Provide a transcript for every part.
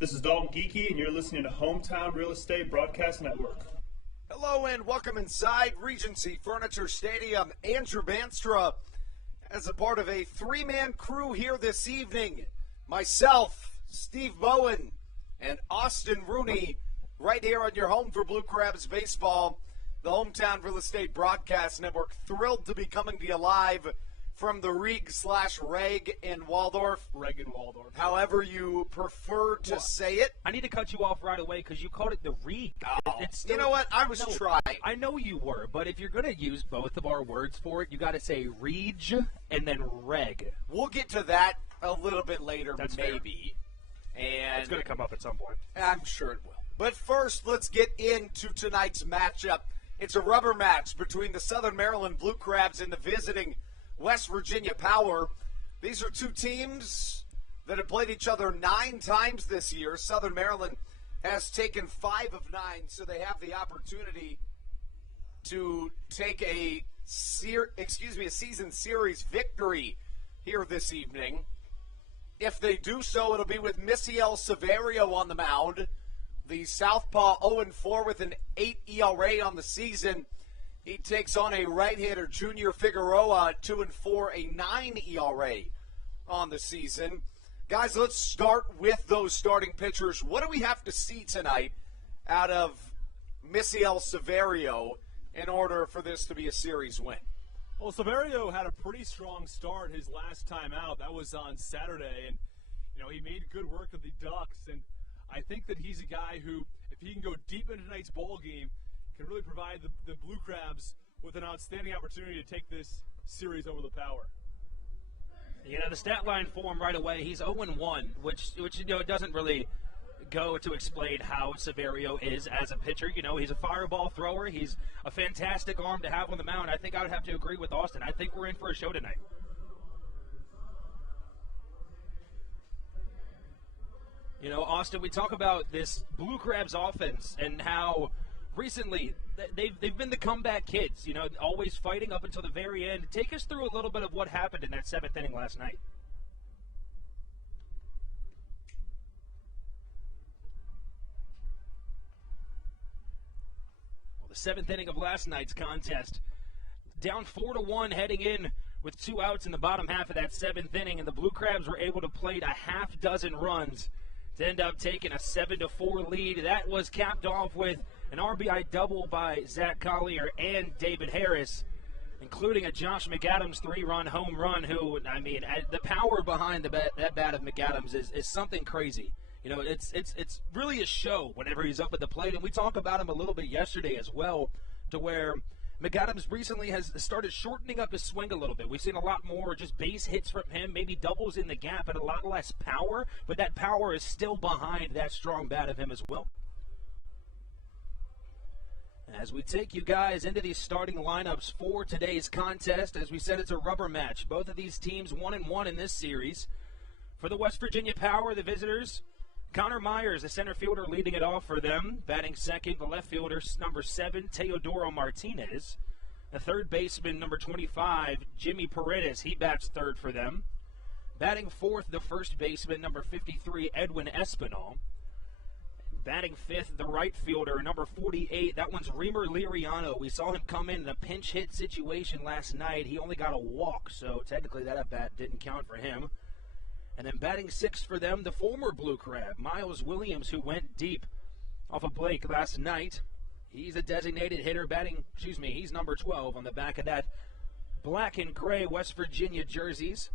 This is Dalton Geeky, and you're listening to Hometown Real Estate Broadcast Network. Hello and welcome inside Regency Furniture Stadium. Andrew Banstra as a part of a three-man crew here this evening. Myself, Steve Bowen, and Austin Rooney right here on your home for Blue Crabs Baseball, the Hometown Real Estate Broadcast Network. Thrilled to be coming to you live from the Reg in Waldorf. Reg in Waldorf. However you prefer to say it. I need to cut you off right away because you called it the Reg. Oh, you know what? I was trying. I know you were, but if you're going to use both of our words for it, you got to say Reg and then Reg. We'll get to that a little bit later, That's maybe. Fair. And It's going to come up at some point. I'm sure it will. But first, let's get into tonight's matchup. It's a rubber match between the Southern Maryland Blue Crabs and the visiting West Virginia Power. These are two teams that have played each other 9 times this year. Southern Maryland has taken 5 of 9, so they have the opportunity to take a season series victory here this evening. If they do so, it'll be with Misael Severio on the mound. The Southpaw 0-4 with an 8 ERA on the season. He takes on a right-hander, Junior Figueroa, 2-4, a 9 ERA on the season. Guys, let's start with those starting pitchers. What do we have to see tonight out of Misael Severio in order for this to be a series win? Well, Severio had a pretty strong start his last time out. That was on Saturday, and he made good work of the Ducks. And I think that he's a guy who, if he can go deep into tonight's ball game, can really provide the Blue Crabs with an outstanding opportunity to take this series over the Power. The stat line for him right away, he's 0-1, which doesn't really go to explain how Severio is as a pitcher. He's a fireball thrower. He's a fantastic arm to have on the mound. I think I would have to agree with Austin. I think we're in for a show tonight. Austin, we talk about this Blue Crabs offense and how recently they've been the comeback kids, always fighting up until the very end. Take us through a little bit of what happened in that 7th inning last night. Well, the 7th inning of last night's contest, down 4-1 heading in with 2 outs in the bottom half of that 7th inning, and the Blue Crabs were able to plate a half dozen runs to end up taking a 7-4 lead. That was capped off with an RBI double by Zach Collier and David Harris, including a Josh McAdams 3-run home run, who, I mean, the power behind that bat of McAdams is something crazy. You know, it's really a show whenever he's up at the plate, and we talked about him a little bit yesterday as well, to where McAdams recently has started shortening up his swing a little bit. We've seen a lot more just base hits from him, maybe doubles in the gap, and a lot less power, but that power is still behind that strong bat of him as well. As we take you guys into these starting lineups for today's contest, as we said, it's a rubber match. Both of these teams 1-1 in this series. For the West Virginia Power, the visitors, Connor Myers, the center fielder, leading it off for them. Batting second, the left fielder, number 7, Teodoro Martinez. The third baseman, number 25, Jimmy Paredes. He bats third for them. Batting fourth, the first baseman, number 53, Edwin Espinal. Batting fifth, the right fielder, number 48. That one's Remer Liriano. We saw him come in a pinch hit situation last night. He only got a walk, so technically that at-bat didn't count for him. And then batting sixth for them, the former Blue Crab, Miles Williams, who went deep off of Blake last night. He's a designated hitter, he's number 12 on the back of that black and gray West Virginia jerseys.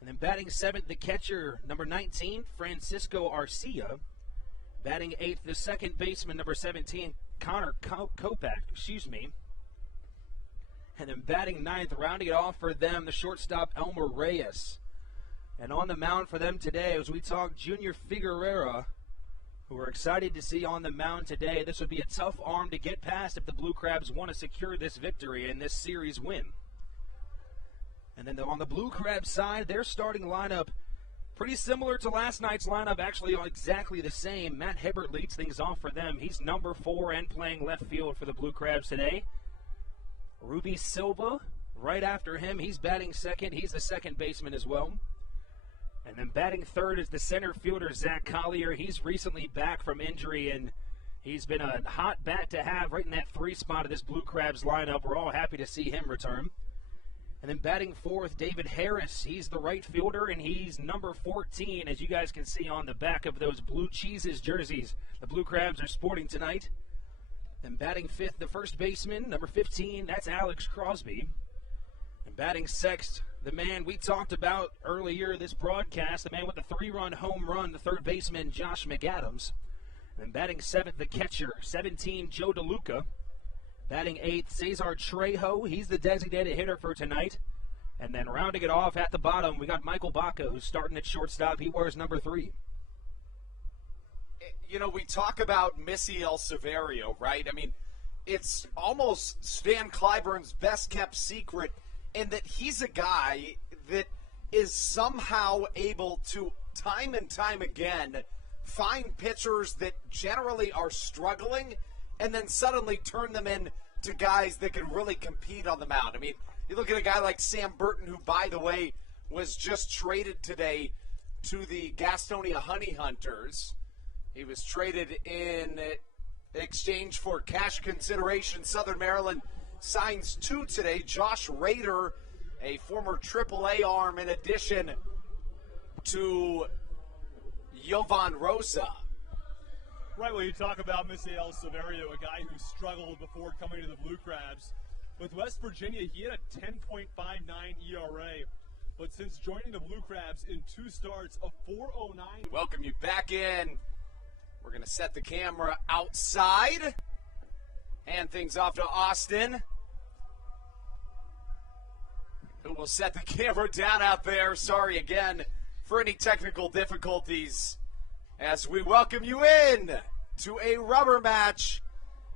And then batting seventh, the catcher, number 19, Francisco Arcia. Batting eighth, the second baseman, number 17, Connor Kopak. And then batting ninth, rounding it off for them, the shortstop, Elmer Reyes. And on the mound for them today, as we talk, Junior Figueroa, who we're excited to see on the mound today. This would be a tough arm to get past if the Blue Crabs want to secure this victory and this series win. And then on the Blue Crabs side, their starting lineup, pretty similar to last night's lineup, actually exactly the same. Matt Hibbert leads things off for them. He's number 4 and playing left field for the Blue Crabs today. Ruby Silva, right after him, he's batting second. He's the second baseman as well. And then batting third is the center fielder, Zach Collier. He's recently back from injury, and he's been a hot bat to have right in that 3 spot of this Blue Crabs lineup. We're all happy to see him return. And then batting fourth, David Harris. He's the right fielder, and he's number 14, as you guys can see on the back of those BLEU CHEESES jerseys the Blue Crabs are sporting tonight. And batting fifth, the first baseman, number 15, that's Alex Crosby. And batting sixth, the man we talked about earlier this broadcast, the man with the 3-run home run, the third baseman, Josh McAdams. And batting seventh, the catcher, 17, Joe DeLuca. Batting eighth, Cesar Trejo. He's the designated hitter for tonight. And then rounding it off at the bottom, we got Michael Baca, who's starting at shortstop. He wears number 3. You know, we talk about Misiel Severio, right? I mean, it's almost Stan Clyburn's best-kept secret in that he's a guy that is somehow able to, time and time again, find pitchers that generally are struggling and then suddenly turn them into guys that can really compete on the mound. I mean, you look at a guy like Sam Burton, who, by the way, was just traded today to the Gastonia Honey Hunters. He was traded in exchange for cash consideration. Southern Maryland signs 2 today. Josh Rader, a former AAA arm, in addition to Jovan Rosa. Right, well, you talk about Misiel Severio, a guy who struggled before coming to the Blue Crabs. With West Virginia, he had a 10.59 ERA, but since joining the Blue Crabs in 2 starts, a 4.09. Welcome you back in. We're going to set the camera outside. Hand things off to Austin, who will set the camera down out there. Sorry again for any technical difficulties as we welcome you in to a rubber match.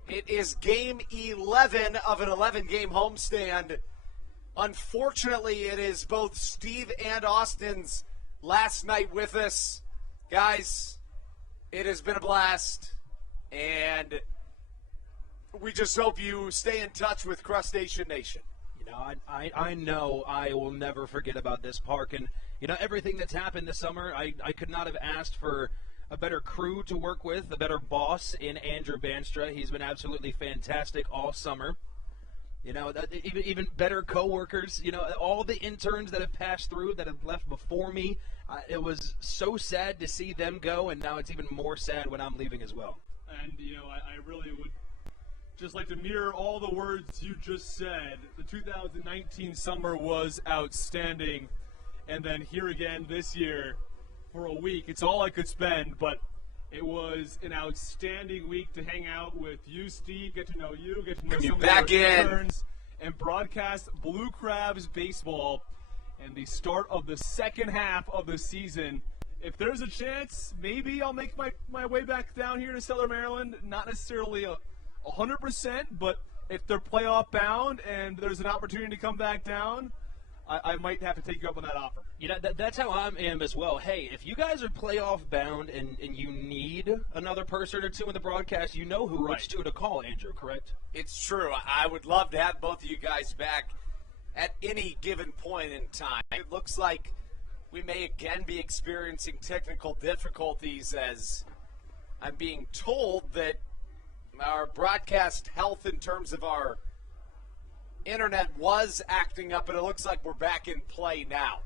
It is game 11 of an 11-game homestand. Unfortunately, it is both Steve and Austin's last night with us. Guys, it has been a blast, and we just hope you stay in touch with Crustacean Nation. You know, I know I will never forget about this park, and, you know, everything that's happened this summer, I could not have asked for a better crew to work with, a better boss in Andrew Banstra. He's been absolutely fantastic all summer. You know, even better coworkers. You know, all the interns that have passed through that have left before me. It was so sad to see them go, and now it's even more sad when I'm leaving as well. And, you know, I really would just like to mirror all the words you just said. The 2019 summer was outstanding. And then here again this year for a week. It's all I could spend, but it was an outstanding week to hang out with you, Steve, get to know you, get to know some of our interns, and broadcast Blue Crabs baseball and the start of the second half of the season. If there's a chance, maybe I'll make my way back down here to Southern Maryland. Not necessarily 100%, but if they're playoff bound and there's an opportunity to come back down, I might have to take you up on that offer. You know, that's how I am as well. Hey, if you guys are playoff bound and you need another person or two in the broadcast, you know which two to call, Andrew, correct? It's true. I would love to have both of you guys back at any given point in time. It looks like we may again be experiencing technical difficulties, as I'm being told that our broadcast health in terms of our internet was acting up, and it looks like we're back in play now.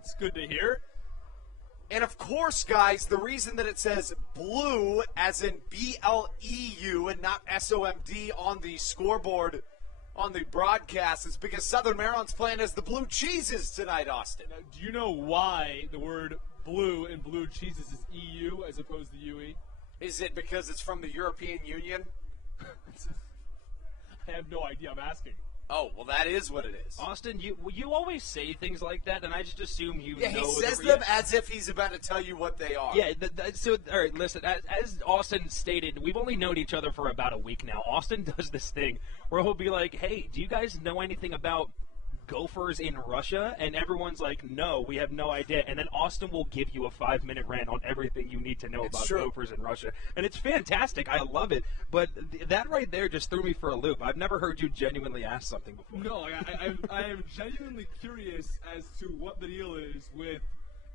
It's good to hear. And of course, guys, the reason that it says blue as in BLEU and not SOMD on the scoreboard on the broadcast is because Southern Maryland's playing as the Blue Cheeses tonight, Austin. Now, do you know why the word blue in Blue Cheeses is EU as opposed to UE? Is it because it's from the European Union? I have no idea. I'm asking. Oh, well, that is what it is. Austin, you always say things like that, and I just assume you know. Yeah, he says them as if he's about to tell you what they are. Yeah, so, all right, listen, as Austin stated, we've only known each other for about a week now. Austin does this thing where he'll be like, hey, do you guys know anything about Gophers in Russia? And everyone's like, no, we have no idea. And then Austin will give you a 5-minute rant on everything you need to know about Gophers in Russia. And it's fantastic. I love it. But that right there just threw me for a loop. I've never heard you genuinely ask something before. No, I am genuinely curious as to what the deal is with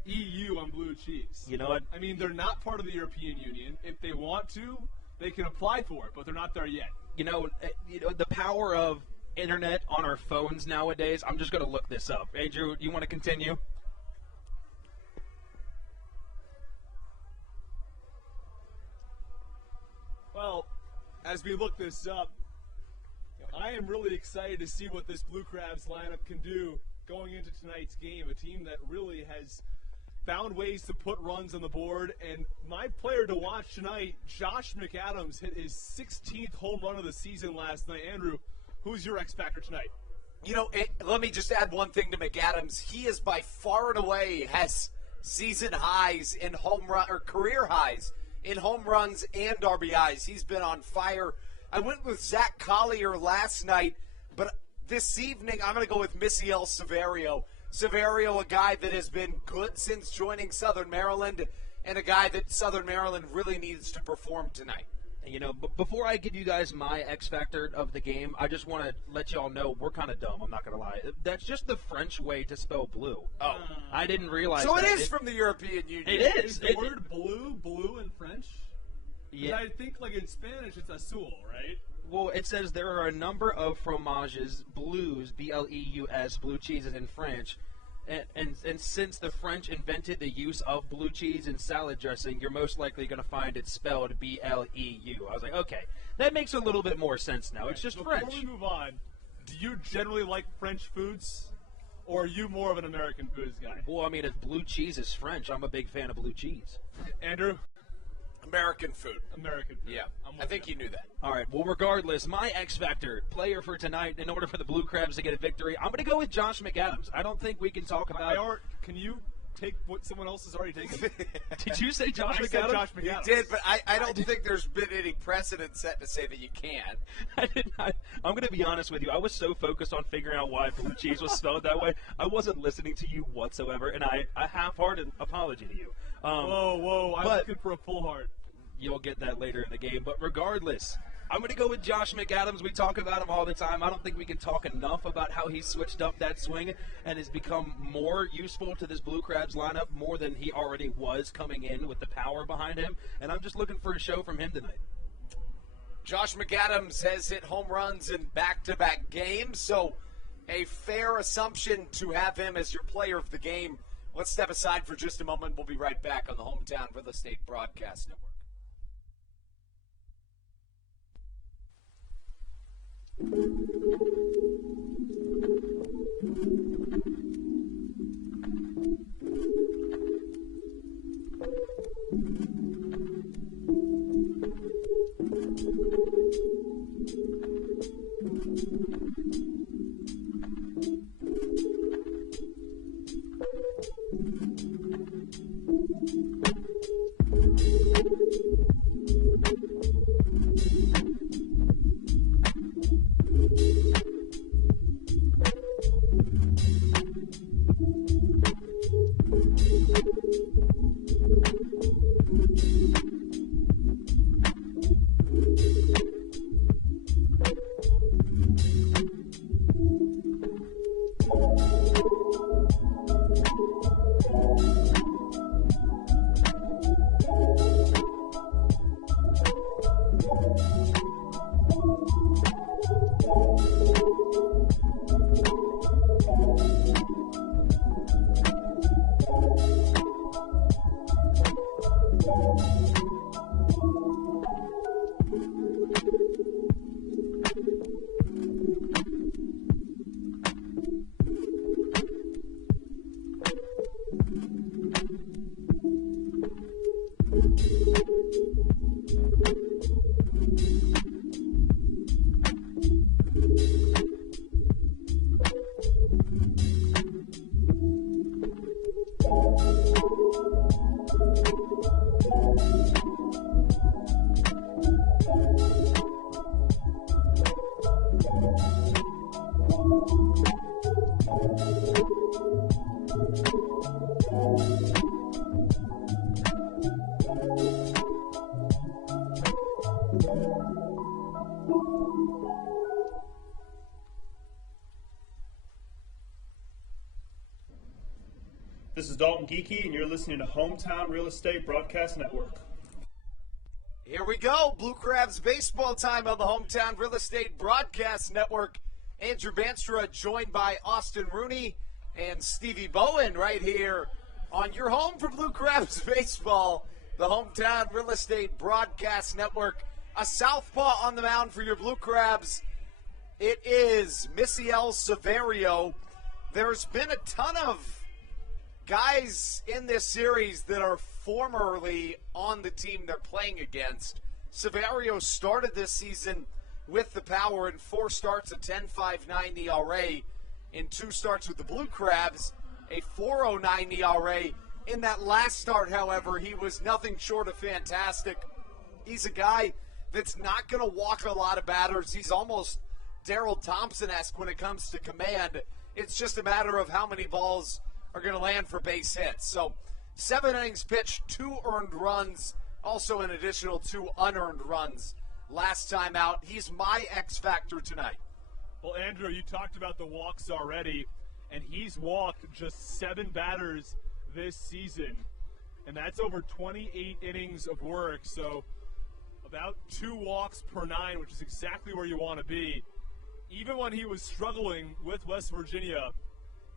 EU on blue cheese. You know what? I mean, they're not part of the European Union. If they want to, they can apply for it, but they're not there yet. You know the power of internet on our phones nowadays. I'm just going to look this up. Andrew, you want to continue? Well, as we look this up, I am really excited to see what this Blue Crabs lineup can do going into tonight's game. A team that really has found ways to put runs on the board. And my player to watch tonight, Josh McAdams, hit his 16th home run of the season last night. Andrew, who's your X factor tonight? You know, let me just add one thing to McAdams. He is by far and away has season highs in home run or career highs in home runs and RBIs. He's been on fire. I went with Zach Collier last night, but this evening I'm going to go with Misiel Severio. Severio, a guy that has been good since joining Southern Maryland, and a guy that Southern Maryland really needs to perform tonight. You know, before I give you guys my X factor of the game, I just want to let y'all know we're kind of dumb. I'm not going to lie. That's just the French way to spell blue. Oh. I didn't realize so that. it is from the European Union. It is. The word blue in French? Yeah. I think, like, in Spanish, it's azul, right? Well, it says there are a number of fromages, blues, B-L-E-U-S, blue cheeses in French. And since the French invented the use of blue cheese in salad dressing, you're most likely going to find it spelled B-L-E-U. I was like, okay, that makes a little bit more sense now. It's just French. Before we move on, do you generally like French foods, or are you more of an American foods guy? Well, I mean, if blue cheese is French, I'm a big fan of blue cheese. Andrew? American food. American food. Yeah, I think you knew that. All right, well, regardless, my X Factor player for tonight, in order for the Blue Crabs to get a victory, I'm going to go with Josh McAdams. I don't think we can talk about... Can you take what someone else has already taken? Did you say Josh McAdams? I said Josh McAdams. You did, but I don't think there's been any precedent set to say that you can. I did not. I'm going to be honest with you. I was so focused on figuring out why blue cheese was spelled that way, I wasn't listening to you whatsoever, and I half-hearted apology to you. Whoa. I'm looking for a full heart. You'll get that later in the game. But regardless, I'm going to go with Josh McAdams. We talk about him all the time. I don't think we can talk enough about how he switched up that swing and has become more useful to this Blue Crabs lineup more than he already was coming in with the power behind him. And I'm just looking for a show from him tonight. Josh McAdams has hit home runs in back-to-back games, so a fair assumption to have him as your player of the game. Let's step aside for just a moment. We'll be right back on the Hometown Real Estate Broadcast Network. This is Dalton Geeky, and you're listening to Hometown Real Estate Broadcast Network. Here we go. Blue Crabs baseball time on the Hometown Real Estate Broadcast Network. Andrew Banstra joined by Austin Rooney and Stevie Bowen right here on your home for Blue Crabs baseball, the Hometown Real Estate Broadcast Network. A southpaw on the mound for your Blue Crabs. It is Misael Severio. There's been a ton of guys in this series that are formerly on the team they're playing against. Severio started this season with the Power in 4 starts, a 10.59 ERA. In 2 starts with the Blue Crabs, a 4.09 ERA. In that last start, however, he was nothing short of fantastic. He's a guy that's not going to walk a lot of batters. He's almost Darrell Thompson-esque when it comes to command. It's just a matter of how many balls are going to land for base hits. So 7 innings pitched, 2 earned runs, also an additional 2 unearned runs last time out. He's my X factor tonight. Well, Andrew, you talked about the walks already, and he's walked just 7 batters this season, and that's over 28 innings of work, so about 2 walks per 9, which is exactly where you want to be. Even when he was struggling with West Virginia,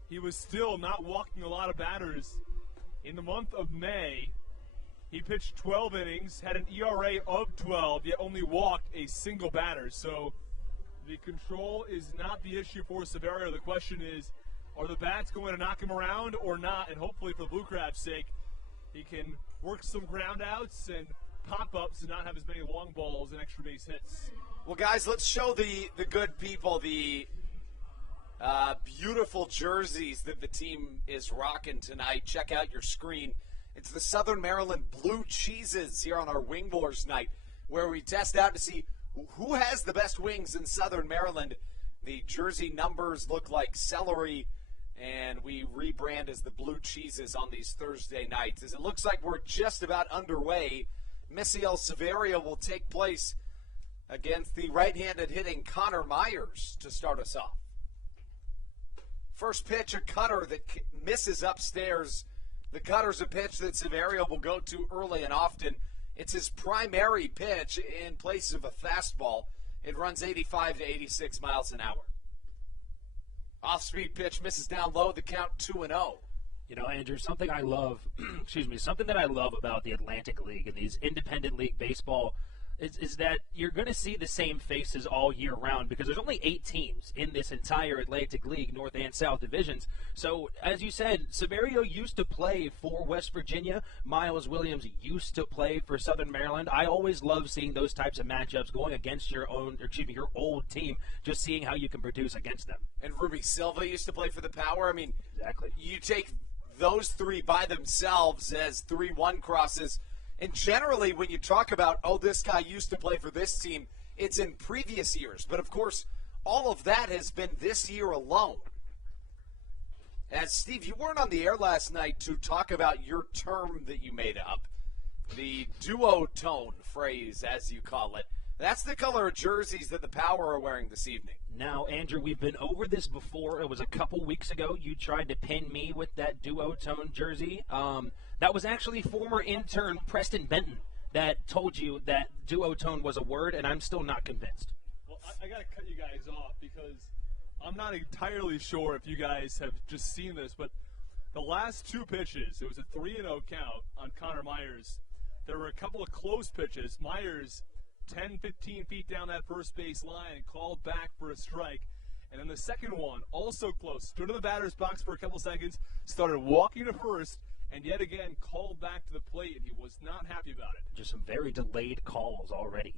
he was still not walking a lot of batters. In the month of May, he pitched 12 innings, had an ERA of 12, yet only walked a single batter. So the control is not the issue for Severio. The question is, are the bats going to knock him around or not? And hopefully, for the Blue Crabs' sake, he can work some ground outs and pop-ups and not have as many long balls and extra base hits. Well, guys, let's show the good people the beautiful jerseys that the team is rocking tonight. Check out your screen. It's the Southern Maryland BLEU CHEESES here on our Wing Wars night, where we test out to see who has the best wings in Southern Maryland. The jersey numbers look like celery, and we rebrand as the BLEU CHEESES on these Thursday nights. As it looks like we're just about underway, Misael Severio will take place against the right-handed hitting Connor Myers to start us off. First pitch, a cutter that misses upstairs. The cutter's a pitch that Severio will go to early and often. It's his primary pitch in place of a fastball. It runs 85 to 86 miles an hour. Off-speed pitch misses down low, the count 2-0. You know, Andrew, something I love, something that I love about the Atlantic League and these independent league baseball is that you're going to see the same faces all year round because there's only 8 teams in this entire Atlantic League, North and South divisions. So, as you said, Severio used to play for West Virginia. Miles Williams used to play for Southern Maryland. I always love seeing those types of matchups going against your old team, just seeing how you can produce against them. And Ruby Silva used to play for the Power. I mean, exactly. You take those 3 by themselves as 3-1 crosses. And generally, when you talk about, this guy used to play for this team, it's in previous years. But, of course, all of that has been this year alone. As, Steve, you weren't on the air last night to talk about your term that you made up, the duotone phrase, as you call it. That's the color of jerseys that the Power are wearing this evening. Now, Andrew, we've been over this before. It was a couple weeks ago. You tried to pin me with that duotone jersey. That was actually former intern Preston Benton that told you that duotone was a word, and I'm still not convinced. Well, I got to cut you guys off because I'm not entirely sure if you guys have just seen this, but the last 2 pitches, it was a 3-0 count on Connor Myers. There were a couple of close pitches. Myers 10, 15 feet down that first base line, called back for a strike. And then the second one, also close, stood in the batter's box for a couple seconds, started walking to first, and yet again called back to the plate, and he was not happy about it. Just some very delayed calls already.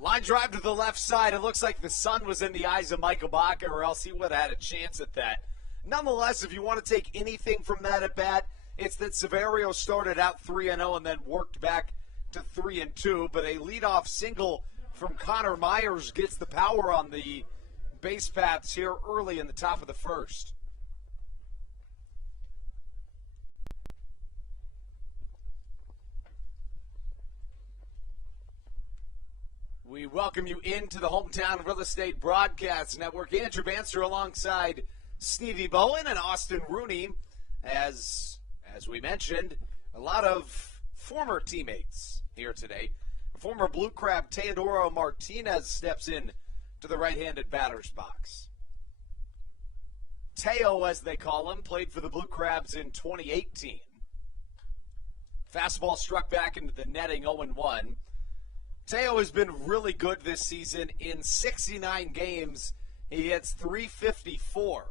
Line drive to the left side. It looks like the sun was in the eyes of Michael Baca, or else he would have had a chance at that. Nonetheless, if you want to take anything from that at bat, it's that Severio started out 3-0 and then worked back to 3-2, but a leadoff single from Connor Myers gets the Power on the base paths here early in the top of the first. We welcome you into the Hometown Real Estate Broadcast Network. Andrew Banster alongside Stevie Bowen and Austin Rooney. As we mentioned, a lot of former teammates here today. Former Blue Crab Teodoro Martinez steps in to the right-handed batter's box. Teo, as they call him, played for the Blue Crabs in 2018. Fastball struck back into the netting, 0-1. Teo has been really good this season. In 69 games, he hits .354.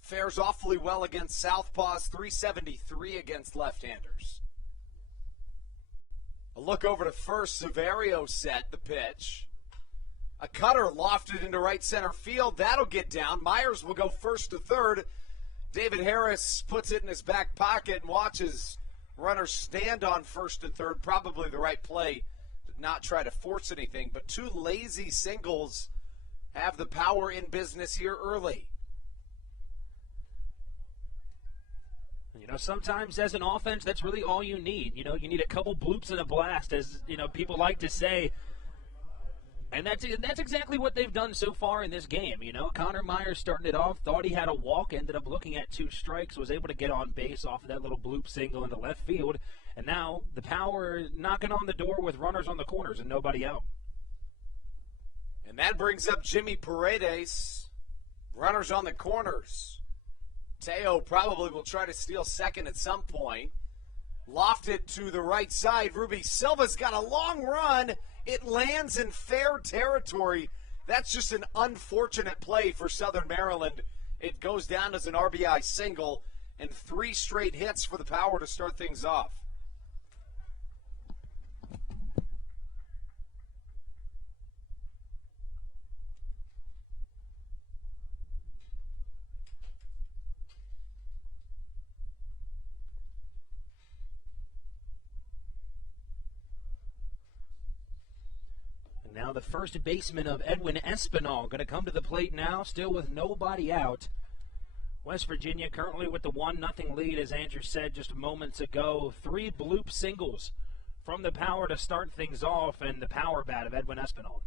Fares awfully well against southpaws, .373 against left-handers. A look over to first. Severio set the pitch. A cutter lofted into right center field. That'll get down. Myers will go first to third. David Harris puts it in his back pocket and watches runners stand on first and third. Probably the right play to not try to force anything. But 2 lazy singles have the Power in business here early. You know, sometimes as an offense, that's really all you need. You know, you need a couple bloops and a blast, as, you know, people like to say. And that's exactly what they've done so far in this game. You know, Connor Myers started it off, thought he had a walk, ended up looking at 2 strikes, was able to get on base off of that little bloop single into left field. And now the Power knocking on the door with runners on the corners and nobody out. And that brings up Jimmy Paredes. Runners on the corners. Teo probably will try to steal second at some point. Lofted to the right side. Ruby Silva's got a long run. It lands in fair territory. That's just an unfortunate play for Southern Maryland. It goes down as an RBI single, and 3 straight hits for the Power to start things off. Now the first baseman of Edwin Espinal going to come to the plate now, still with nobody out. West Virginia currently with the 1-0 lead, as Andrew said just moments ago. 3 bloop singles from the Power to start things off, and the power bat of Edwin Espinal.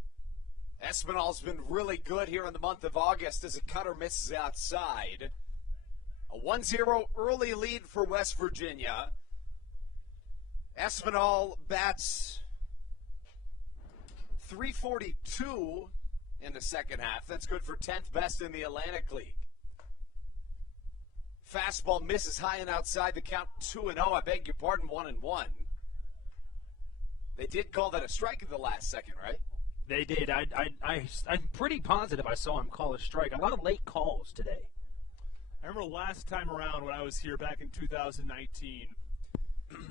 Espinal's been really good here in the month of August as a cutter misses outside. A 1-0 early lead for West Virginia. Espinal bats .342 in the second half. That's good for 10th best in the Atlantic League. Fastball misses high and outside. The count 2-0. I beg your pardon, 1-1. They did call that a strike at the last second, right? They did. I'm pretty positive I saw him call a strike. A lot of late calls today. I remember last time around when I was here back in 2019,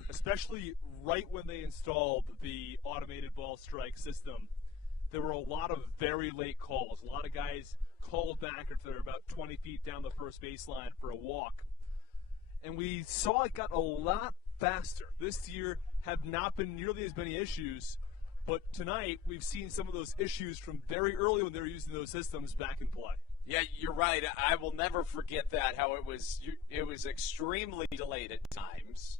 especially right when they installed the automated ball strike system, there were a lot of very late calls. A lot of guys called back if they're about 20 feet down the first baseline for a walk. And we saw it got a lot faster. This year have not been nearly as many issues, but tonight we've seen some of those issues from very early when they were using those systems back in play. Yeah, you're right. I will never forget that, how it was extremely delayed at times.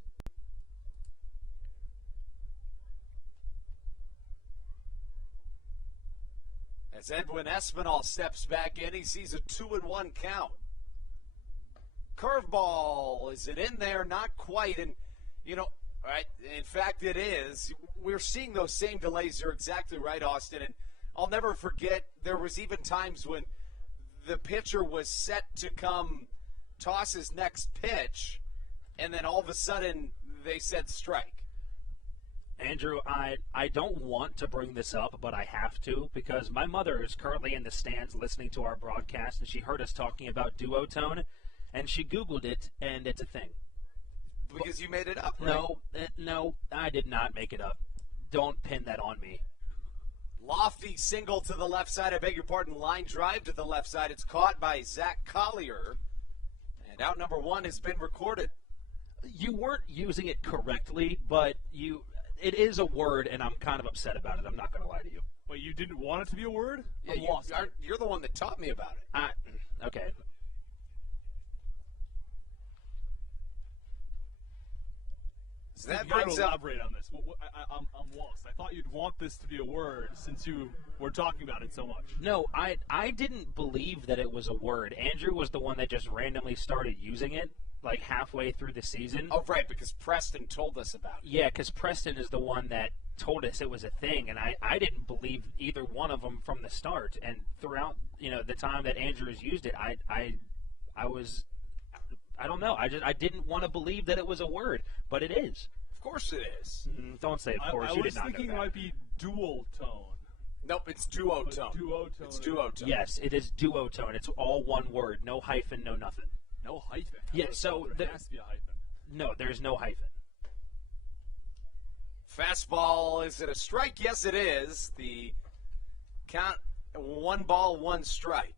As Edwin Espinal steps back in, he sees a 2-1 count. Curveball, is it in there? Not quite. And, right, in fact it is. We're seeing those same delays. You're exactly right, Austin. And I'll never forget, there was even times when the pitcher was set to come toss his next pitch, and then all of a sudden they said strike. Andrew, I don't want to bring this up, but I have to, because my mother is currently in the stands listening to our broadcast, and she heard us talking about duotone, and she Googled it, and it's a thing. Because you made it up, right? No, I did not make it up. Don't pin that on me. Lofty single to the left side. I beg your pardon. Line drive to the left side. It's caught by Zach Collier. And out number 1 has been recorded. You weren't using it correctly, but it is a word, and I'm kind of upset about it. I'm not going to lie to you. Wait, you didn't want it to be a word? Yeah, you're the one that taught me about it. Okay. So that you got brings to up. elaborate on this. I'm lost. I thought you'd want this to be a word since you were talking about it so much. No, I didn't believe that it was a word. Andrew was the one that just randomly started using it, like halfway through the season. Oh, right, because Preston told us about it. Yeah, because Preston is the one that told us it was a thing, and I didn't believe either one of them from the start. And throughout the time that Andrew has used it, I don't know. I didn't want to believe that it was a word, but it is. Of course it is. Don't say of course. I You was did not know thinking that. it might be dual tone. Nope, it's duotone. Duotone. It's duotone. Yes, it is duotone. It's all one word. No hyphen, no nothing. No hyphen. Yeah, so there has to be a hyphen. No, there's no hyphen. Fastball, is it a strike? Yes, it is. The count, 1 ball, 1 strike.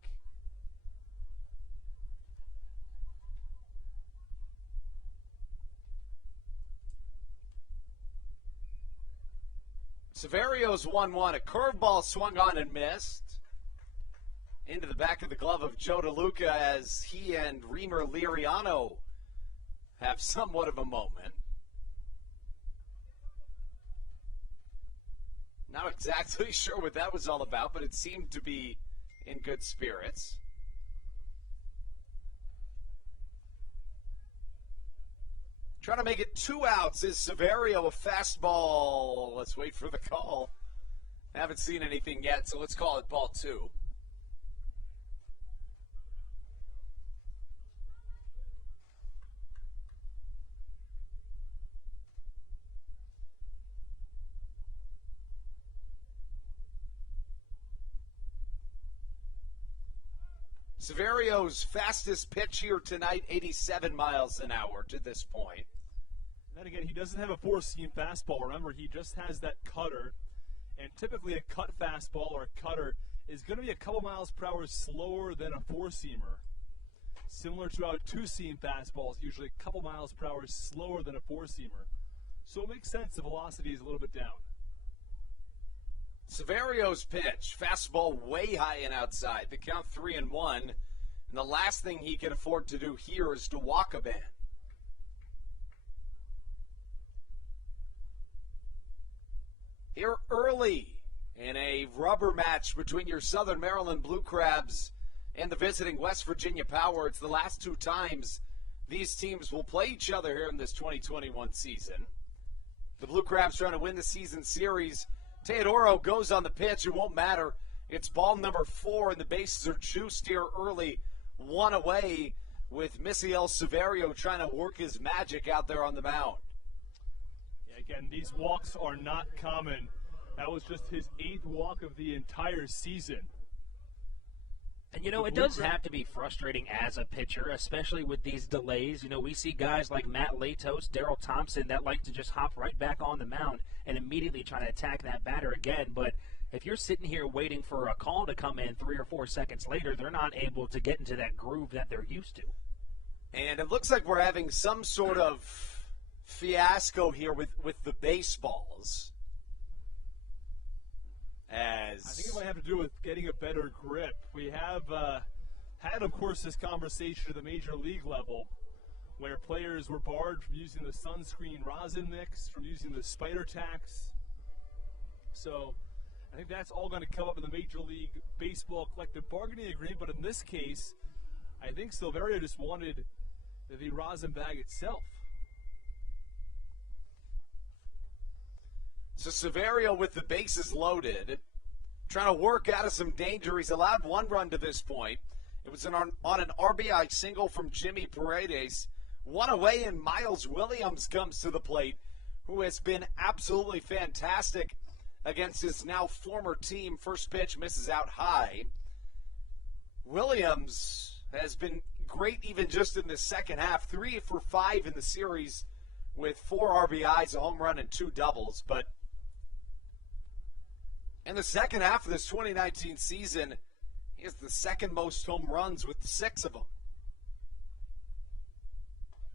Severio's 1-1. A curveball swung on and missed. Into the back of the glove of Joe DeLuca as he and Reamer Liriano have somewhat of a moment. Not exactly sure what that was all about, but it seemed to be in good spirits. Trying to make it 2 outs is Severio, a fastball. Let's wait for the call. Haven't seen anything yet, so let's call it ball 2. Severio's fastest pitch here tonight, 87 miles an hour to this point. And then again, he doesn't have a 4-seam fastball. Remember, he just has that cutter. And typically a cut fastball or a cutter is going to be a couple miles per hour slower than a 4-seamer. Similar to how a 2-seam fastball is usually a couple miles per hour slower than a 4-seamer. So it makes sense the velocity is a little bit down. Severio's pitch, fastball way high and outside. The count 3-1. And the last thing he can afford to do here is to walk a man. Here early in a rubber match between your Southern Maryland Blue Crabs and the visiting West Virginia Power. It's the last 2 times these teams will play each other here in this 2021 season. The Blue Crabs trying to win the season series. Teodoro goes on the pitch. It won't matter. It's ball number 4, and the bases are juiced here early. 1 away with Misael Severio trying to work his magic out there on the mound. Yeah, again, these walks are not common. That was just his 8th walk of the entire season. And, it does have to be frustrating as a pitcher, especially with these delays. We see guys like Matt Latos, Darryl Thompson that like to just hop right back on the mound and immediately try to attack that batter again. But if you're sitting here waiting for a call to come in 3 or 4 seconds later, they're not able to get into that groove that they're used to. And it looks like we're having some sort of fiasco here with the baseballs. I think it might have to do with getting a better grip. We have had, of course, this conversation at the major league level where players were barred from using the sunscreen rosin mix, from using the spider tax. So I think that's all going to come up in the Major League Baseball collective bargaining agreement. But in this case, I think Silverio just wanted the rosin bag itself. So Severio with the bases loaded, trying to work out of some danger. He's allowed 1 run to this point. It was on an RBI single from Jimmy Paredes. 1 away, and Miles Williams comes to the plate, who has been absolutely fantastic against his now former team. First pitch misses out high. Williams has been great even just in the second half. 3 for 5 in the series with 4 RBIs, a home run, and 2 doubles. But in the second half of this 2019 season, he has the second most home runs with 6 of them.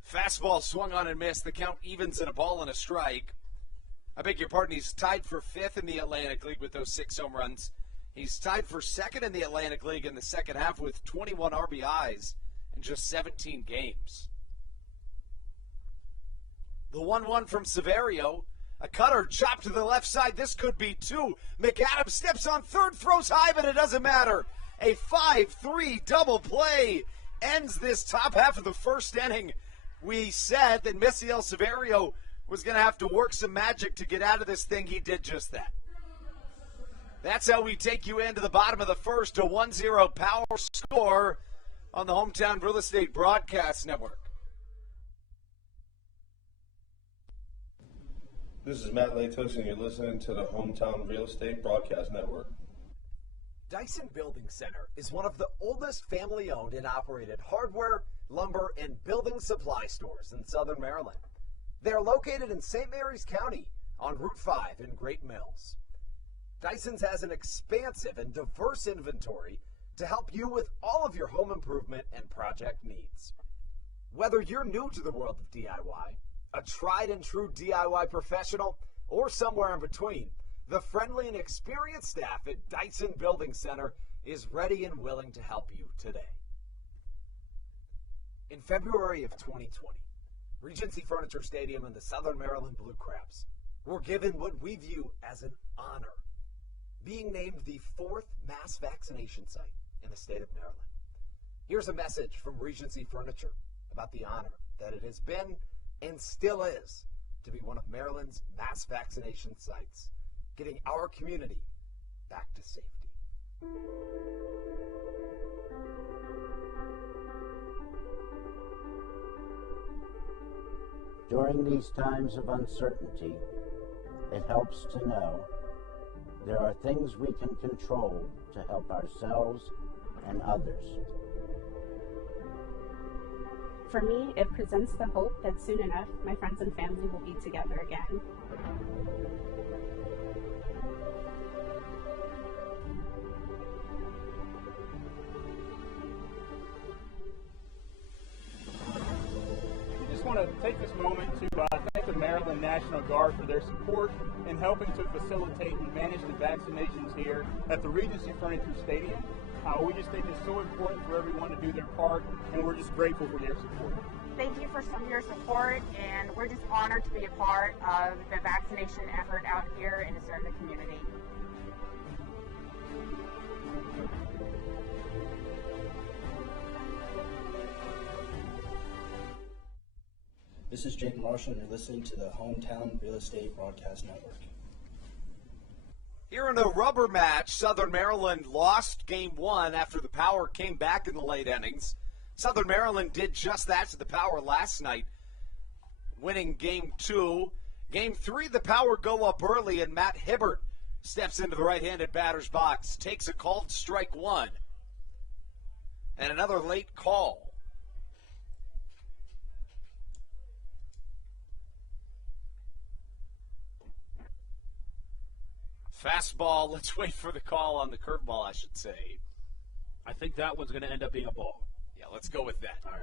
Fastball swung on and missed. The count evens at a ball and a strike. I beg your pardon, he's tied for 5th in the Atlantic League with those 6 home runs. He's tied for 2nd in the Atlantic League in the second half with 21 RBIs in just 17 games. The 1-1 from Severio. A cutter chopped to the left side. This could be 2. McAdams steps on third, throws high, but it doesn't matter. A 5-3 double play ends this top half of the first inning. We said that Misael Severio was going to have to work some magic to get out of this thing. He did just that. That's how we take you into the bottom of the first, a 1-0 power score on the Hometown Real Estate Broadcast Network. This is Matt Latos, and you're listening to the Hometown Real Estate Broadcast Network. Dyson Building Center is one of the oldest family-owned and operated hardware, lumber, and building supply stores in Southern Maryland. They are located in St. Mary's County on Route 5 in Great Mills. Dyson's has an expansive and diverse inventory to help you with all of your home improvement and project needs. Whether you're new to the world of DIY, a tried and true DIY professional, or somewhere in between, the friendly and experienced staff at Dyson Building Center is ready and willing to help you today. In February of 2020, Regency Furniture Stadium and the Southern Maryland Blue Crabs were given what we view as an honor, being named the 4th mass vaccination site in the state of Maryland. Here's a message from Regency Furniture about the honor that it has been and still is to be one of Maryland's mass vaccination sites, getting our community back to safety. During these times of uncertainty, it helps to know there are things we can control to help ourselves and others. For me, it presents the hope that soon enough, my friends and family will be together again. We just want to take this moment to thank the Maryland National Guard for their support in helping to facilitate and manage the vaccinations here at the Regency Furniture Stadium. We just think it's so important for everyone to do their part, and we're just grateful for their support. Thank you for some of your support, and we're just honored to be a part of the vaccination effort out here and to serve the community. This is Jake Marshall, and you're listening to the Hometown Real Estate Broadcast Network. Here in a rubber match, Southern Maryland lost Game 1 after the Power came back in the late innings. Southern Maryland did just that to the Power last night, winning Game 2. Game 3, the Power go up early, and Matt Hibbert steps into the right-handed batter's box, takes a called strike 1, and another late call. Fastball, let's wait for the call on the curveball, I should say. I think that one's going to end up being a ball. Yeah, let's go with that. All right.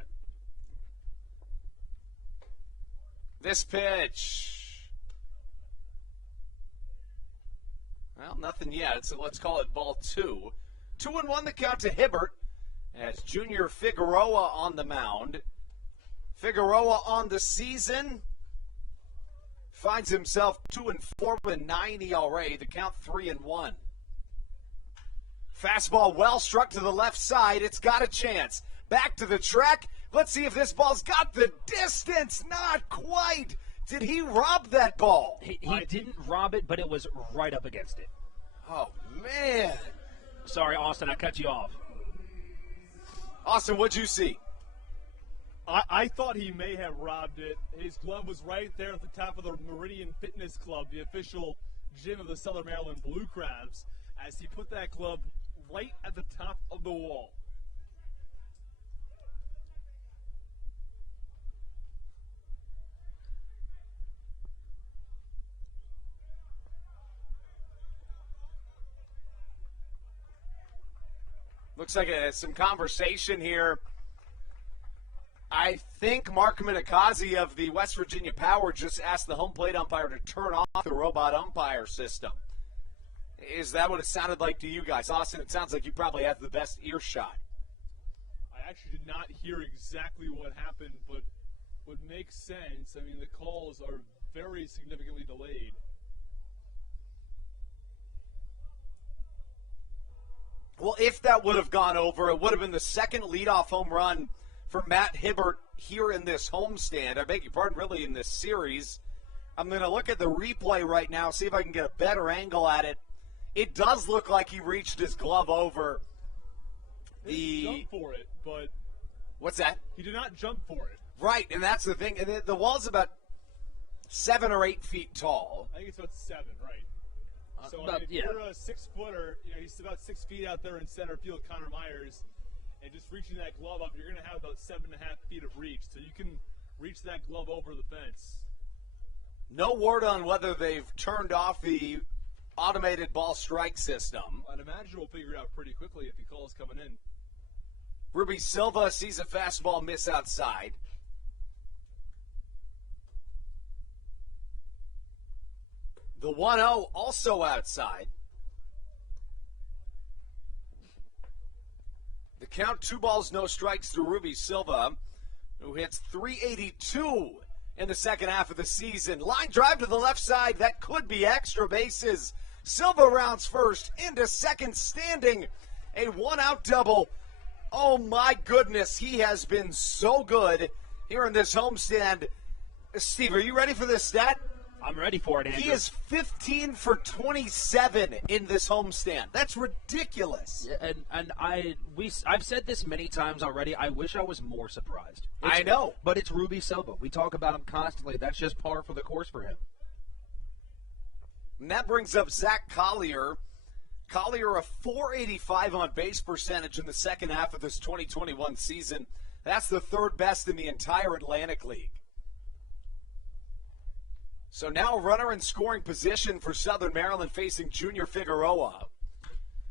This pitch. Well, nothing yet, so let's call it ball 2. 2-1 the count to Hibbert as Junior Figueroa on the mound. Figueroa on the season finds himself 2-4 with 9 ERA. The count 3-1. Fastball well struck to the left side. It's got a chance. Back to the track. Let's see if this ball's got the distance. Not quite. Did he rob that ball? He didn't rob it, but it was right up against it. Oh, man. Sorry, Austin, I cut you off. Austin, what'd you see? I thought he may have robbed it. His glove was right there at the top of the Meridian Fitness Club, the official gym of the Southern Maryland Blue Crabs, as he put that glove right at the top of the wall. Looks like some conversation here. I think Mark Minikazi of the West Virginia Power just asked the home plate umpire to turn off the robot umpire system. Is that what it sounded like to you guys? Austin, it sounds like you probably have the best earshot. I actually did not hear exactly what happened, but would make sense. I mean, the calls are very significantly delayed. Well, if that would have gone over, it would have been the second leadoff home run for Matt Hibbert here in this homestand. I beg your pardon, really, in this series. I'm going to look at the replay right now, see if I can get a better angle at it. It does look like he reached his glove over. He didn't jump for it, but... What's that? He did not jump for it. Right, and that's the thing. And the wall's about 7 or 8 feet tall. I think it's about 7, right. So if you're a 6-footer, he's about 6 feet out there in center field, Connor Myers, and just reaching that glove up, you're going to have about 7.5 feet of reach. So you can reach that glove over the fence. No word on whether they've turned off the automated ball strike system. I'd imagine we'll figure it out pretty quickly if the call's coming in. Ruby Silva sees a fastball miss outside. The 1-0 also outside. The count, 2 balls, no strikes to Ruby Silva, who hits .382 in the second half of the season. Line drive to the left side. That could be extra bases. Silva rounds first into second, standing. A 1-out double. Oh, my goodness. He has been so good here in this homestand. Steve, are you ready for this stat? I'm ready for it, Andrew. He is 15 for 27 in this homestand. That's ridiculous. I've said this many times already. I wish I was more surprised. I know. But it's Ruby Silva. We talk about him constantly. That's just par for the course for him. And that brings up Zach Collier. Collier, a .485 on base percentage in the second half of this 2021 season. That's the third best in the entire Atlantic League. So now a runner in scoring position for Southern Maryland facing Junior Figueroa.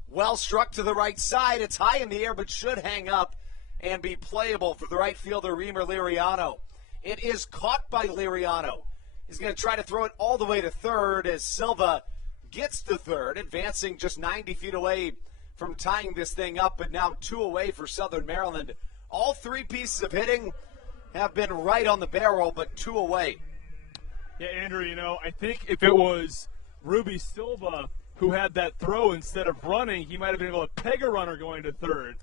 Well struck to the right side. It's high in the air but should hang up and be playable for the right fielder, Remer Liriano. It is caught by Liriano. He's going to try to throw it all the way to third as Silva gets to third, advancing just 90 feet away from tying this thing up, but now 2 away for Southern Maryland. All 3 pieces of hitting have been right on the barrel, but 2 away. Yeah, Andrew, I think if it was Ruby Silva who had that throw instead of running, he might have been able to peg a runner going to third.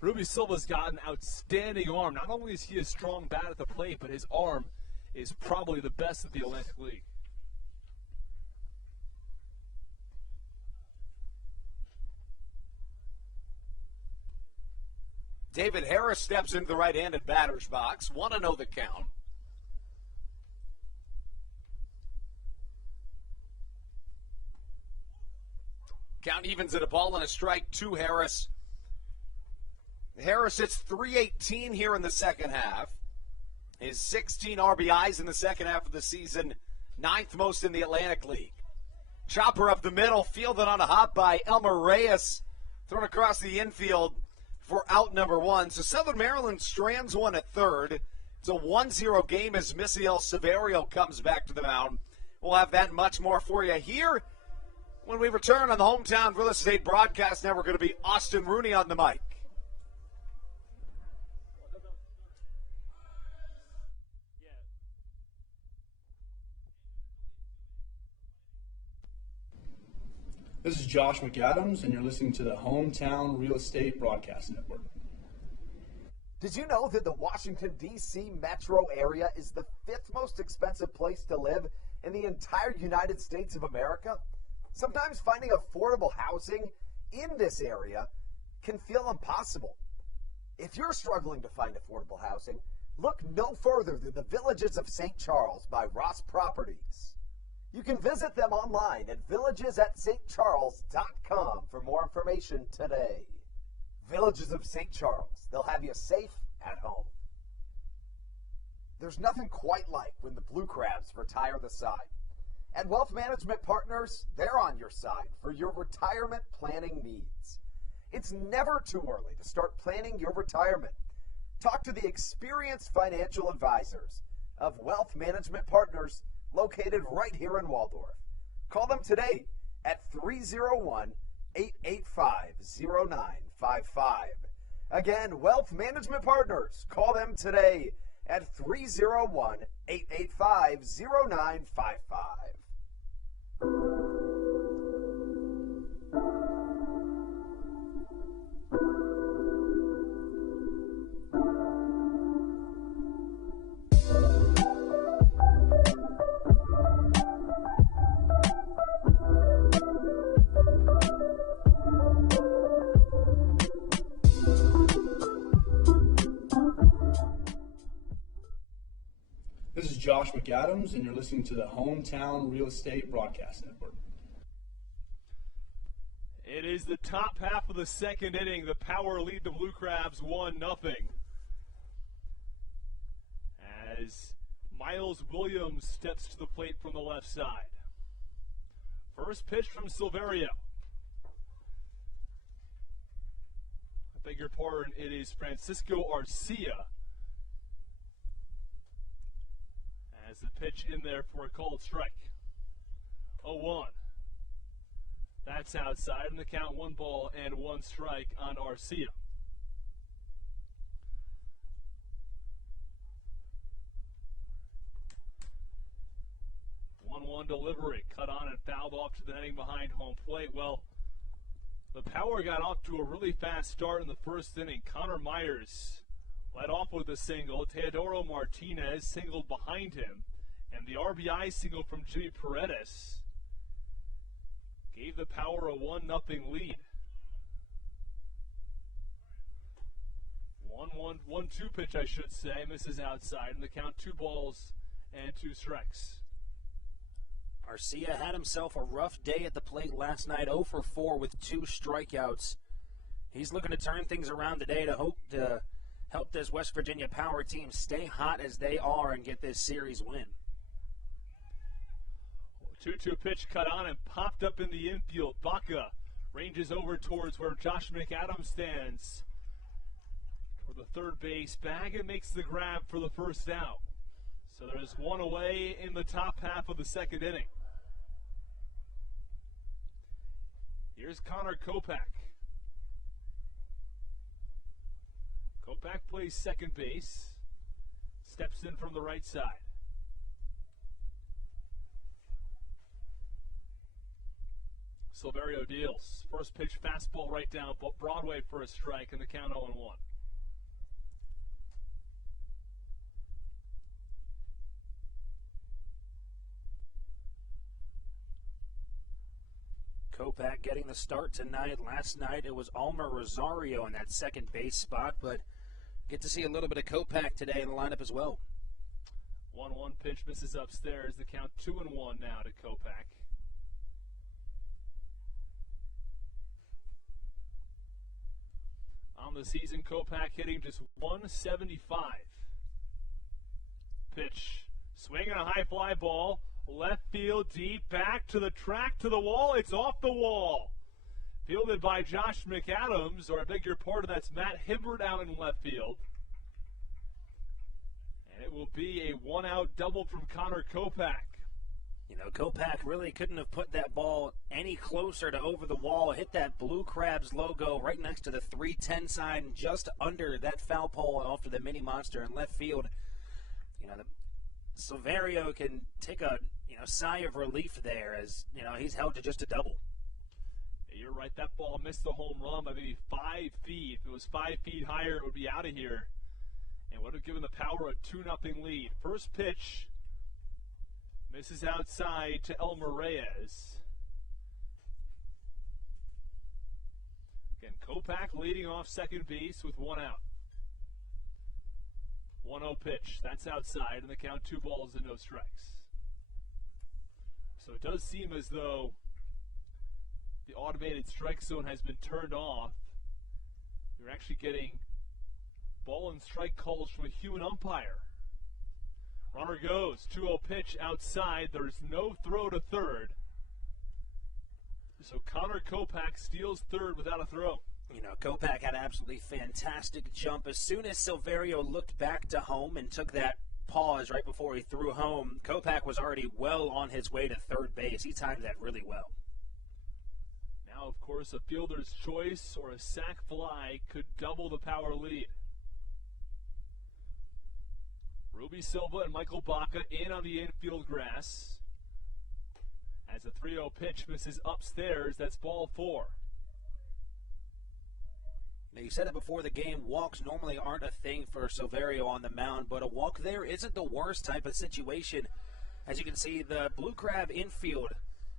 Ruby Silva's got an outstanding arm. Not only is he a strong bat at the plate, but his arm is probably the best of the Atlantic League. David Harris steps into the right-handed batter's box. 1-0 the count. Count evens at a ball and a strike to Harris. Harris hits .318 here in the second half. His 16 RBIs in the second half of the season, 9th most in the Atlantic League. Chopper up the middle, fielded on a hop by Elmer Reyes, thrown across the infield for out number 1. So Southern Maryland strands one at third. It's a 1-0 game as Misael Severio comes back to the mound. We'll have that and much more for you here when we return on the Hometown Real Estate Broadcast Network. Going to be Austin Rooney on the mic. This is Josh McAdams, and you're listening to the Hometown Real Estate Broadcast Network. Did you know that the Washington, D.C. metro area is the 5th most expensive place to live in the entire United States of America? Sometimes finding affordable housing in this area can feel impossible. If you're struggling to find affordable housing, look no further than the Villages of St. Charles by Ross Properties. You can visit them online at villagesatstcharles.com for more information today. Villages of St. Charles. They'll have you safe at home. There's nothing quite like when the Blue Crabs retire the side. At Wealth Management Partners, they're on your side for your retirement planning needs. It's never too early to start planning your retirement. Talk to the experienced financial advisors of Wealth Management Partners located right here in Waldorf. Call them today at 301-885-0955. Again, Wealth Management Partners. Call them today at 301-885-0955. This is Josh McAdams, and you're listening to the Hometown Real Estate Broadcast Network. It is the top half of the second inning. The Power lead the Blue Crabs 1-0. As Miles Williams steps to the plate from the left side. First pitch from Silverio. I beg your pardon, it is Francisco Arcia. As the pitch in there for a called strike. 0-1. That's outside, and the count 1-1 strike on Arcia. One delivery, cut on and fouled off to the netting behind home plate. Well, the Power got off to a really fast start in the first inning. Connor Myers led off with a single. Teodoro Martinez singled behind him. And the RBI single from Jimmy Paredes gave the Power a 1-0 lead. 1-2 pitch, I should say, misses outside, and the count 2-2 strikes. Arcia had himself a rough day at the plate last night, 0 for 4 with 2 strikeouts. He's looking to turn things around today to hope to help this West Virginia Power team stay hot as they are and get this series win. 2-2 pitch cut on and popped up in the infield. Baca ranges over towards where Josh McAdams stands for the third base bag and makes the grab for the first out. So there's one away in the top half of the second inning. Here's Connor Kopak. Kopak plays second base, steps in from the right side. Silverio deals. First pitch fastball right down Broadway for a strike, and the count 0-1. Kopak getting the start tonight. Last night it was Almer Rosario in that second base spot, but get to see a little bit of Kopak today in the lineup as well. 1-1 pitch misses upstairs. The count 2-1 now to Kopak. On the season, Kopak hitting just 175. Pitch. Swinging a high fly ball. Left field deep. Back to the track to the wall. It's off the wall. Fielded by Josh McAdams, or I beg your pardon, that's Matt Hibbert out in left field. And it will be a one-out double from Connor Kopak. You know, Kopak really couldn't have put that ball any closer to over the wall. Hit that Blue Crabs logo right next to the 310 sign, just under that foul pole off to the mini monster in left field. You know, Silverio can take a sigh of relief there, as he's held to just a double. Yeah, you're right. That ball missed the home run by maybe 5 feet. If it was 5 feet higher, it would be out of here, and would have given the Power a 2-0 lead. First pitch. Misses outside to Elmer Reyes. Again, Kopak leading off second base with 1 out. 1-0 pitch. That's outside, and the count 2 balls and no strikes. So it does seem as though the automated strike zone has been turned off. You're actually getting ball and strike calls from a human umpire. Runner goes, 2-0 pitch outside. There's no throw to third. So Connor Kopak steals third without a throw. You know, Kopak had an absolutely fantastic jump. As soon as Silverio looked back to home and took that pause right before he threw home, Kopak was already well on his way to third base. He timed that really well. Now, of course, a fielder's choice or a sac fly could double the Power lead. Ruby Silva and Michael Baca in on the infield grass. As a 3-0 pitch misses upstairs, that's ball 4. Now, you said it before the game, walks normally aren't a thing for Silverio on the mound, but a walk there isn't the worst type of situation. As you can see, the Blue Crab infield,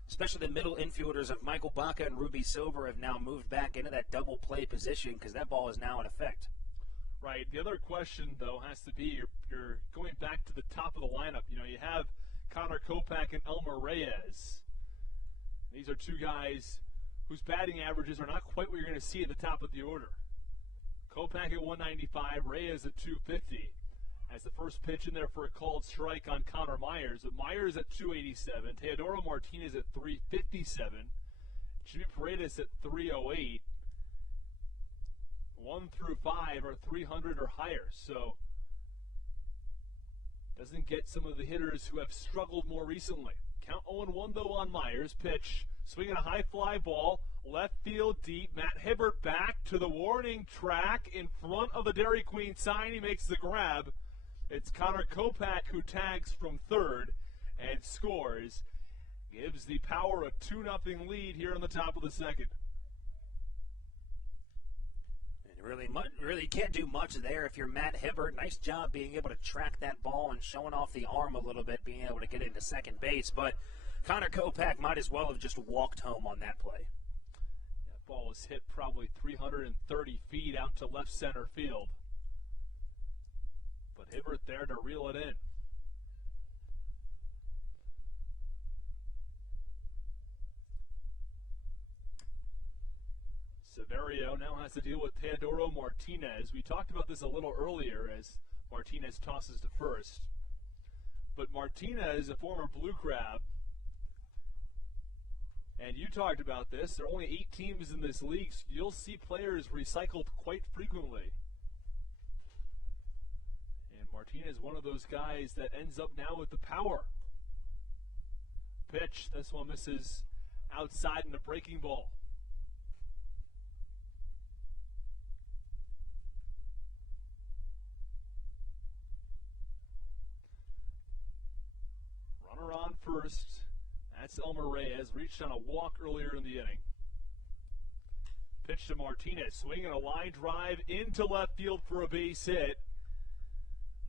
especially the middle infielders of Michael Baca and Ruby Silva, have now moved back into that double play position because that ball is now in effect. Right. The other question, though, has to be you're going back to the top of the lineup. You know, you have Connor Kopak and Elmer Reyes. These are two guys whose batting averages are not quite what you're going to see at the top of the order. Kopak at 195, Reyes at 250. As the first pitch in there for a called strike on Connor Myers. But Myers at 287, Teodoro Martinez at 357, Jimmy Paredes at 308. 1 through 5 are 300 or higher, so doesn't get some of the hitters who have struggled more recently. Count 0-1 though on Myers. Pitch, swinging a high fly ball, left field deep. Matt Hibbert back to the warning track in front of the Dairy Queen sign. He makes the grab. It's Connor Kopak who tags from third and scores. Gives the Power a 2-0 lead here in the top of the second. Really can't do much there if you're Matt Hibbert. Nice job being able to track that ball and showing off the arm a little bit, being able to get into second base. But Connor Kopak might as well have just walked home on that play. That ball was hit probably 330 feet out to left center field. But Hibbert there to reel it in. Silverio now has to deal with Teodoro Martinez. We talked about this a little earlier as Martinez tosses to first. But Martinez, a former Blue Crab, and you talked about this, there are only 8 teams in this league, so you'll see players recycled quite frequently. And Martinez, one of those guys that ends up now with the Power. Pitch, this one misses outside in a breaking ball. Runner on first. That's Elmer Reyes. Reached on a walk earlier in the inning. Pitch to Martinez. Swinging a line drive into left field for a base hit.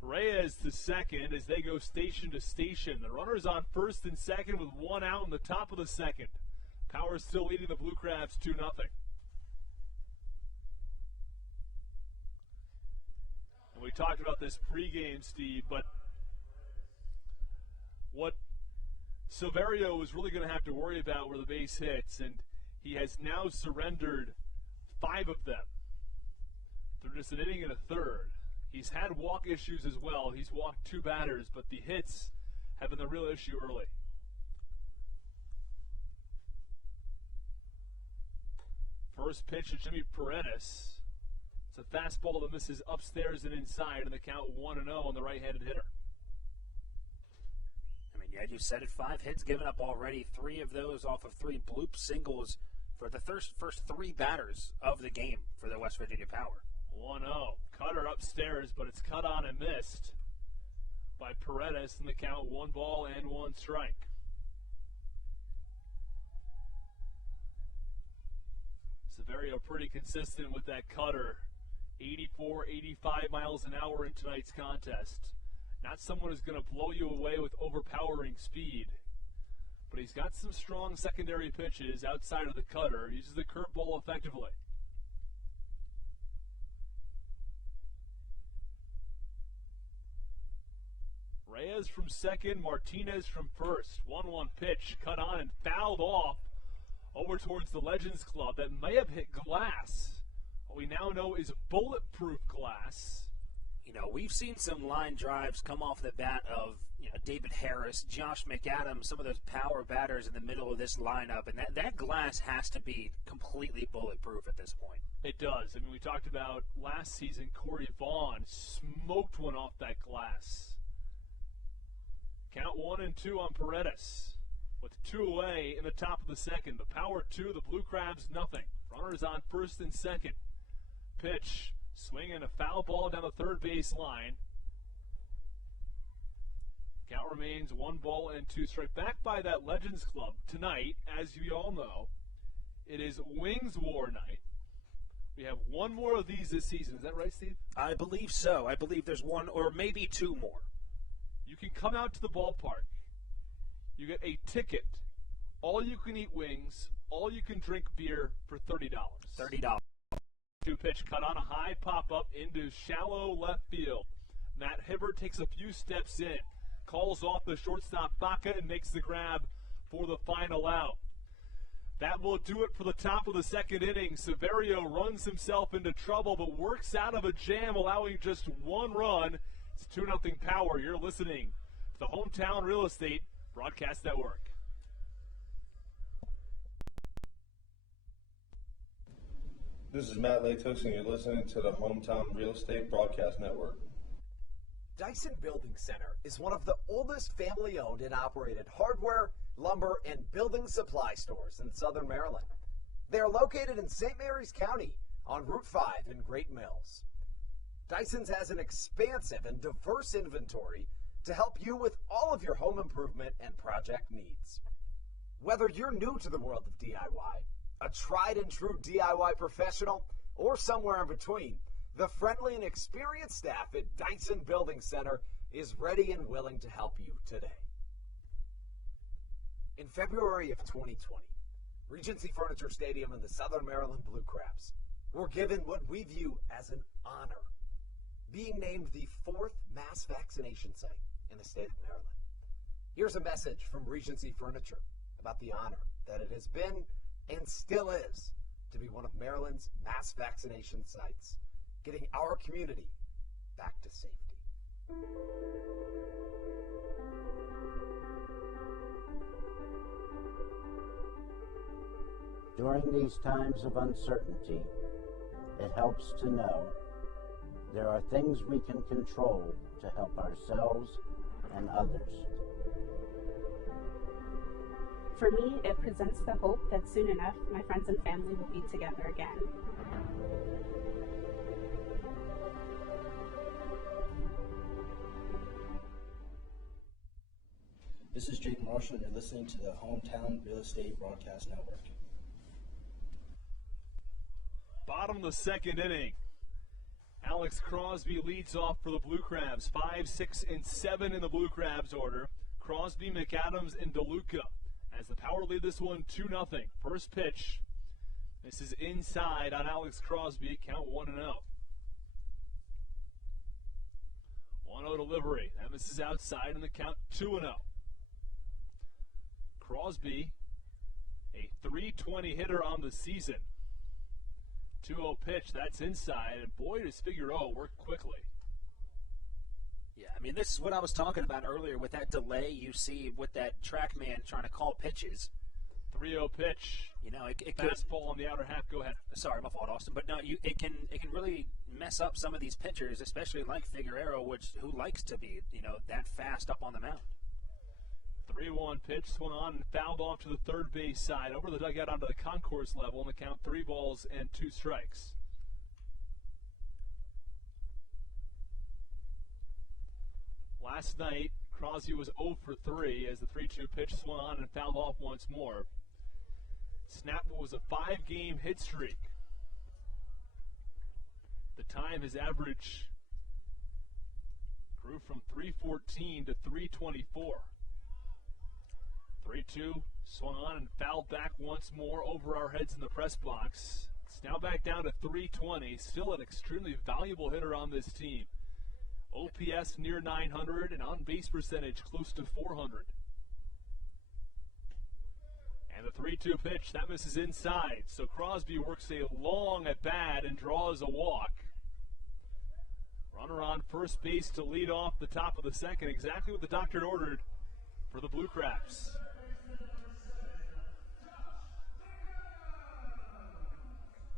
Reyes to second as they go station to station. The runner's on first and second with 1 out in the top of the second. Power still leading the Blue Crabs 2-0. And we talked about this pregame, Steve, but what Silverio is really going to have to worry about were the base hits, and he has now surrendered 5 of them through just an inning and a third. He's had walk issues as well. He's walked 2 batters, but the hits have been the real issue early. First pitch to Jimmy Paredes. It's a fastball that misses upstairs and inside, and the count 1-0 on the right-handed hitter. I mean, yeah, you said it, 5 hits given up already, 3 of those off of 3 bloop singles for the first 3 batters of the game for the West Virginia Power. 1-0. Cutter upstairs, but it's cut on and missed by Paredes, and the count 1 ball and 1 strike. Severio pretty consistent with that cutter. 84, 85 miles an hour in tonight's contest. Not someone who's going to blow you away with overpowering speed. But he's got some strong secondary pitches outside of the cutter. He uses the curveball effectively. Reyes from second, Martinez from first. 1-1 pitch, cut on and fouled off over towards the Legends Club. That may have hit glass. What we now know is bulletproof glass. You know, we've seen some line drives come off the bat of David Harris, Josh McAdams, some of those power batters in the middle of this lineup, and that glass has to be completely bulletproof at this point. It does. I mean, we talked about last season, Corey Vaughn smoked one off that glass. Count 1 and 2 on Paredes. With 2 away in the top of the second. The Power 2, the Blue Crabs nothing. Runners on first and second. Pitch, swinging a foul ball down the third base line. Count remains 1 ball and 2 strike. Back by that Legends Club tonight, as you all know, it is Wings War night. We have 1 more of these this season. Is that right, Steve? I believe so. I believe there's 1 or maybe 2 more. You can come out to the ballpark. You get a ticket, all you can eat wings, all you can drink beer for $30. $30. 2 pitch cut on a high pop up into shallow left field. Matt Hibbert takes a few steps in, calls off the shortstop Baca and makes the grab for the final out. That will do it for the top of the second inning. Severio runs himself into trouble but works out of a jam, allowing just 1 run. It's 2-0 Power. You're listening to the Hometown Real Estate Broadcast Network. This is Matt Latos, and you're listening to the Hometown Real Estate Broadcast Network. Dyson Building Center is one of the oldest family-owned and operated hardware, lumber, and building supply stores in Southern Maryland. They are located in St. Mary's County on Route 5 in Great Mills. Dyson's has an expansive and diverse inventory to help you with all of your home improvement and project needs. Whether you're new to the world of DIY, a tried and true DIY professional, or somewhere in between, the friendly and experienced staff at Dyson Building Center is ready and willing to help you today. In February of 2020, Regency Furniture Stadium and the Southern Maryland Blue Crabs were given what we view as an honor, being named the 4th mass vaccination site in the state of Maryland. Here's a message from Regency Furniture about the honor that it has been and still is to be one of Maryland's mass vaccination sites, getting our community back to safety. During these times of uncertainty, it helps to know there are things we can control to help ourselves and others. For me, it presents the hope that soon enough, my friends and family will be together again. This is Jake Marshall, and you're listening to the Hometown Real Estate Broadcast Network. Bottom of the second inning. Alex Crosby leads off for the Blue Crabs. 5, 6, and 7 in the Blue Crabs order. Crosby, McAdams, and DeLuca. as the Power lead this one 2-0. First pitch. This is inside on Alex Crosby. Count 1-0. 1-0 delivery. That misses outside in the count 2-0. Crosby, a .320 hitter on the season. 2-0 pitch. That's inside. And boy, does Figueroa work quickly. Yeah, I mean, this is what I was talking about earlier with that delay you see with that track man trying to call pitches. 3-0 pitch. You know, it fastball on the outer half. Go ahead. Sorry, my fault, Austin. But no, it can really mess up some of these pitchers, especially like Figueroa, who likes to be, that fast up on the mound. 3-1 pitch swung on and fouled off to the third base side, over the dugout onto the concourse level, and the count 3 balls and 2 strikes. Last night, Crosby was 0 for 3 as the 3-2 pitch swung on and fouled off once more. Snapped what was a 5-game hit streak. The time, his average grew from 314 to 324. 3-2 swung on and fouled back once more over our heads in the press box. It's now back down to 320. Still an extremely valuable hitter on this team. OPS near 900 and on-base percentage close to 400. And the 3-2 pitch, that misses inside. So Crosby works a long at-bat and draws a walk. Runner on first base to lead off the top of the second. Exactly what the doctor had ordered for the Blue Crabs.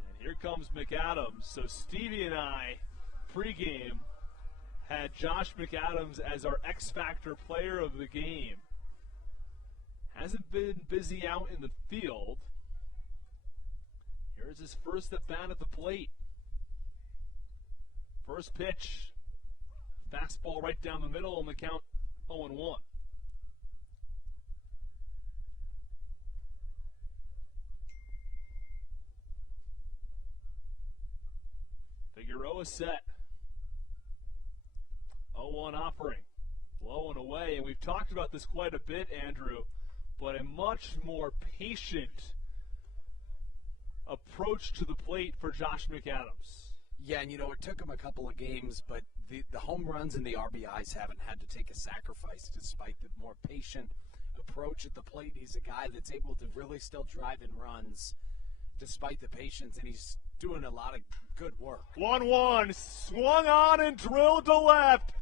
And here comes McAdams. So Stevie and I, pregame, had Josh McAdams as our X-Factor player of the game. Hasn't been busy out in the field. Here's his first at-bat at the plate. First pitch. Fastball right down the middle on the count 0-1. Figueroa set. 0-1 offering. Low and away. And we've talked about this quite a bit, Andrew, but a much more patient approach to the plate for Josh McAdams. Yeah, and it took him a couple of games, but the home runs and the RBIs haven't had to take a sacrifice despite the more patient approach at the plate. He's a guy that's able to really still drive in runs despite the patience, and he's doing a lot of good work. 1-1, swung on and drilled to left.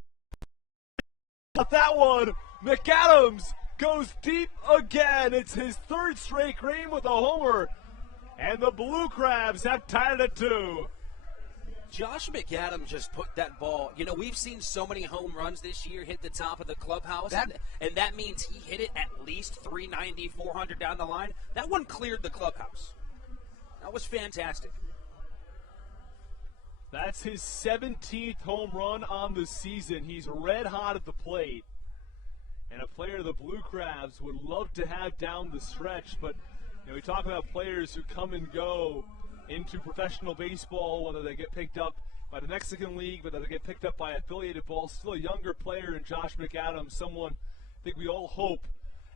That one, McAdams goes deep again. It's his third straight game with a homer, and the Blue Crabs have tied it at 2. Josh McAdams just put that ball. We've seen so many home runs this year hit the top of the clubhouse, and that means he hit it at least 390, 400 down the line. That one cleared the clubhouse. That was fantastic. That's his 17th home run on the season. He's red hot at the plate. And a player the Blue Crabs would love to have down the stretch, but we talk about players who come and go into professional baseball, whether they get picked up by the Mexican League, whether they get picked up by affiliated ball. Still a younger player in Josh McAdams, someone I think we all hope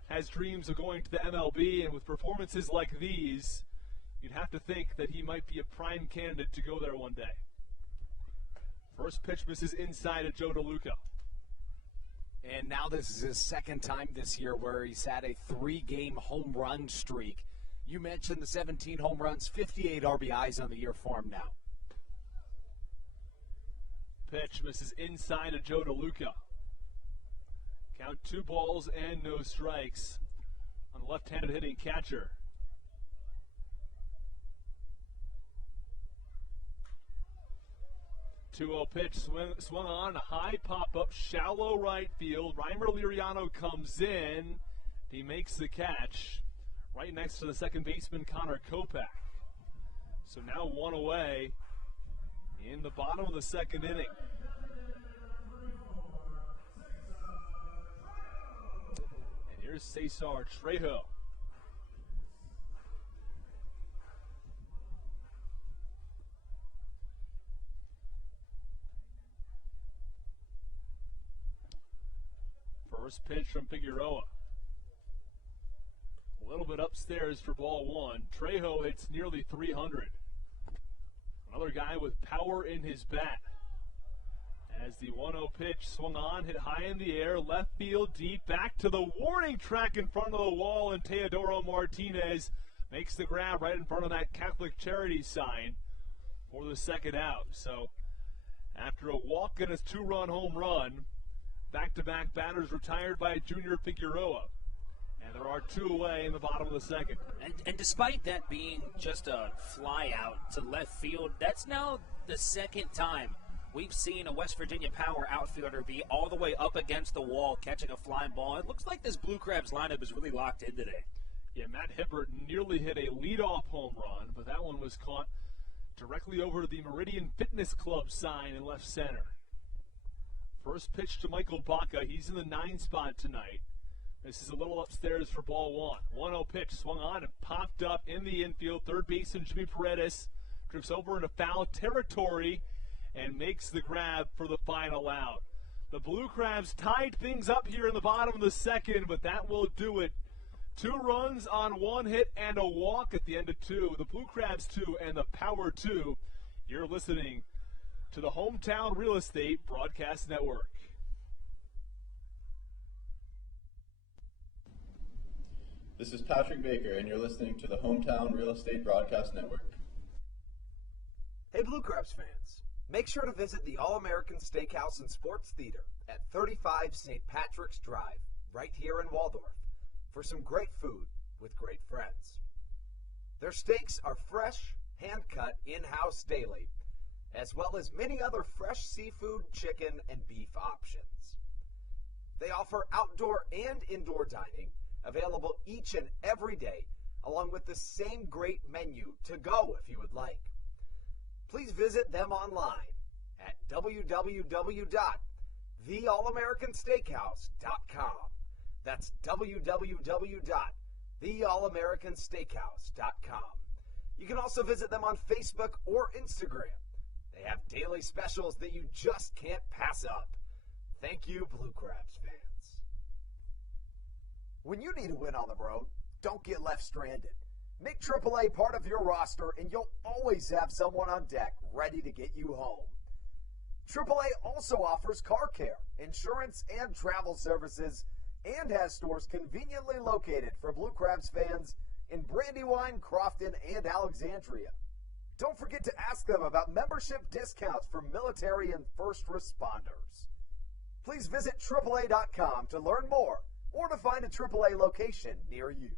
has dreams of going to the MLB, and with performances like these, you'd have to think that he might be a prime candidate to go there one day. First pitch misses inside at Joe DeLuca. And now this is his second time this year where he's had a 3-game home run streak. You mentioned the 17 home runs, 58 RBIs on the year for him now. Pitch misses inside at Joe DeLuca. Count 2 balls and no strikes on the left-handed hitting catcher. 2-0 pitch, swung on, a high pop-up, shallow right field. Reimer Liriano comes in. He makes the catch right next to the second baseman, Connor Kopak. So now 1 away in the bottom of the second inning. And here's Cesar Trejo. First pitch from Figueroa. A little bit upstairs for ball one. Trejo hits nearly 300. Another guy with power in his bat. As the 1-0 pitch swung on, hit high in the air, left field deep, back to the warning track in front of the wall, and Teodoro Martinez makes the grab right in front of that Catholic Charities sign for the second out. So after a walk and a 2-run home run, back-to-back batters retired by Junior Figueroa. And there are 2 away in the bottom of the second. And despite that being just a fly out to left field, that's now the second time we've seen a West Virginia Power outfielder be all the way up against the wall catching a flying ball. It looks like this Blue Crabs lineup is really locked in today. Yeah, Matt Hibbert nearly hit a leadoff home run, but that one was caught directly over the Meridian Fitness Club sign in left center. First pitch to Michael Baca. He's in the 9 spot tonight. This is a little upstairs for ball one. 1-0 pitch swung on and popped up in the infield. Third baseman Jimmy Paredes drifts over into foul territory and makes the grab for the final out. The Blue Crabs tied things up here in the bottom of the second, but that will do it. 2 runs on 1 hit and a walk at the end of 2. The Blue Crabs 2 and the Power 2. You're listening to the Hometown Real Estate Broadcast Network. This is Patrick Baker, and you're listening to the Hometown Real Estate Broadcast Network. Hey Blue Crabs fans, make sure to visit the All-American Steakhouse and Sports Theater at 35 St. Patrick's Drive, right here in Waldorf, for some great food with great friends. Their steaks are fresh, hand-cut, in-house daily, as well as many other fresh seafood, chicken, and beef options. They offer outdoor and indoor dining, available each and every day, along with the same great menu to go if you would like. Please visit them online at www.theallamericansteakhouse.com. That's www.theallamericansteakhouse.com. You can also visit them on Facebook or Instagram. They have daily specials that you just can't pass up. Thank you, Blue Crabs fans. When you need a win on the road, don't get left stranded. Make AAA part of your roster, and you'll always have someone on deck ready to get you home. AAA also offers car care, insurance, and travel services, and has stores conveniently located for Blue Crabs fans in Brandywine, Crofton, and Alexandria. Don't forget to ask them about membership discounts for military and first responders. Please visit AAA.com to learn more or to find a AAA location near you.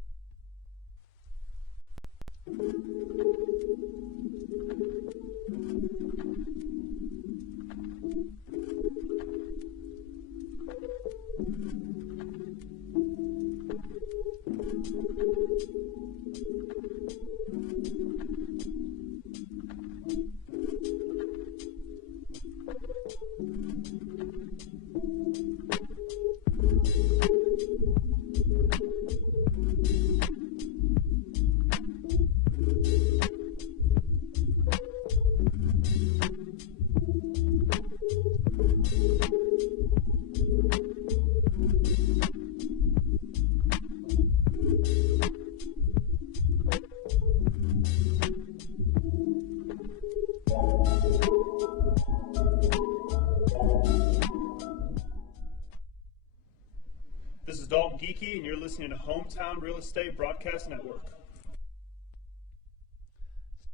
This is Dalton Geeky, and you're listening to Hometown Real Estate Broadcast Network.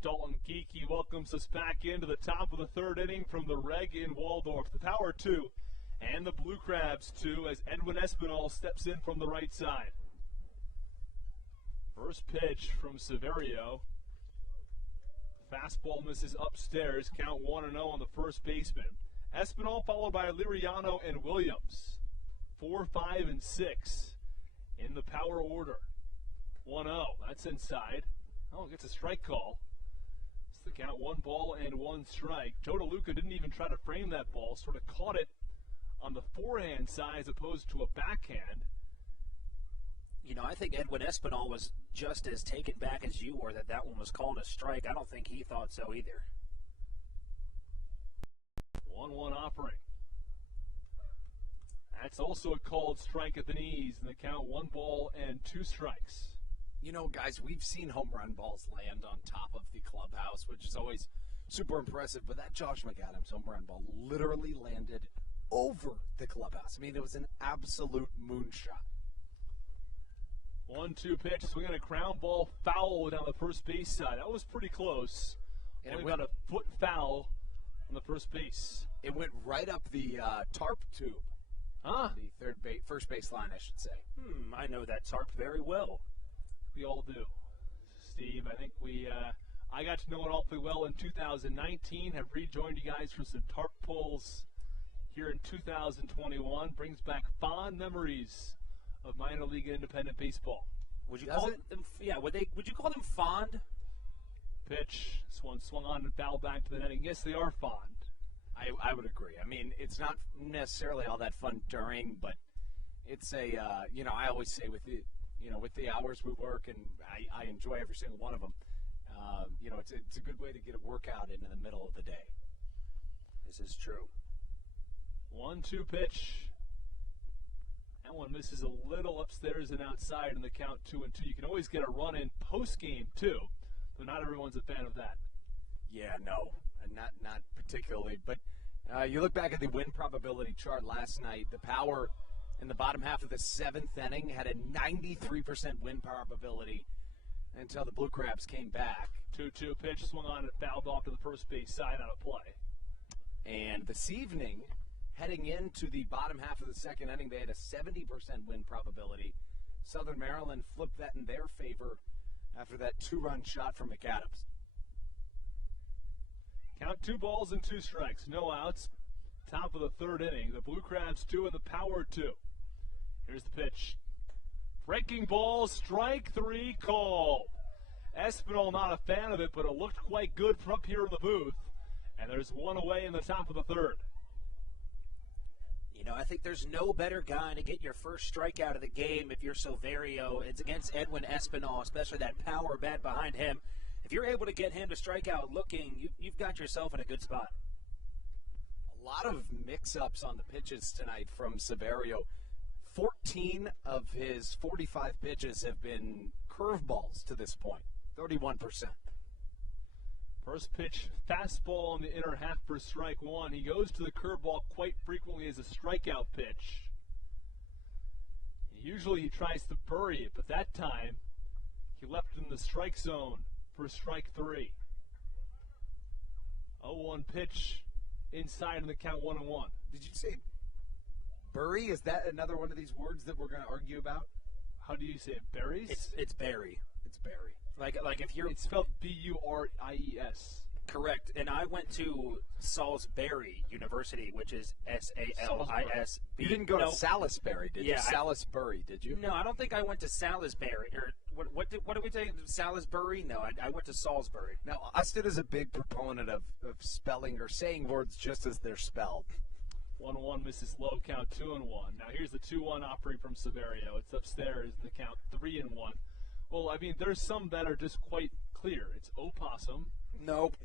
Dalton Geeky welcomes us back into the top of the third inning from the Reg in Waldorf. The Power 2 and the Blue Crabs 2 as Edwin Espinal steps in from the right side. First pitch from Severio. Fastball misses upstairs. Count 1-0 on the first baseman. Espinal followed by Liriano and Williams. 4, 5, and 6 in the Power order. 1-0. That's inside. Oh, gets a strike call. It's the count, 1 ball and 1 strike. Joe DeLuca didn't even try to frame that ball. Sort of caught it on the forehand side as opposed to a backhand. You know, I think Edwin Espinal was just as taken back as you were that one was called a strike. I don't think he thought so either. 1-1 offering. That's also a called strike at the knees, and the count 1 ball and 2 strikes. You know, guys, we've seen home run balls land on top of the clubhouse, which is always super impressive. But that Josh McAdams home run ball literally landed over the clubhouse. I mean, it was an absolute moonshot. 1-2 pitch, swinging a ground ball foul down the first base side. That was pretty close. And only about a foot foul on the first base. It went right up the tarp tube. Huh? The first base line, I should say. I know that tarp very well. We all do. Steve, I think I got to know it awfully well in 2019. Have rejoined you guys for some tarp pulls here in 2021. Brings back fond memories of minor league independent baseball. Would you call them? Yeah. Would you call them fond? Pitch. This one swung on and fouled back to the netting. Yes, they are fond. I would agree. I mean, it's not necessarily all that fun during, but it's a I always say with the hours we work, and I enjoy every single one of them. It's a good way to get a workout in the middle of the day. This is true. 1-2 pitch. That one misses a little upstairs and outside in the count 2-2. You can always get a run in post game too, but not everyone's a fan of that. Yeah, no, not particularly. But you look back at the win probability chart last night. The Power in the bottom half of the 7th inning had a 93% win probability until the Blue Crabs came back. 2-2 pitch swung on and fouled off to the first base side on a play. And this evening, heading into the bottom half of the 2nd inning, they had a 70% win probability. Southern Maryland flipped that in their favor after that 2-run shot from McAdams. Count 2 balls and 2 strikes, no outs. Top of the 3rd inning. The Blue Crabs 2 and the Power 2. Here's the pitch. Breaking ball, strike 3 call. Espinal not a fan of it, but it looked quite good from up here in the booth. And there's one away in the top of the 3rd. You know, I think there's no better guy to get your first strikeout of the game if you're Silverio. It's against Edwin Espinal, especially that power bat behind him. If you're able to get him to strike out looking, you've got yourself in a good spot. A lot of mix-ups on the pitches tonight from Silverio. 14 of his 45 pitches have been curveballs to this point, 31%. First pitch, fastball on the inner half for strike 1. He goes to the curveball quite frequently as a strikeout pitch. Usually he tries to bury it, but that time he left it in the strike zone for strike 3. 0-1 pitch inside in the count 1-1. Did you say bury? Is that another one of these words that we're going to argue about? How do you say it? Berries? It's berry. It's berry. Like if you're... It's spelled B-U-R-I-E-S. Correct. And I went to Salisbury University, which is S-A-L-I-S-B. You didn't go to Salisbury, did you? Yeah, Salisbury, did you? No, I don't think I went to Salisbury. Or what did we say? Salisbury? No, I went to Salisbury. Now, Austin is a big proponent of spelling or saying words just as they're spelled. 1-1 misses low, count 2-1. Now here's the 2-1 offering from Silverio. It's upstairs in the count 3-1. Well, I mean, there's some that are just quite clear. It's opossum. Nope.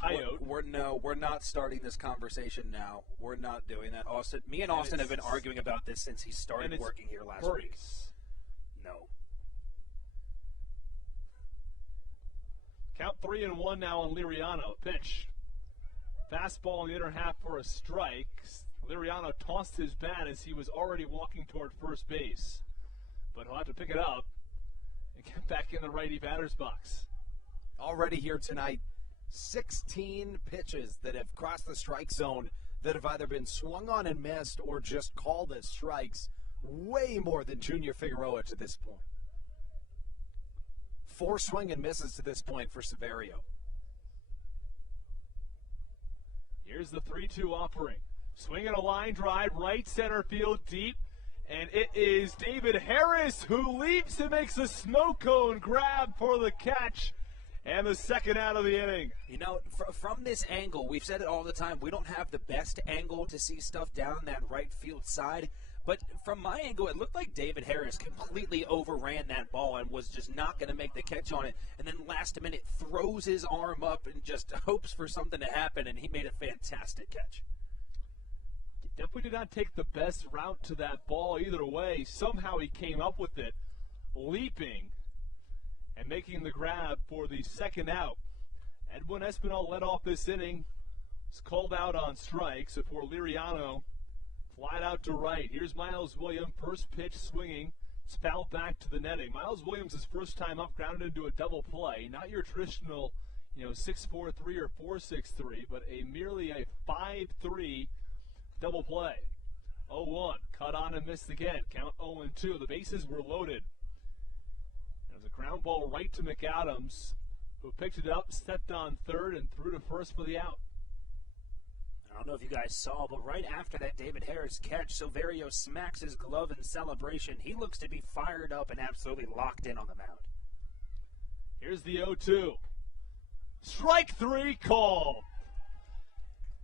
Coyote. We're not starting this conversation now. We're not doing that. Me and Austin have been arguing about this since he started working here last week. No. Count 3-1 now on Liriano. Pitch. Fastball in the inner half for a strike. Liriano tossed his bat as he was already walking toward first base. But he'll have to pick it up and get back in the righty batter's box. Already here tonight, 16 pitches that have crossed the strike zone that have either been swung on and missed or just called as strikes. Way more than Junior Figueroa to this point. 4 swing and misses to this point for Silverio. Here's the 3-2 offering. Swinging a line drive, right center field deep. And it is David Harris who leaps and makes a snow cone grab for the catch. And the second out of the inning. You know, from this angle, we've said it all the time, we don't have the best angle to see stuff down that right field side. But from my angle, it looked like David Harris completely overran that ball and was just not going to make the catch on it. And then last minute throws his arm up and just hopes for something to happen, and he made a fantastic catch. He definitely did not take the best route to that ball either way. Somehow he came up with it, leaping. And making the grab for the second out. Edwin Espinal led off this inning. Was called out on strikes before Liriano flied out to right. Here's Miles Williams, first pitch swinging. It's fouled back to the netting. Miles Williams, his first time up, grounded into a double play. Not your traditional, 6-4-3 or 4-6-3, but merely a 5-3 double play. 0-1, cut on and missed again. Count 0-2. The bases were loaded. There's a ground ball right to McAdams, who picked it up, stepped on third, and threw to first for the out. I don't know if you guys saw, but right after that David Harris catch, Silverio smacks his glove in celebration. He looks to be fired up and absolutely locked in on the mound. Here's the 0-2. Strike three call.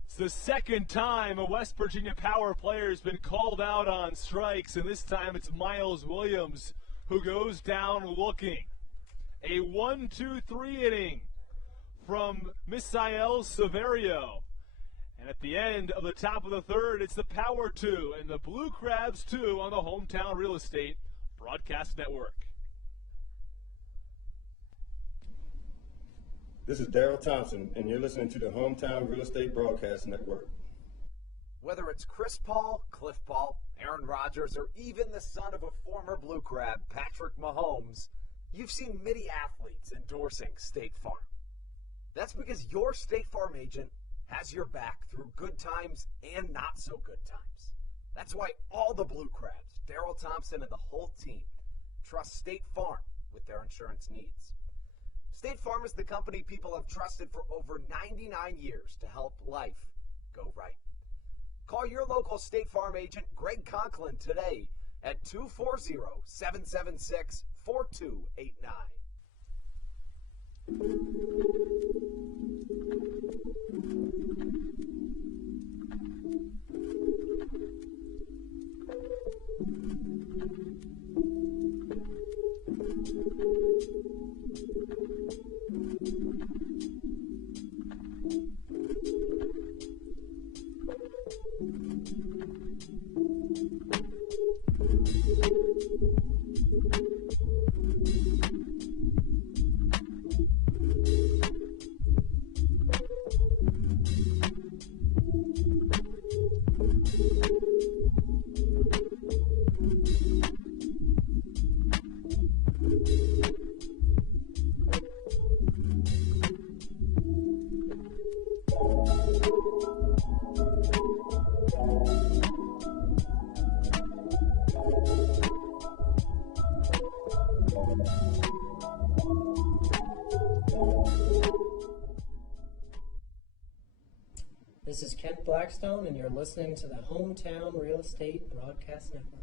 It's the second time a West Virginia Power player has been called out on strikes, and this time it's Miles Williams who goes down looking. A 1-2-3 inning from Misael Silverio. And at the end of the top of the third, it's the Power 2 and the Blue Crabs 2 on the Hometown Real Estate Broadcast Network. This is Daryl Thompson, and you're listening to the Hometown Real Estate Broadcast Network. Whether it's Chris Paul, Cliff Paul, Aaron Rodgers, or even the son of a former Blue Crab, Patrick Mahomes, you've seen many athletes endorsing State Farm. That's because your State Farm agent has your back through good times and not so good times. That's why all the Blue Crabs, Daryl Thompson and the whole team, trust State Farm with their insurance needs. State Farm is the company people have trusted for over 99 years to help life go right. Call your local State Farm agent, Greg Conklin, today at 240-776-4289. This is Kent Blackstone, and you're listening to the Hometown Real Estate Broadcast Network.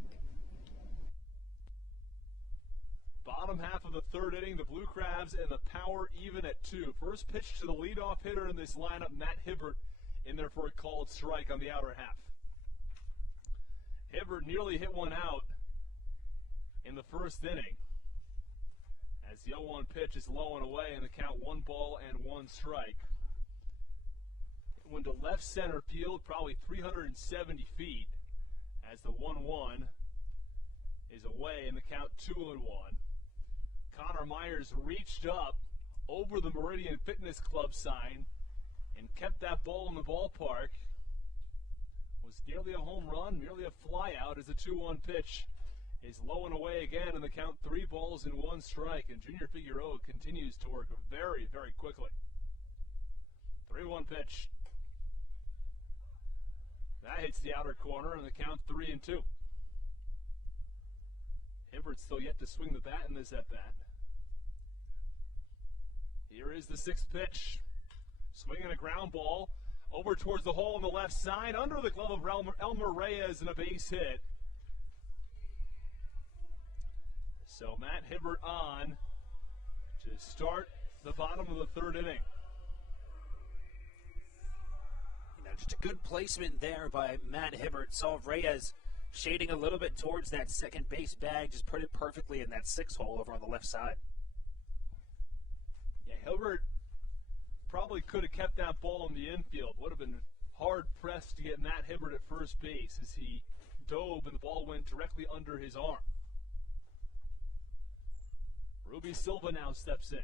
Bottom half of the third inning, the Blue Crabs and the Power even at 2. First pitch to the leadoff hitter in this lineup, Matt Hibbert, in there for a called strike on the outer half. Hibbert nearly hit one out in the first inning, as the 0-1 pitch is low and away, and the count 1-1 strike. It went to left center field, probably 370 feet, as the 1-1 is away, and the count 2-1. Connor Myers reached up over the Meridian Fitness Club sign and kept that ball in the ballpark. Was nearly a home run, nearly a flyout, as the 2-1 pitch is low and away again, and the count 3-1 strike. And Junior Figueroa continues to work very, very quickly. 3-1 pitch. That hits the outer corner, and the count 3-2. Hibbert's still yet to swing the bat in this at-bat. Here is the 6th pitch. Swinging a ground ball over towards the hole on the left side, under the glove of Elmer Reyes, and a base hit. So Matt Hibbert on to start the bottom of the third inning. Just a good placement there by Matt Hibbert. Saw Reyes shading a little bit towards that second base bag, just put it perfectly in that 6 hole over on the left side. Yeah, Hibbert probably could have kept that ball in the infield. Would have been hard pressed to get Matt Hibbert at first base as he dove and the ball went directly under his arm. Ruby Silva now steps in.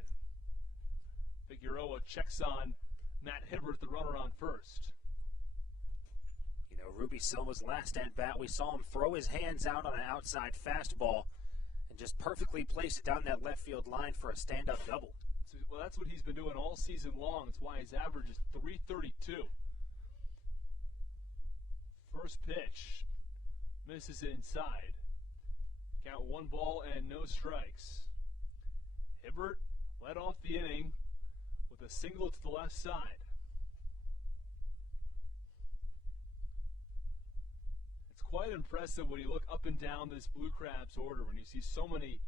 Figueroa checks on Matt Hibbert, the runner on first. You know, Ruby Silva's last at-bat, we saw him throw his hands out on an outside fastball and just perfectly place it down that left field line for a stand-up double. Well, that's what he's been doing all season long. That's why his average is .332. First pitch misses inside. Count 1 ball and no strikes. Hibbert led off the inning with a single to the left side. It's quite impressive when you look up and down this Blue Crabs order, when you see so many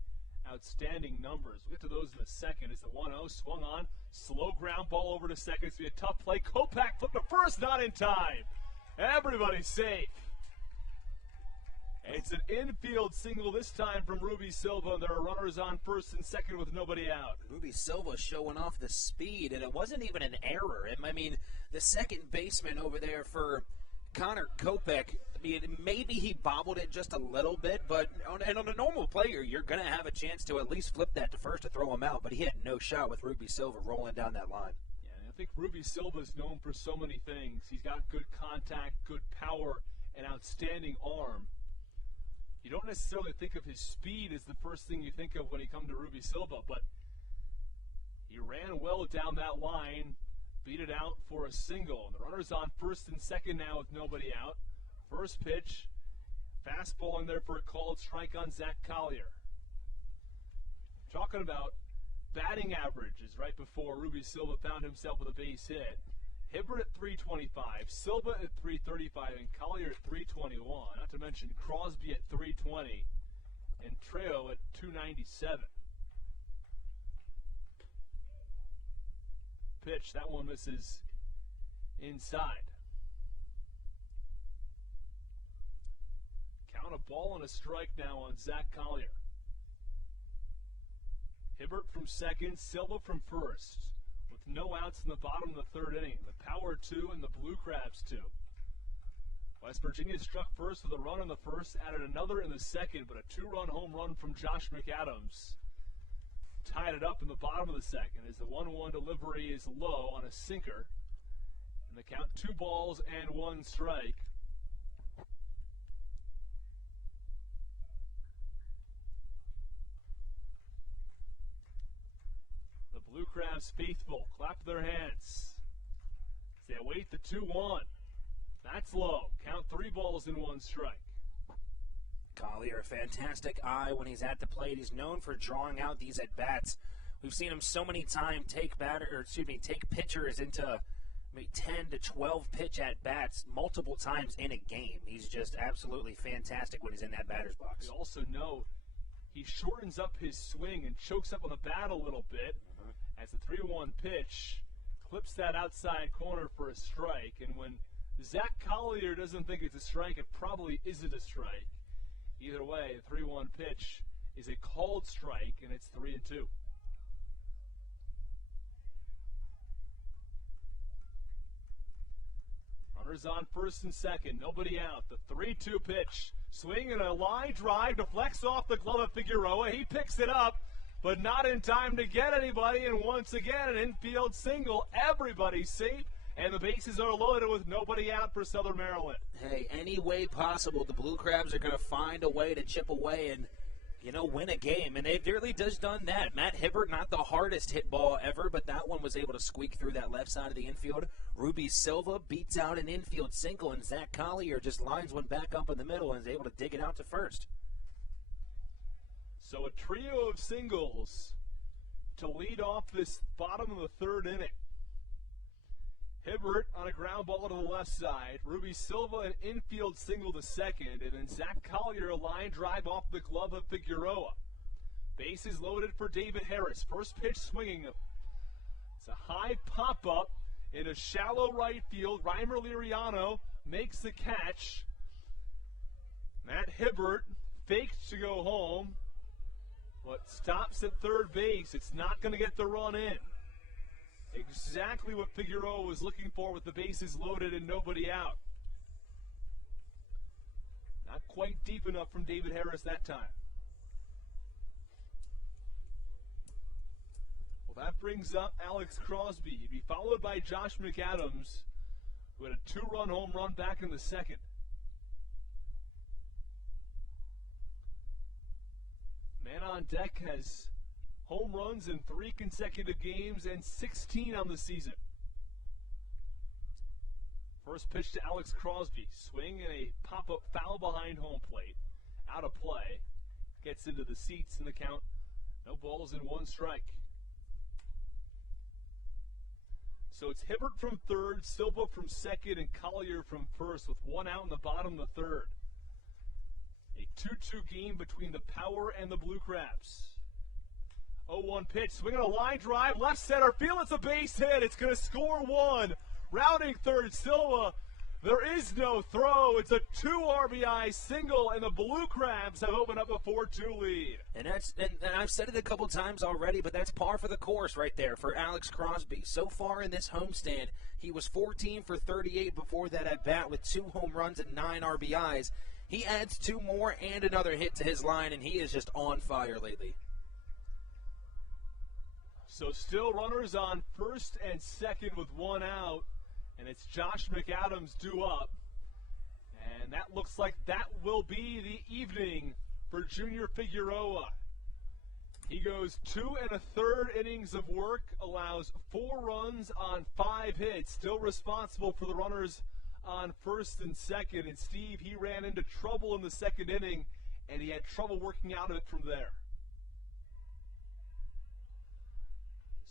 outstanding numbers. We'll get to those in a second. It's the 1-0 swung on. Slow ground ball over to second. It's going to be a tough play. Kopak flipped to first, not in time. Everybody's safe. And it's an infield single this time from Ruby Silva. There are runners on first and second with nobody out. Ruby Silva showing off the speed, and it wasn't even an error. I mean, the second baseman over there for Connor Kopak, I mean, maybe he bobbled it just a little bit, but on a normal player, you're going to have a chance to at least flip that to first to throw him out, but he had no shot with Ruby Silva rolling down that line. Yeah, I think Ruby Silva is known for so many things. He's got good contact, good power, and outstanding arm. You don't necessarily think of his speed as the first thing you think of when you come to Ruby Silva, but he ran well down that line, beat it out for a single. And the runner's on first and second now with nobody out. First pitch, fastball in there for a called strike on Zach Collier. Talking about batting averages right before Ruby Silva found himself with a base hit. Hibbert at .325, Silva at .335, and Collier at .321. Not to mention Crosby at .320, and Trejo at .297. Pitch, that one misses inside. Count a ball and a strike now on Zach Collier. Hibbert from second, Silva from first. With no outs in the bottom of the third inning. The Power 2 and the Blue Crabs 2. West Virginia struck first with a run in the first, added another in the second, but a 2-run home run from Josh McAdams tied it up in the bottom of the second as the 1-1 delivery is low on a sinker. And the count 2 balls and 1 strike. The Blue Crabs faithful clap their hands as they await the 2-1. That's low. Count 3 balls and 1 strike. Collier, a fantastic eye when he's at the plate. He's known for drawing out these at-bats. We've seen him so many times take pitchers into maybe 10 to 12 pitch at-bats multiple times in a game. He's just absolutely fantastic when he's in that batter's box. We also know he shortens up his swing and chokes up on the bat a little bit as the 3-1 pitch clips that outside corner for a strike. And when Zach Collier doesn't think it's a strike, it probably isn't a strike. Either way, the 3-1 pitch is a called strike, and it's 3-2. Runners on first and second, nobody out. The 3-2 pitch, swing and a line drive, deflects off the glove of Figueroa. He picks it up, but not in time to get anybody, and once again, an infield single. Everybody's safe, and the bases are loaded with nobody out for Southern Maryland. Hey, any way possible, the Blue Crabs are going to find a way to chip away and, win a game. And they've really just done that. Matt Hibbert, not the hardest hit ball ever, but that one was able to squeak through that left side of the infield. Ruby Silva beats out an infield single, and Zach Collier just lines one back up in the middle and is able to dig it out to first. So a trio of singles to lead off this bottom of the third inning. Hibbert on a ground ball to the left side. Ruby Silva an infield single to second. And then Zach Collier a line drive off the glove of Figueroa. Bases loaded for David Harris. First pitch swinging. It's a high pop-up in a shallow right field. Reimer Liriano makes the catch. Matt Hibbert fakes to go home, but stops at third base. It's not going to get the run in. Exactly what Figueroa was looking for with the bases loaded and nobody out. Not quite deep enough from David Harris that time. That brings up Alex Crosby. He'd be followed by Josh McAdams, who had a 2-run home run back in the second. Man on deck has home runs in 3 consecutive games and 16 on the season. First pitch to Alex Crosby. Swing and a pop-up foul behind home plate. Out of play. Gets into the seats in the count. No balls and 1 strike. So it's Hibbert from third, Silva from second, and Collier from first with 1 out in the bottom of the third. A 2-2 game between the Power and the Blue Crabs. 0-1 pitch, swinging a line drive, left center field, it's a base hit, it's going to score 1. Rounding third, Silva. There is no throw. It's a 2 RBI single, and the Blue Crabs have opened up a 4-2 lead. And I've said it a couple times already, but that's par for the course right there for Alex Crosby. So far in this homestand, he was 14 for 38 before that at bat with 2 home runs and 9 RBIs. He adds 2 more and another hit to his line, and he is just on fire lately. So still runners on first and second with 1 out. And it's Josh McAdams due up. And that looks like that will be the evening for Junior Figueroa. He goes 2 1/3 innings of work, allows 4 runs on 5 hits, still responsible for the runners on first and second. And Steve, he ran into trouble in the second inning, and he had trouble working out of it from there.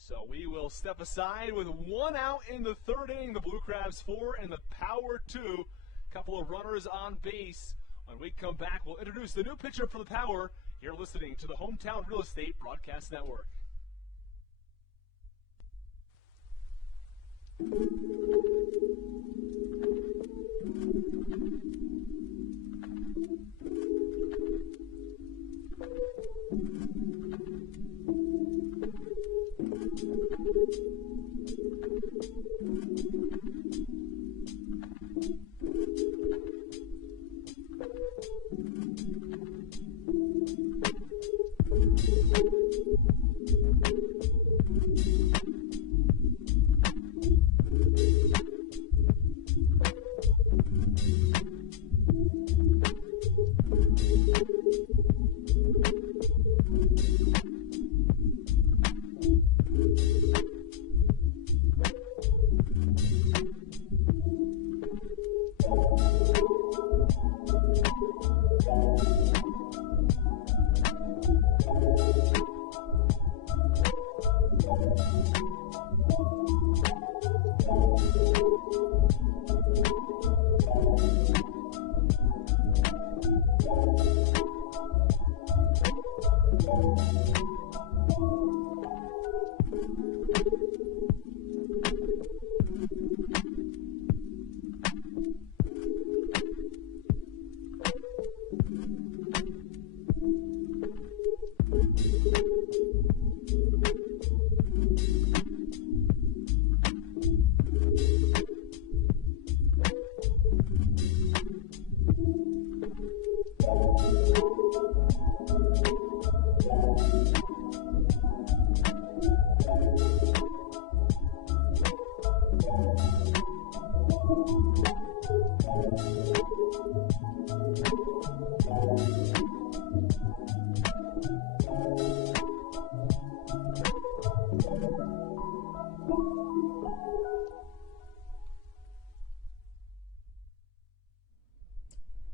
So we will step aside with 1 out in the third inning. The Blue Crabs 4 and the Power 2. Couple of runners on base. When we come back, we'll introduce the new pitcher for the Power. You're listening to the Hometown Real Estate Broadcast Network.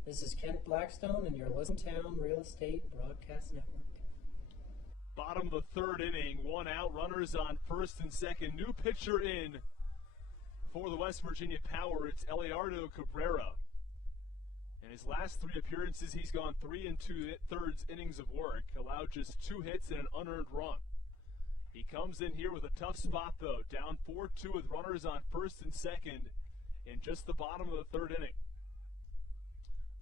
This is Kent Blackstone, and you're listening to Town Real Estate Broadcast Network. Bottom of the third inning, 1 out, runners on first and second. New pitcher in for the West Virginia Power. It's Eliardo Cabrera. In his last 3 appearances, he's gone 3 2/3 innings of work, allowed just 2 hits and an unearned run. He comes in here with a tough spot, though, down 4-2 with runners on first and second in just the bottom of the third inning.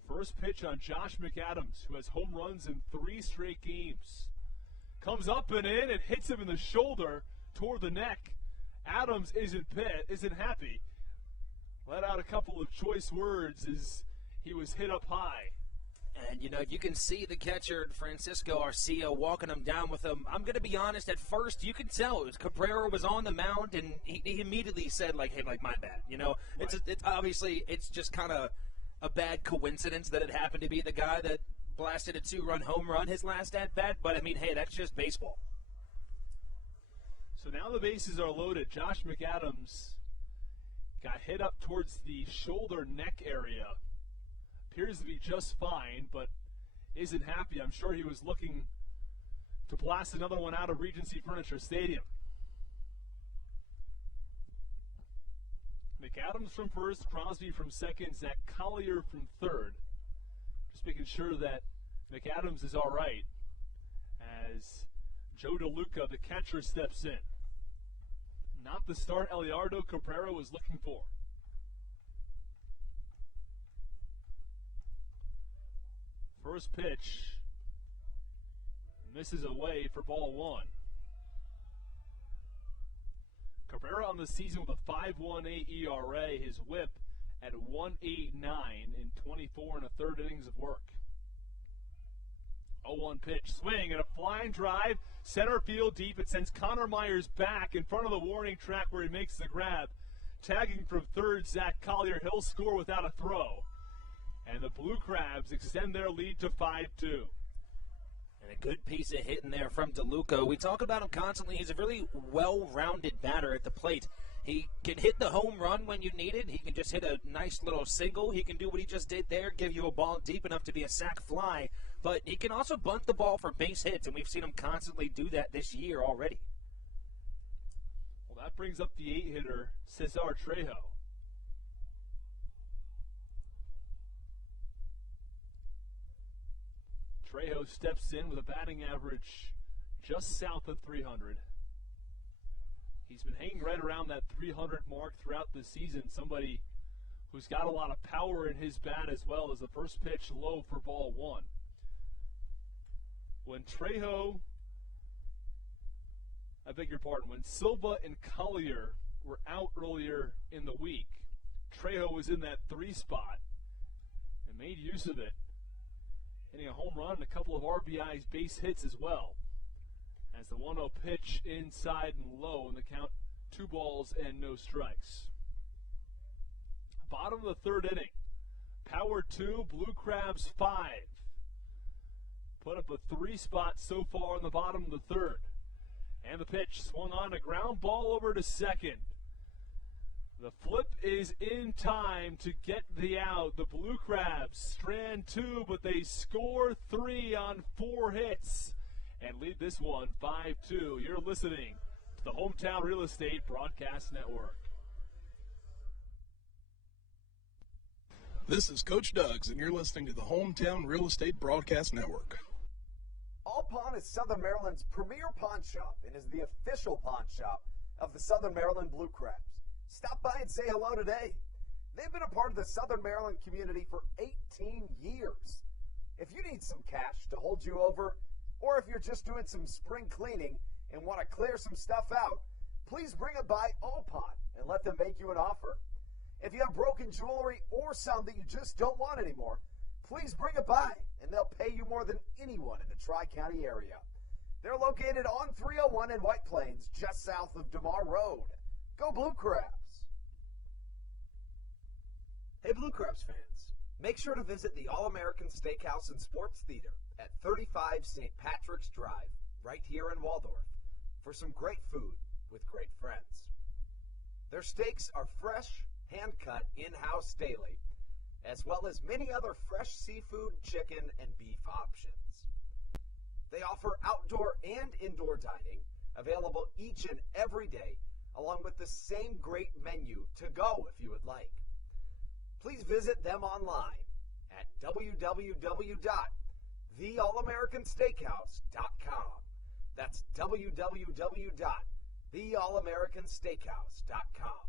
First pitch on Josh McAdams, who has home runs in 3 straight games. Comes up and in and hits him in the shoulder toward the neck. Adams isn't happy. Let out a couple of choice words as he was hit up high. And, you can see the catcher, Francisco Arcia, walking him down with him. I'm going to be honest, at first, you could tell Cabrera was on the mound, and he immediately said, hey, my bad. It's obviously, it's just kind of a bad coincidence that it happened to be the guy that blasted a 2-run home run his last at-bat. But, hey, that's just baseball. So now the bases are loaded. Josh McAdams got hit up towards the shoulder neck area. Appears to be just fine, but isn't happy. I'm sure he was looking to blast another one out of Regency Furniture Stadium. McAdams from first, Crosby from second, Zach Collier from third. Just making sure that McAdams is all right as Joe DeLuca, the catcher, steps in. Not the start Eliardo Cabrera was looking for. First pitch misses away for ball one. Cabrera on the season with a 5.18 ERA, his whip at 1.89 in 24 and a third innings of work. 0-1 pitch, swing and a flying drive, center field deep. It sends Connor Myers back in front of the warning track where he makes the grab. Tagging from third, Zach Collier. He'll score without a throw. And the Blue Crabs extend their lead to 5-2. And a good piece of hitting there from DeLuca. We talk about him constantly. He's a really well-rounded batter at the plate. He can hit the home run when you need it. He can just hit a nice little single. He can do what he just did there, give you a ball deep enough to be a sac fly. But he can also bunt the ball for base hits, and we've seen him constantly do that this year already. Well, that brings up the 8-hitter, Cesar Trejo. Trejo steps in with a batting average just south of 300. He's been hanging right around that 300 mark throughout the season. Somebody who's got a lot of power in his bat as well. As the first pitch low for ball one. When Silva and Collier were out earlier in the week, Trejo was in that 3 spot and made use of it, hitting a home run and a couple of RBIs, base hits as well. As the 1-0 pitch inside and low, and the count 2 balls and no strikes. Bottom of the third inning. Power 2, Blue Crabs 5. Put up a 3 spot so far in the bottom of the third. And the pitch swung on a ground ball over to second. The flip is in time to get the out. The Blue Crabs strand 2, but they score 3 on 4 hits and lead this one 5-2. You're listening to the Hometown Real Estate Broadcast Network. This is Coach Doug's, and you're listening to the Hometown Real Estate Broadcast Network. All Pawn is Southern Maryland's premier pawn shop and is the official pawn shop of the Southern Maryland Blue Crabs. Stop by and say hello today. They've been a part of the Southern Maryland community for 18 years. If you need some cash to hold you over, or if you're just doing some spring cleaning and want to clear some stuff out, please bring it by All Pawn and let them make you an offer. If you have broken jewelry or some that you just don't want anymore, please bring it by, and they'll pay you more than anyone in the Tri-County area. They're located on 301 in White Plains, just south of DeMar Road. Go Blue Crabs! Hey Blue Crabs fans, make sure to visit the All-American Steakhouse and Sports Theater at 35 St. Patrick's Drive, right here in Waldorf, for some great food with great friends. Their steaks are fresh, hand-cut, in-house daily, as well as many other fresh seafood, chicken, and beef options. They offer outdoor and indoor dining, available each and every day, along with the same great menu to go if you would like. Please visit them online at www.theallamericansteakhouse.com. That's www.theallamericansteakhouse.com.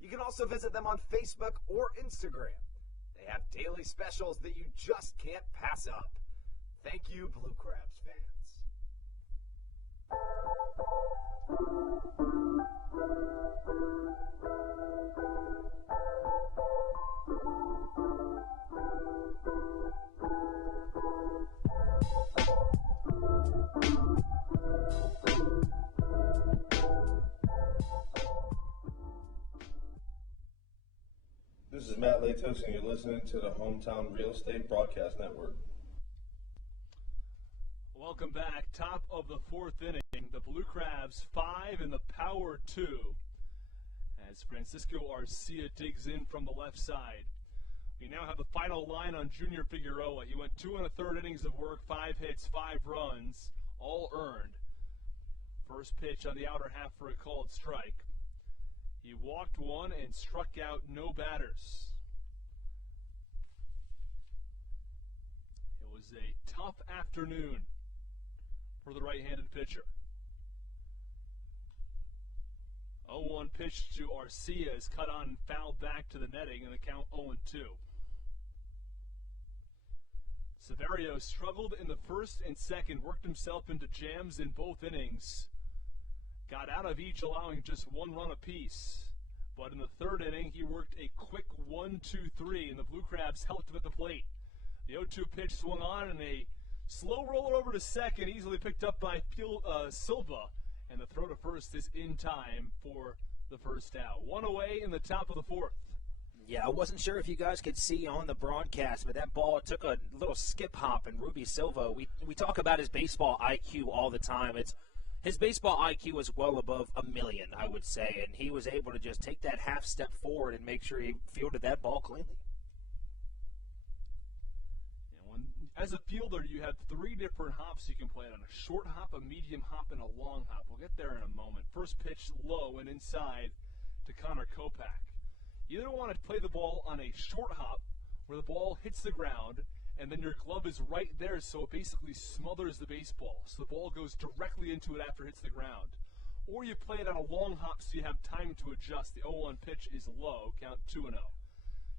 You can also visit them on Facebook or Instagram. They have daily specials that you just can't pass up. Thank you, Blue Crabs fans. Matt Latos, and you're listening to the Hometown Real Estate Broadcast Network. Welcome back. Top of the fourth inning. The Blue Crabs 5 and the Power 2. As Francisco Arcia digs in from the left side. We now have the final line on Junior Figueroa. He went 2 1/3 innings of work, 5 hits, 5 runs, all earned. First pitch on the outer half for a called strike. He walked one and struck out no batters. It was a tough afternoon for the right-handed pitcher. 0-1 pitch to Arcia is cut on and fouled back to the netting, and the count 0-2. Severio struggled in the first and second, worked himself into jams in both innings, got out of each allowing just 1 run apiece. But in the third inning, he worked a quick 1-2-3, and the Blue Crabs helped him at the plate. The 0-2 pitch swung on, and a slow roller over to second, easily picked up by Silva. And the throw to first is in time for the first out. One away in the top of the fourth. Yeah, I wasn't sure if you guys could see on the broadcast, but that ball took a little skip hop, and Ruby Silva, we talk about his baseball IQ all the time. His baseball IQ is well above 1,000,000, I would say, and he was able to just take that half step forward and make sure he fielded that ball cleanly. As a fielder, you have 3 different hops you can play on: a short hop, a medium hop, and a long hop. We'll get there in a moment. First pitch low and inside to Connor Kopak. You either want to play the ball on a short hop where the ball hits the ground and then your glove is right there, so it basically smothers the baseball, so the ball goes directly into it after it hits the ground. Or you play it on a long hop so you have time to adjust. The 0-1 pitch is low, count 2-0.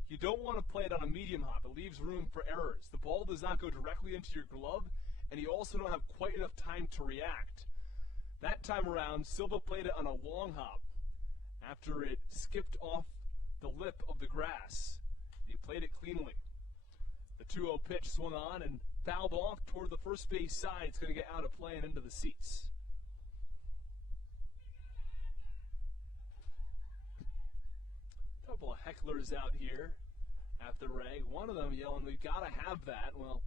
You don't want to play it on a medium hop. It leaves room for errors. The ball does not go directly into your glove, and you also don't have quite enough time to react. That time around, Silva played it on a long hop after it skipped off the lip of the grass. He played it cleanly. The 2-0 pitch swung on and fouled off toward the first base side. It's going to get out of play and into the seats. A couple of hecklers out here at the reg. One of them yelling, "We've got to have that." Well,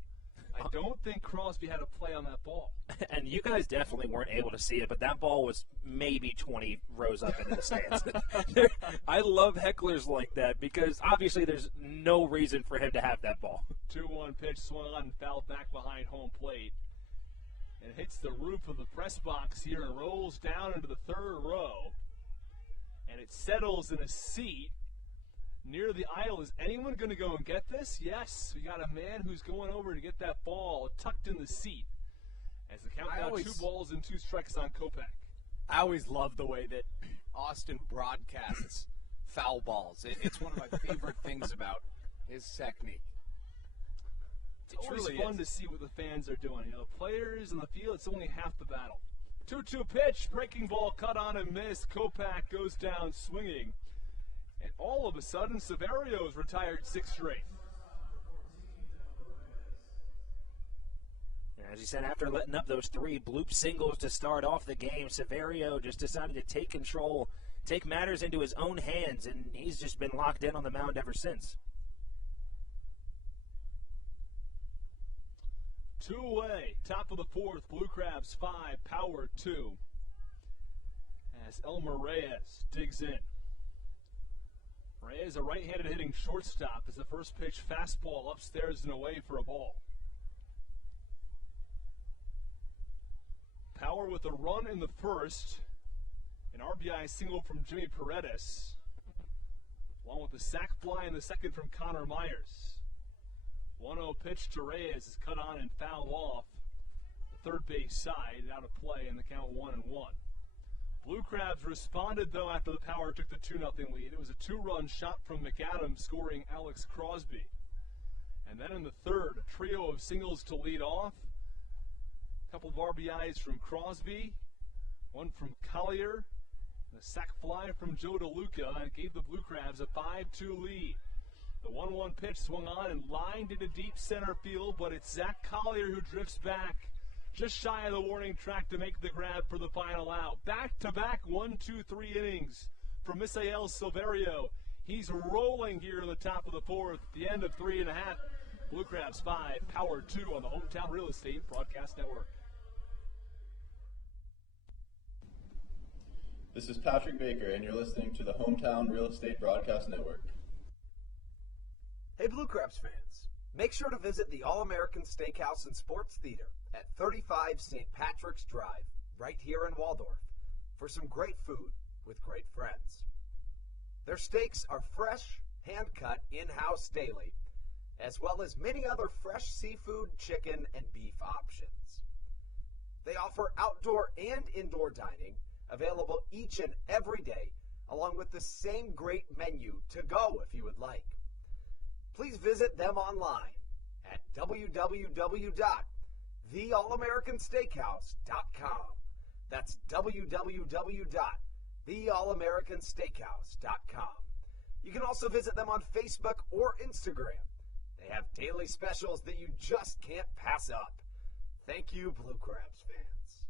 I don't think Crosby had a play on that ball. And you guys definitely weren't able to see it, but that ball was maybe 20 rows up into the stands. I love hecklers like that because obviously there's no reason for him to have that ball. 2-1 pitch swung on and fouled back behind home plate. It hits the roof of the press box here and rolls down into the third row. And it settles in a seat near the aisle. Is anyone going to go and get this? Yes, we got a man who's going over to get that ball tucked in the seat. As the count now 2 balls and 2 strikes on Kopak. I always love the way that Austin broadcasts foul balls. It's one of my favorite things about his technique. It's always fun to see what the fans are doing. You know, the players in the field, it's only half the battle. 2-2 pitch, breaking ball cut on and missed. Kopak goes down swinging. And all of a sudden, Severio's retired 6 straight. As you said, after letting up those 3 bloop singles to start off the game, Severio just decided to take control, take matters into his own hands, and he's just been locked in on the mound ever since. 2 away, top of the fourth, Blue Crabs 5, Power 2. As Elmer Reyes digs in. Reyes, a right-handed hitting shortstop, as the first pitch fastball upstairs and away for a ball. Power with a run in the first, an RBI single from Jimmy Paredes, along with a sac fly in the second from Connor Myers. 1-0 pitch to Reyes is cut on and fouled off the third base side, out of play, in the count 1-1. Blue Crabs responded, though, after the Power took the 2-0 lead. It was a 2-run shot from McAdams, scoring Alex Crosby. And then in the third, a trio of singles to lead off. A couple of RBIs from Crosby, one from Collier, and a sac fly from Joe DeLuca, and gave the Blue Crabs a 5-2 lead. The 1-1 pitch swung on and lined into deep center field, but it's Zach Collier who drifts back just shy of the warning track to make the grab for the final out. Back-to-back 1-2-3 innings from Misael Silverio. He's rolling here in the top of the fourth. The end of 3.5. Blue Crabs 5, Power 2 on the Hometown Real Estate Broadcast Network. This is Patrick Baker, and you're listening to the Hometown Real Estate Broadcast Network. Hey Blue Crabs fans, make sure to visit the All-American Steakhouse and Sports Theater at 35 St. Patrick's Drive, right here in Waldorf, for some great food with great friends. Their steaks are fresh, hand-cut, in-house daily, as well as many other fresh seafood, chicken, and beef options. They offer outdoor and indoor dining, available each and every day, along with the same great menu to go if you would like. Please visit them online at www.theallamericansteakhouse.com. That's www.theallamericansteakhouse.com. You can also visit them on Facebook or Instagram. They have daily specials that you just can't pass up. Thank you, Blue Crabs fans.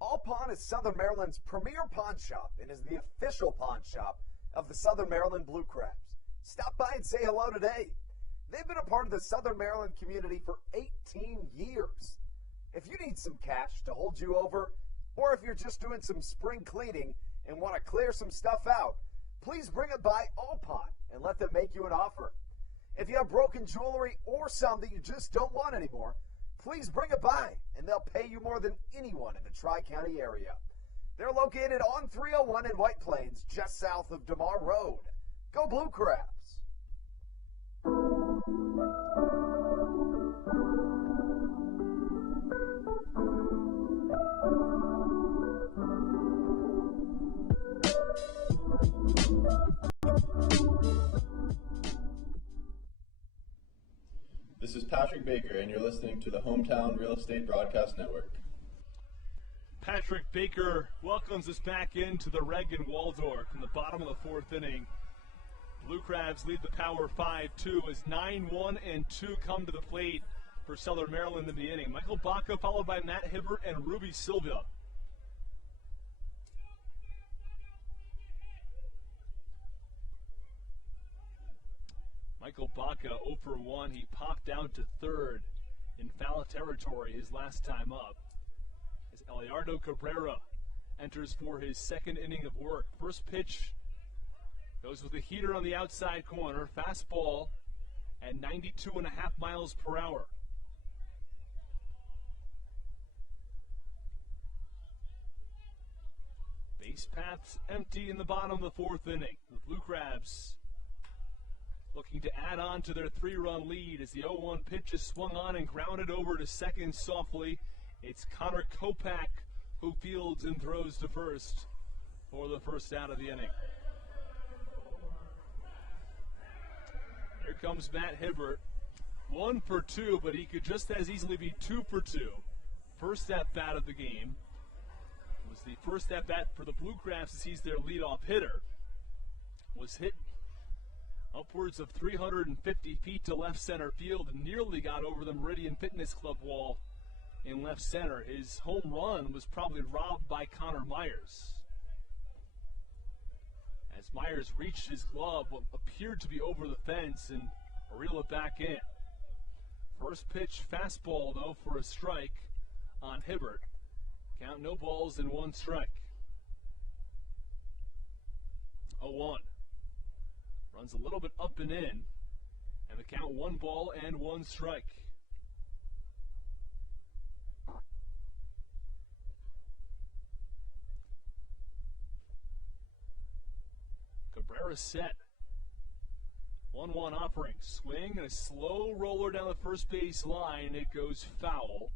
All Pawn is Southern Maryland's premier pawn shop and is the official pawn shop of the Southern Maryland Blue Crabs. Stop by and say hello today. They've been a part of the Southern Maryland community for 18 years. If you need some cash to hold you over, or if you're just doing some spring cleaning and want to clear some stuff out, please bring it by All Pawn and let them make you an offer. If you have broken jewelry or some that you just don't want anymore, please bring it by and they'll pay you more than anyone in the Tri-County area. They're located on 301 in White Plains, just south of DeMar Road. Go Blue Crabs! This is Patrick Baker, and you're listening to the Hometown Real Estate Broadcast Network. Patrick Baker welcomes us back into the Reg in Waldorf in the bottom of the fourth inning. Blue Crabs lead the Power 5-2 as 9-1 and 2 come to the plate for Southern Maryland in the inning. Michael Baca followed by Matt Hibbert and Ruby Silva. Michael Baca 0 for 1. He popped down to third in foul territory his last time up. As Eliardo Cabrera enters for his second inning of work. First pitch goes with a heater on the outside corner. Fastball at 92.5 miles per hour. Base paths empty in the bottom of the fourth inning. The Blue Crabs looking to add on to their 3-run lead as the 0-1 pitch is swung on and grounded over to second softly. It's Connor Kopak who fields and throws to first for the first out of the inning. Here comes Matt Hibbert. 1 for 2, but he could just as easily be 2 for 2. First at-bat of the game. It was the first at-bat for the Blue Crabs as he's their leadoff hitter. Was hit upwards of 350 feet to left center field and nearly got over the Meridian Fitness Club wall in left center. His home run was probably robbed by Connor Myers. As Myers reached his glove, what appeared to be over the fence, and reel it back in. First pitch fastball, though, for a strike on Hibbert. Count no balls and 1 strike. 0-1. Runs a little bit up and in, and the count 1 ball and 1 strike. Cabrera set. 1-1 offering. Swing and a slow roller down the first base line. It goes foul.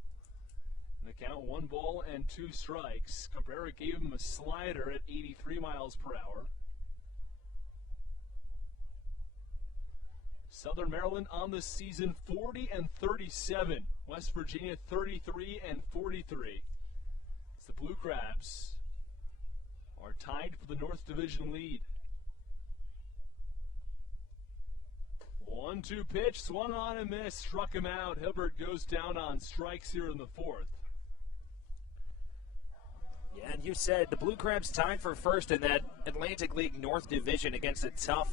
And the count 1 ball and 2 strikes. Cabrera gave him a slider at 83 miles per hour. Southern Maryland on the season 40-37. West Virginia 33-43. As the Blue Crabs are tied for the North Division lead. 1-2 pitch, swung on and missed, struck him out. Hibbert goes down on strikes here in the fourth. Yeah, and you said the Blue Crabs tied for first in that Atlantic League North Division against a tough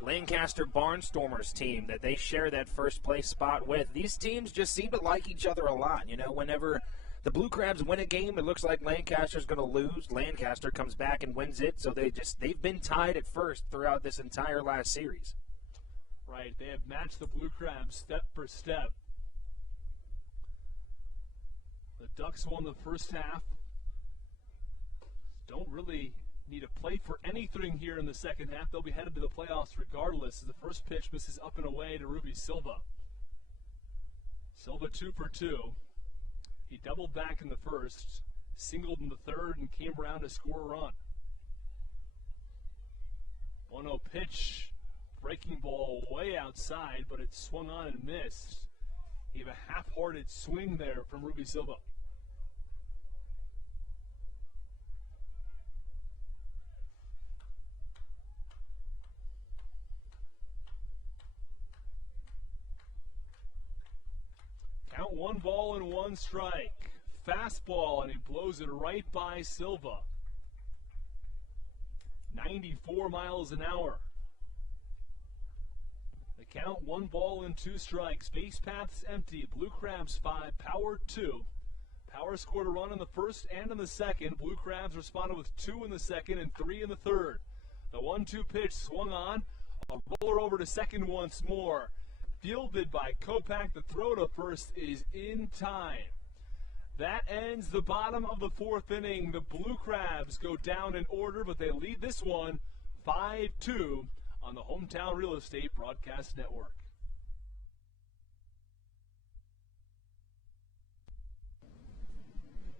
Lancaster Barnstormers team that they share that first place spot with. These teams just seem to like each other a lot. You know, whenever the Blue Crabs win a game, it looks like Lancaster's going to lose. Lancaster comes back and wins it, so they've been tied at first throughout this entire last series. Right, they have matched the Blue Crabs step for step. The Ducks won the first half. Don't really need to play for anything here in the second half. They'll be headed to the playoffs regardless, as the first pitch misses up and away to Ruby Silva. Silva 2 for 2. He doubled back in the first, singled in the third, and came around to score a run. 1-0 pitch, breaking ball way outside, but it swung on and missed. He had a half-hearted swing there from Ruby Silva. Count 1 ball and 1 strike. Fastball, and he blows it right by Silva. 94 miles an hour. The count 1 ball and 2 strikes. Base paths empty. Blue Crabs 5, Power 2. Power scored a run in the first and in the second. Blue Crabs responded with 2 in the second and 3 in the third. The 1-2 pitch swung on. A roller over to second once more. Fielded by Kopak. The throw to first is in time. That ends the bottom of the fourth inning. The Blue Crabs go down in order, but they lead this one 5-2 on the Hometown Real Estate Broadcast Network.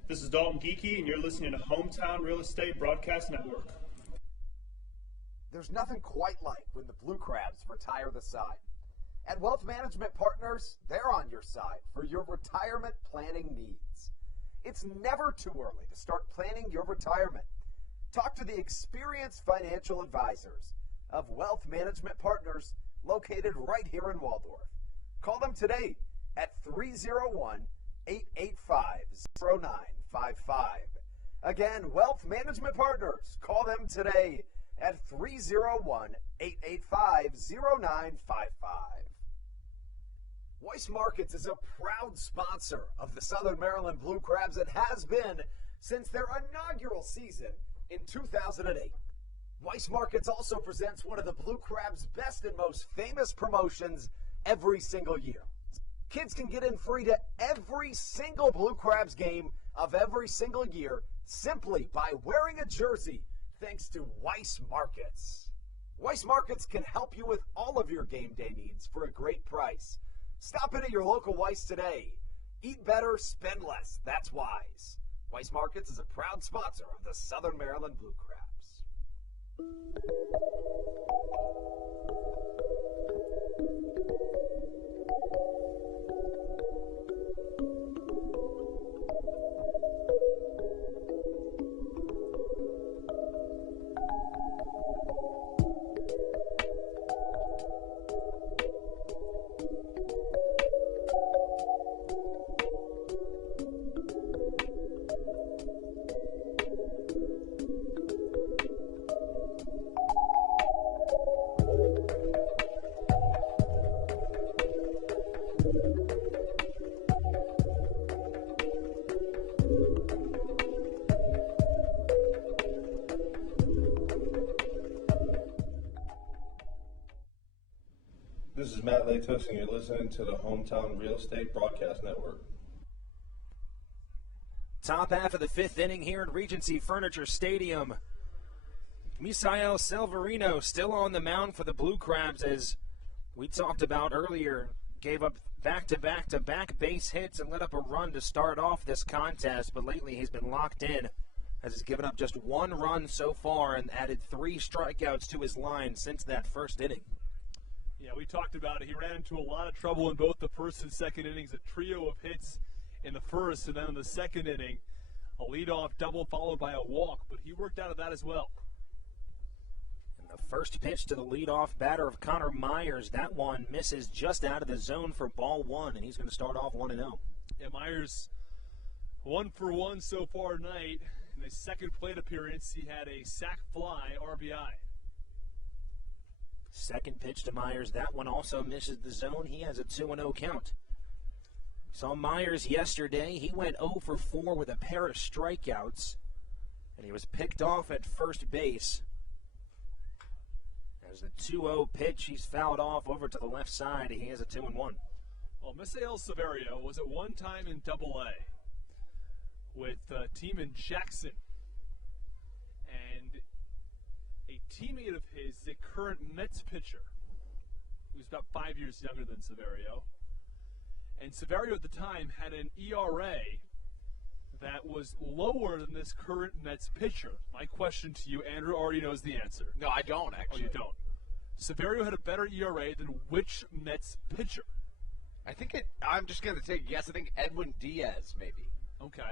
This is Dalton Geeky, and you're listening to Hometown Real Estate Broadcast Network. There's nothing quite like when the Blue Crabs retire the side. At Wealth Management Partners, they're on your side for your retirement planning needs. It's never too early to start planning your retirement. Talk to the experienced financial advisors of Wealth Management Partners located right here in Waldorf. Call them today at 301-885-0955. Again, Wealth Management Partners. Call them today at 301-885-0955. Weiss Markets is a proud sponsor of the Southern Maryland Blue Crabs and has been since their inaugural season in 2008. Weiss Markets also presents one of the Blue Crabs' best and most famous promotions every single year. Kids can get in free to every single Blue Crabs game of every single year simply by wearing a jersey thanks to Weiss Markets. Weiss Markets can help you with all of your game day needs for a great price. Stop in at your local Weiss today. Eat better, spend less. That's wise. Weiss Markets is a proud sponsor of the Southern Maryland Blue Crabs. This is Matt Latos, and you're listening to the Hometown Real Estate Broadcast Network. Top half of the fifth inning here at Regency Furniture Stadium. Misael Severino still on the mound for the Blue Crabs, as we talked about earlier. Gave up back-to-back-to-back base hits and let up a run to start off this contest, but lately he's been locked in, as he's given up just 1 run so far and added 3 strikeouts to his line since that first inning. Yeah, we talked about it. He ran into a lot of trouble in both the first and second innings. A trio of hits in the first, and then in the second inning, a leadoff double followed by a walk. But he worked out of that as well. And the first pitch to the leadoff batter of Connor Myers. That one misses just out of the zone for ball 1, and he's going to start off 1-0. Yeah, Myers 1 for 1 so far tonight. In his second plate appearance, he had a sac fly RBI. Second pitch to Myers. That one also misses the zone. He has a 2-0 count. Saw Myers yesterday. He went 0 for 4 with a pair of strikeouts, and he was picked off at first base. As the 2-0 pitch, he's fouled off over to the left side. He has a 2-1. Well, Misael Severio was at one time in Double-A with a team in Jackson. And a teammate of his, the current Mets pitcher, who's about 5 years younger than Severio. And Severio at the time had an ERA that was lower than this current Mets pitcher. My question to you, Andrew already knows the answer. No, I don't, actually. Oh, you don't? Severio had a better ERA than which Mets pitcher? I'm just going to take a guess. I think Edwin Diaz, maybe. Okay.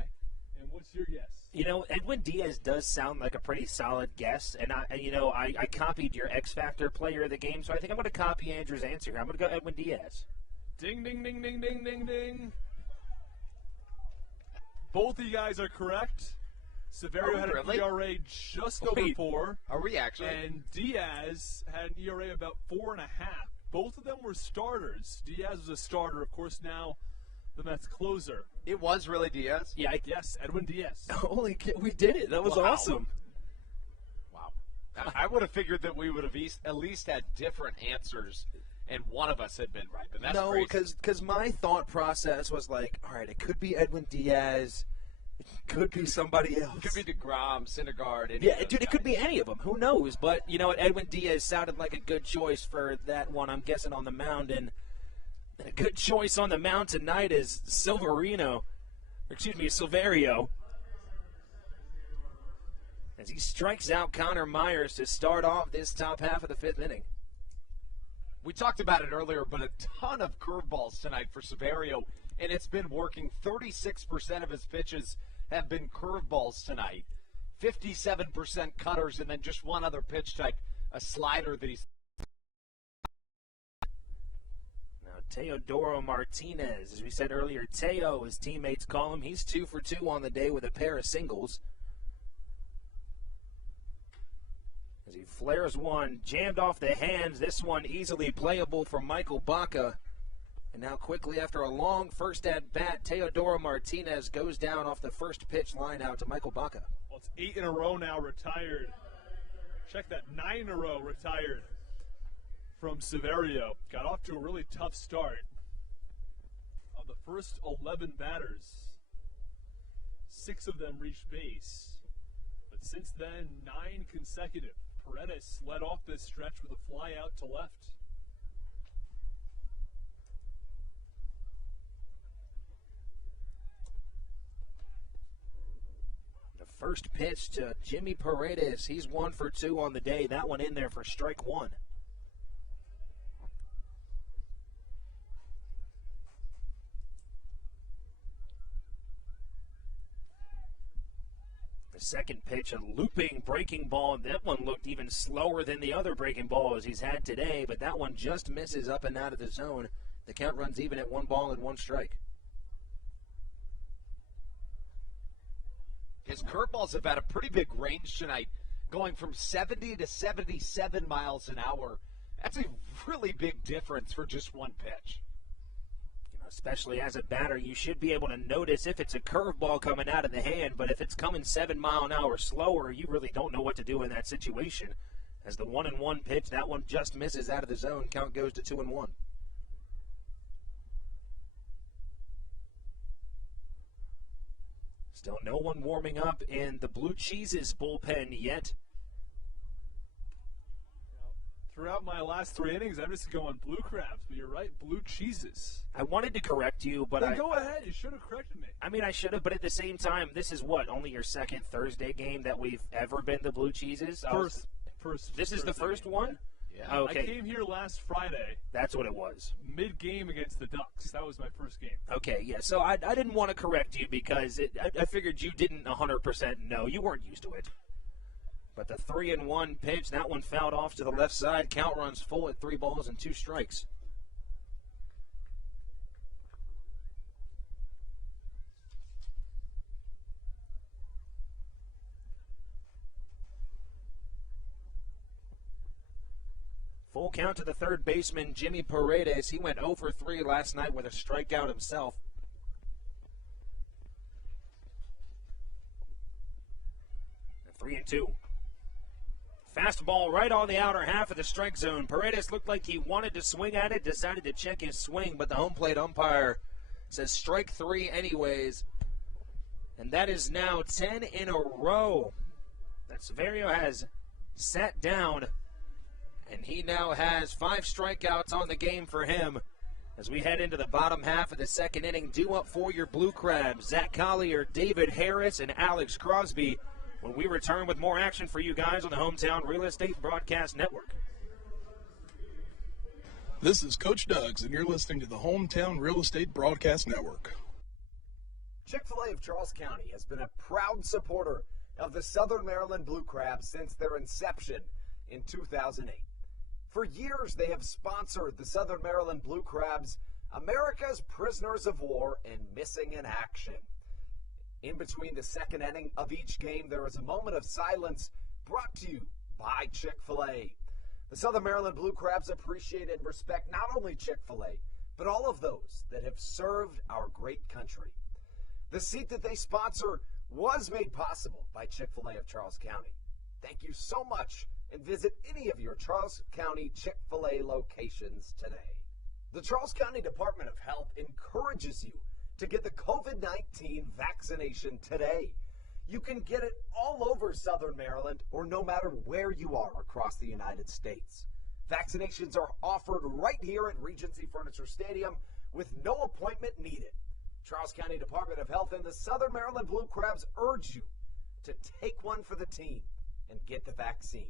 And what's your guess? You know, Edwin Diaz does sound like a pretty solid guess, and I copied your X Factor player of the game, so I think I'm going to copy Andrew's answer. I'm going to go Edwin Diaz. Ding, ding, ding, ding, ding, ding, ding. Both of you guys are correct. Severio had an ERA just over 4. Are we actually? And Diaz had an ERA about 4.5. Both of them were starters. Diaz was a starter, of course, now the Mets closer. It was really Diaz? Yeah, yes, Edwin Diaz. Holy kid, we did it. That was awesome. Wow. I would have figured that we would have at least had different answers, and one of us had been right. But that's no, crazy. because my thought process was like, all right, it could be Edwin Diaz. It could be somebody else. It could be DeGrom, Syndergaard. Yeah, dude, it could be any of them. Who knows? But, you know what, Edwin Diaz sounded like a good choice for that one, I'm guessing, on the mound. And a good choice on the mound tonight is Silverio. As he strikes out Connor Myers to start off this top half of the 5th inning. We talked about it earlier, but a ton of curveballs tonight for Severio, and it's been working. 36% of his pitches have been curveballs tonight. 57% cutters, and then just one other pitch type, a slider that he's... Now, Teodoro Martinez, as we said earlier, Teo, his teammates call him. He's 2 for 2 on the day with a pair of singles. As he flares one, jammed off the hands. This one easily playable for Michael Baca. And now quickly, after a long first at-bat, Teodoro Martinez goes down off the first pitch line out to Michael Baca. Well, it's 8 in a row now retired. Check that, 9 in a row retired from Severio. Got off to a really tough start. Of the first 11 batters, 6 of them reached base. But since then, 9 consecutive. Paredes led off this stretch with a fly out to left. The first pitch to Jimmy Paredes. He's 1 for 2 on the day. That one in there for strike 1. The second pitch, a looping breaking ball. That one looked even slower than the other breaking balls he's had today, but that one just misses up and out of the zone. The count runs even at 1 ball and 1 strike. His curveballs have had a pretty big range tonight, going from 70 to 77 miles an hour. That's a really big difference for just one pitch. Especially as a batter, you should be able to notice if it's a curveball coming out of the hand, but if it's coming 7 mile an hour slower, you really don't know what to do in that situation. As the 1-1 pitch, that one just misses out of the zone. Count goes to 2-1. Still no one warming up in the Blue Cheeses bullpen yet. Throughout my last 3 innings, I'm just going Blue Crabs, but you're right, Blue Cheeses. I wanted to correct you, but Then go ahead. You should have corrected me. I mean, I should have, but at the same time, this is what, only your second Thursday game that we've ever been the Blue Cheeses? First. This is the first game. one? Yeah. Okay. I came here last Friday. That's what it was. Mid-game against the Ducks. That was my first game. Okay, yeah. So I didn't want to correct you because I figured you didn't 100% know. You weren't used to it. But the 3-1 pitch, that one fouled off to the left side. Count runs full at 3 balls and 2 strikes. Full count to the third baseman, Jimmy Paredes. He went 0 for 3 last night with a strikeout himself. And 3-2. Fastball right on the outer half of the strike zone. Paredes looked like he wanted to swing at it, decided to check his swing, but the home plate umpire says strike 3 anyways. And that is now 10 in a row that Severio has sat down, and he now has 5 strikeouts on the game for him as we head into the bottom half of the second inning. Due up for your Blue Crabs, Zach Collier, David Harris, and Alex Crosby, when we return with more action for you guys on the Hometown Real Estate Broadcast Network. This is Coach Doug's, and you're listening to the Hometown Real Estate Broadcast Network. Chick-fil-A of Charles County has been a proud supporter of the Southern Maryland Blue Crabs since their inception in 2008. For years, they have sponsored the Southern Maryland Blue Crabs, America's prisoners of war and missing in action. In between the second inning of each game, there is a moment of silence brought to you by Chick-fil-A. The Southern Maryland Blue Crabs appreciate and respect not only Chick-fil-A, but all of those that have served our great country. The seat that they sponsor was made possible by Chick-fil-A of Charles County. Thank you so much, and visit any of your Charles County Chick-fil-A locations today. The Charles County Department of Health encourages you to get the COVID-19 vaccination today. You can get it all over Southern Maryland or no matter where you are across the United States. Vaccinations are offered right here at Regency Furniture Stadium with no appointment needed. Charles County Department of Health and the Southern Maryland Blue Crabs urge you to take one for the team and get the vaccine.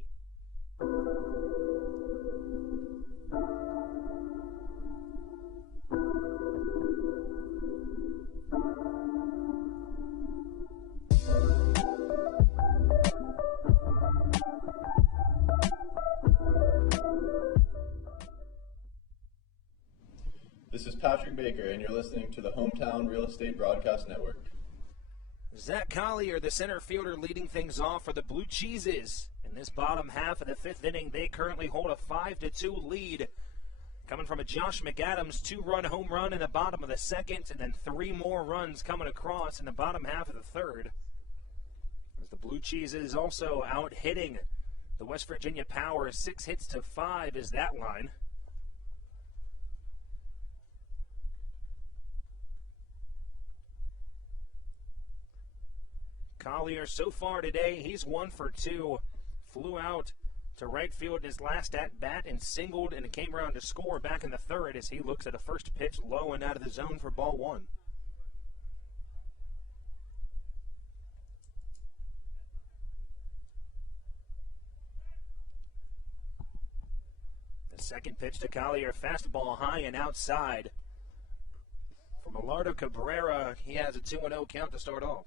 This is Patrick Baker, and you're listening to the Hometown Real Estate Broadcast Network. Zach Collier, the center fielder, leading things off for the Blue Cheeses. In this bottom half of the fifth inning, they currently hold a 5-2 lead. Coming from a Josh McAdams 2-run home run in the bottom of the second, and then 3 more runs coming across in the bottom half of the third. As the Blue Cheeses also out hitting the West Virginia Power, 6-5 is that line. Collier so far today, he's 1 for 2. Flew out to right field in his last at-bat and singled, and it came around to score back in the third as he looks at a first pitch low and out of the zone for ball 1. The second pitch to Collier, fastball high and outside. For Millardo Cabrera, he has a 2-0 count to start off.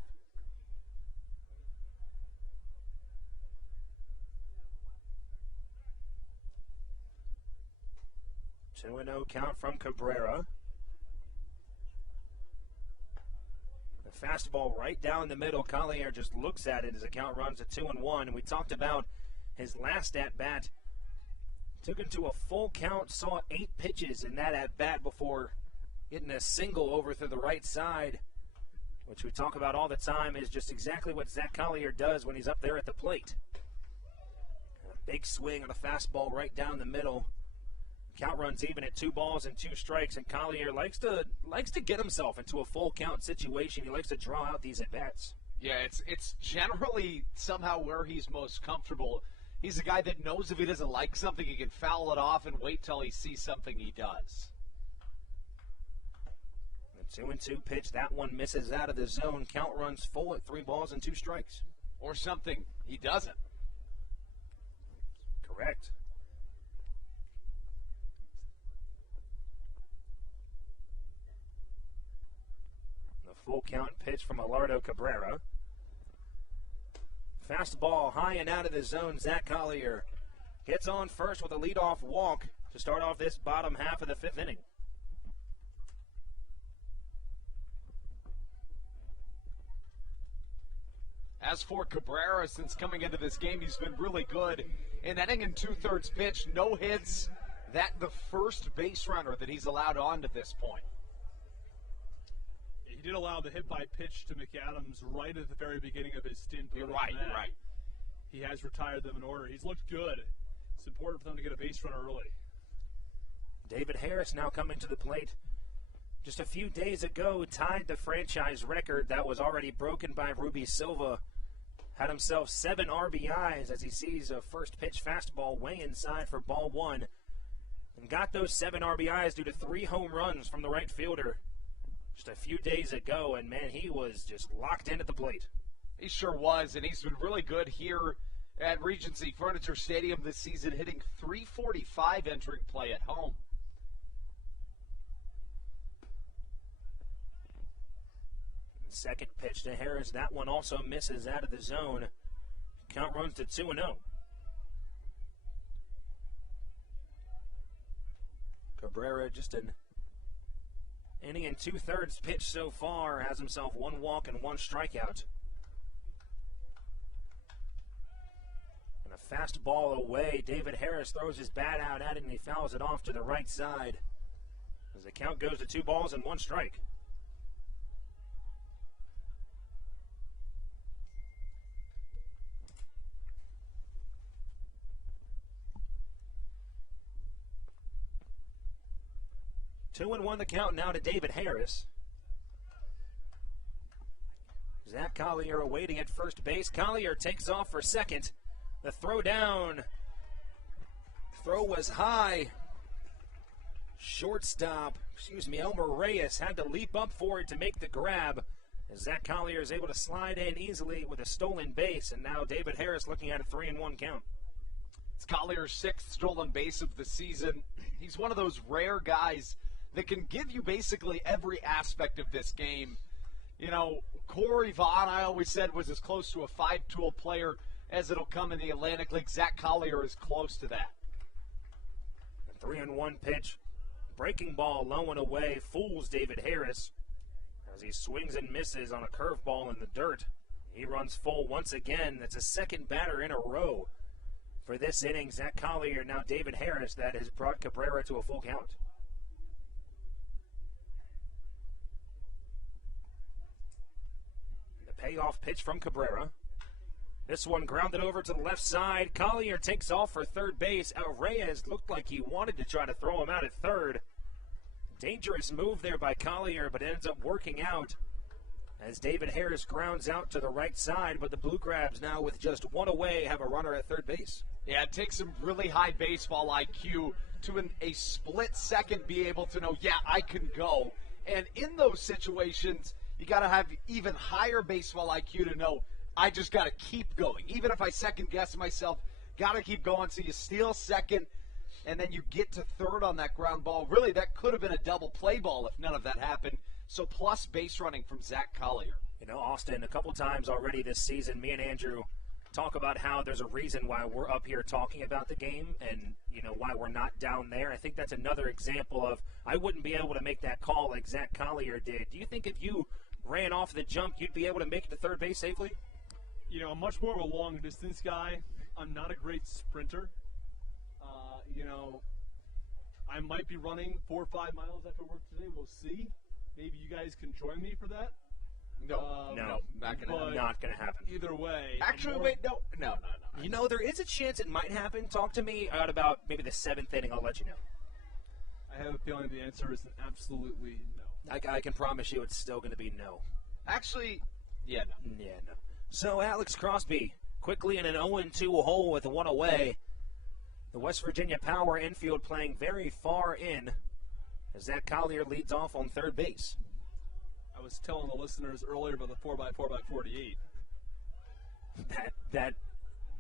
2-0 count from Cabrera. The fastball right down the middle. Collier just looks at it as the count runs to 2-1. And we talked about his last at-bat. Took him to a full count, saw 8 pitches in that at-bat before getting a single over to the right side, which we talk about all the time is just exactly what Zach Collier does when he's up there at the plate. A big swing on a fastball right down the middle. Count runs even at 2 balls and 2 strikes, and Collier likes to get himself into a full count situation. He likes to draw out these at-bats. Yeah, it's generally somehow where he's most comfortable. He's a guy that knows if he doesn't like something, he can foul it off and wait till he sees something he does. The 2-2 pitch, that one misses out of the zone. Count runs full at 3 balls and 2 strikes. Or something he doesn't. Correct. Full count pitch from Millardo Cabrera. Fastball high and out of the zone. Zach Collier gets on first with a leadoff walk to start off this bottom half of the 5th inning. As for Cabrera, since coming into this game, he's been really good. An inning and 2/3 pitch, no hits. That the first base runner that he's allowed on to this point. He did allow the hit by pitch to McAdams right at the very beginning of his stint. You're right. He has retired them in order. He's looked good. It's important for them to get a base runner early. David Harris now coming to the plate. Just a few days ago, tied the franchise record that was already broken by Ruby Silva. Had himself 7 RBIs as he sees a first pitch fastball way inside for ball 1. And got those 7 RBIs due to 3 home runs from the right fielder just a few days ago. And, man, he was just locked in at the plate. He sure was, and he's been really good here at Regency Furniture Stadium this season, hitting .345 entering play at home. Second pitch to Harris. That one also misses out of the zone. Count runs to 2-0. Cabrera just an inning and 2/3 pitch so far. Has himself 1 walk and 1 strikeout. And a fastball away. David Harris throws his bat out at it and he fouls it off to the right side. As the count goes to 2 balls and 1 strike. Two and 1 the count now to David Harris. Zach Collier awaiting at first base. Collier takes off for second. The throw down. Throw was high. Shortstop, Elmer Reyes had to leap up for it to make the grab. As Zach Collier is able to slide in easily with a stolen base. And now David Harris looking at a 3-1 count. It's Collier's 6th stolen base of the season. He's one of those rare guys that can give you basically every aspect of this game. You know, Corey Vaughn, I always said, was as close to a 5-tool player as it'll come in the Atlantic League. Zach Collier is close to that. A 3-1 pitch. Breaking ball low and away. Fools David Harris as he swings and misses on a curveball in the dirt. He runs full once again. That's a second batter in a row for this inning. Zach Collier, now David Harris, that has brought Cabrera to a full count. Payoff pitch from Cabrera. This one grounded over to the left side. Collier takes off for third base. Reyes looked like he wanted to try to throw him out at third. Dangerous move there by Collier, but ends up working out as David Harris grounds out to the right side. But the Blue Crabs now with just 1 away have a runner at third base. Yeah, it takes some really high baseball IQ to in a split second be able to know, yeah, I can go. And in those situations, you got to have even higher baseball IQ to know I just got to keep going. Even if I second guess myself, got to keep going. So you steal second, and then you get to third on that ground ball. Really, that could have been a double play ball if none of that happened. So plus base running from Zach Collier. You know, Austin, a couple times already this season, me and Andrew talk about how there's a reason why we're up here talking about the game and, you know, why we're not down there. I think that's another example of I wouldn't be able to make that call like Zach Collier did. Do you think if you ran off the jump, you'd be able to make it to third base safely? You know, I'm much more of a long-distance guy. I'm not a great sprinter. You know, I might be running 4 or 5 miles after work today. We'll see. Maybe you guys can join me for that. No, not gonna happen. Either way. Actually, wait, no. You know, there is a chance it might happen. Talk to me at about maybe the 7th inning. I'll let you know. I have a feeling the answer is absolutely no. I can promise you it's still going to be no. Actually, yeah, no. Yeah, no. So Alex Crosby quickly in an 0-2 hole with 1 away. The West Virginia Power infield playing very far in as Zach Collier leads off on third base. I was telling the listeners earlier about the 4x4x48. That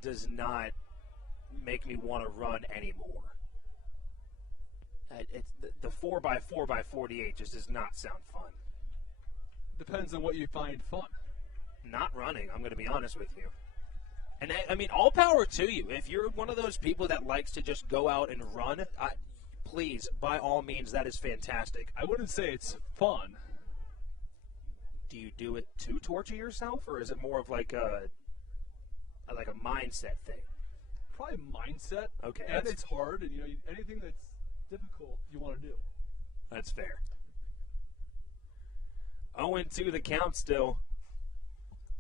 does not make me want to run anymore. The 4x4x48 just does not sound fun. Depends on what you find fun. Not running, I'm going to be honest with you. And I mean, all power to you. If you're one of those people that likes to just go out and run, please, by all means, that is fantastic. I wouldn't say it's fun. Do you do it to torture yourself, or is it more of like like a mindset thing? Probably mindset. Okay. And it's hard, and anything that's difficult, you want to do. That's fair. 0-2 the count still.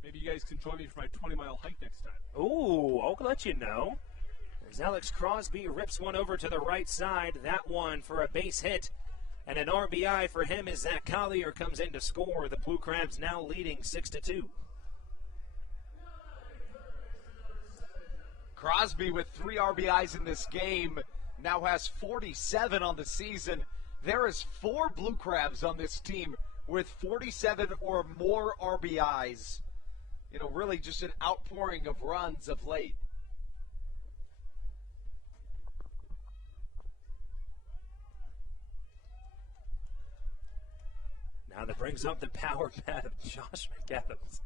Maybe you guys can join me for my 20-mile hike next time. Ooh, I'll let you know. As Alex Crosby rips one over to the right side. That one for a base hit. And an RBI for him as Zach Collier comes in to score. The Blue Crabs now leading 6-2. Crosby with 3 RBIs in this game now has 47 on the season. There is 4 Blue Crabs on this team with 47 or more RBIs. Really just an outpouring of runs of late. Now that brings up the power bat of Josh McAdams.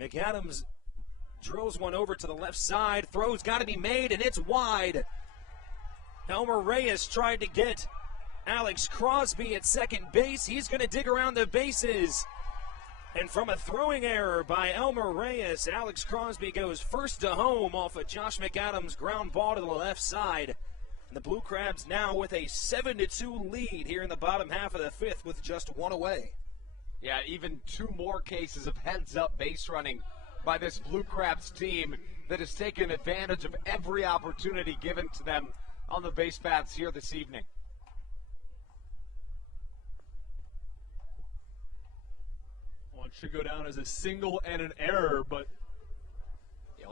McAdams drills one over to the left side. Throw's got to be made, and it's wide. Elmer Reyes tried to get Alex Crosby at second base. He's going to dig around the bases. And from a throwing error by Elmer Reyes, Alex Crosby goes first to home off of Josh McAdams' ground ball to the left side. And the Blue Crabs now with a 7-2 lead here in the bottom half of the fifth with just 1 away. Yeah, even 2 more cases of heads-up base running by this Blue Crabs team that has taken advantage of every opportunity given to them on the base paths here this evening. Well, it should go down as a single and an error, but